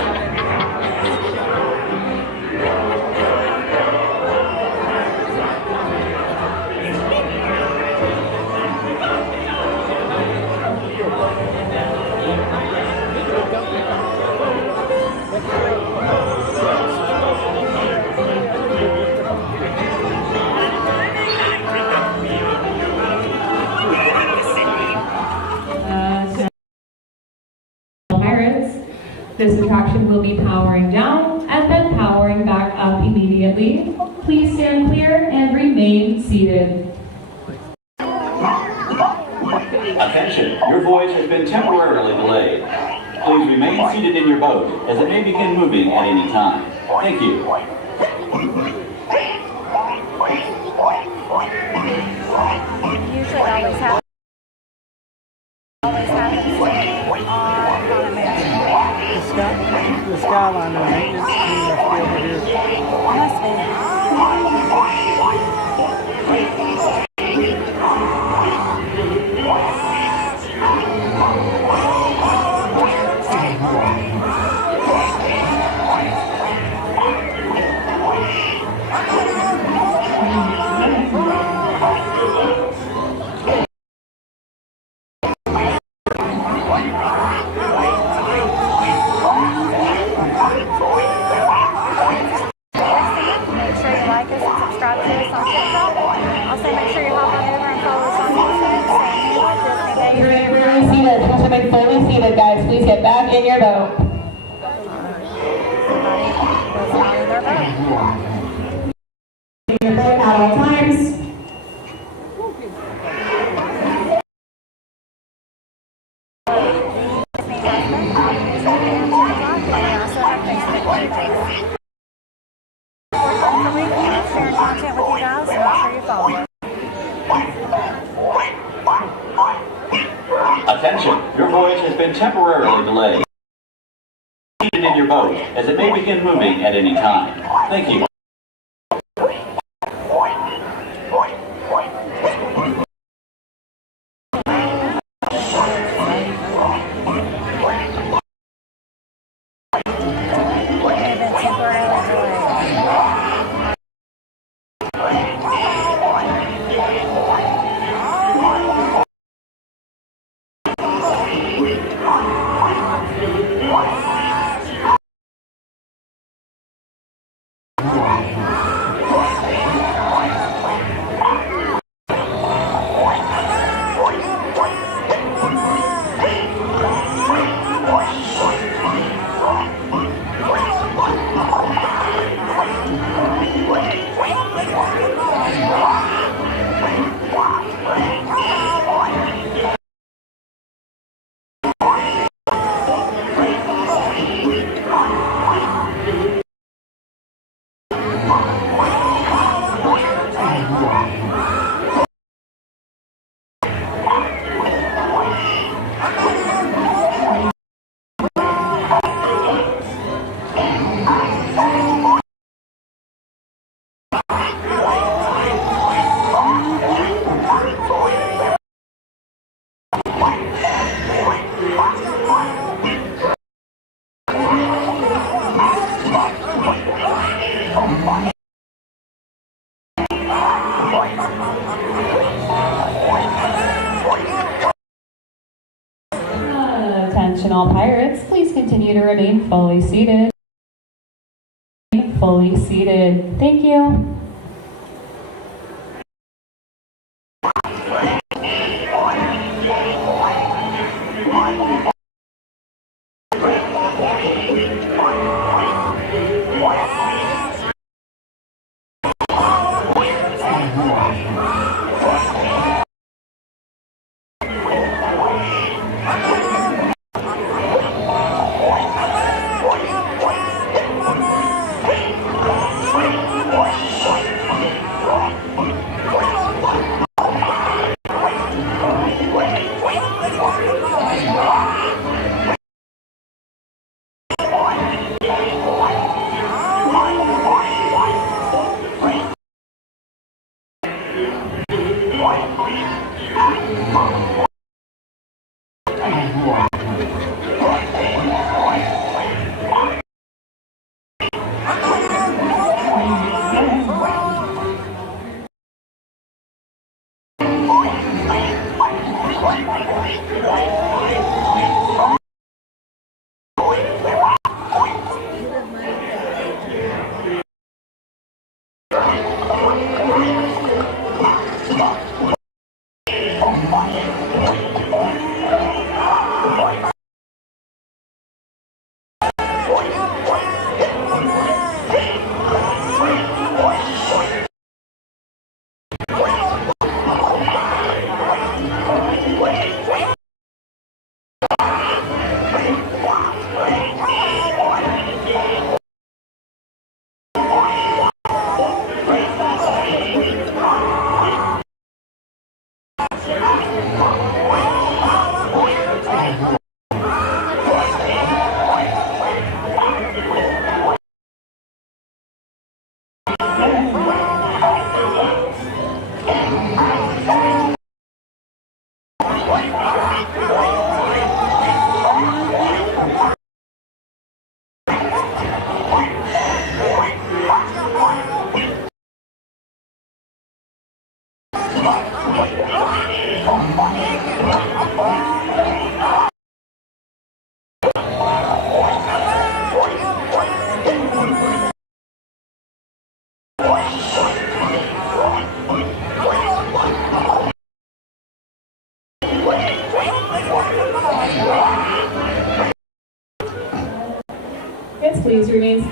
This attraction will be powering down and then powering back up immediately. Please stand clear and remain seated. Attention, your voyage has been temporarily delayed. Please remain seated in your boat as it may begin moving at any time. Thank you. Usually always happens. The Skyliner maintenance team must be over here. Must be. Fully seated, guys. Please get back in your boat. In your boat at all times. Sharing content with you guys, so make sure you follow. Attention, your voyage has been temporarily delayed. Seated in your boat as it may begin moving at any time. Thank you. Attention all pirates, please continue to remain fully seated. Fully seated. Thank you. Yes, please remain.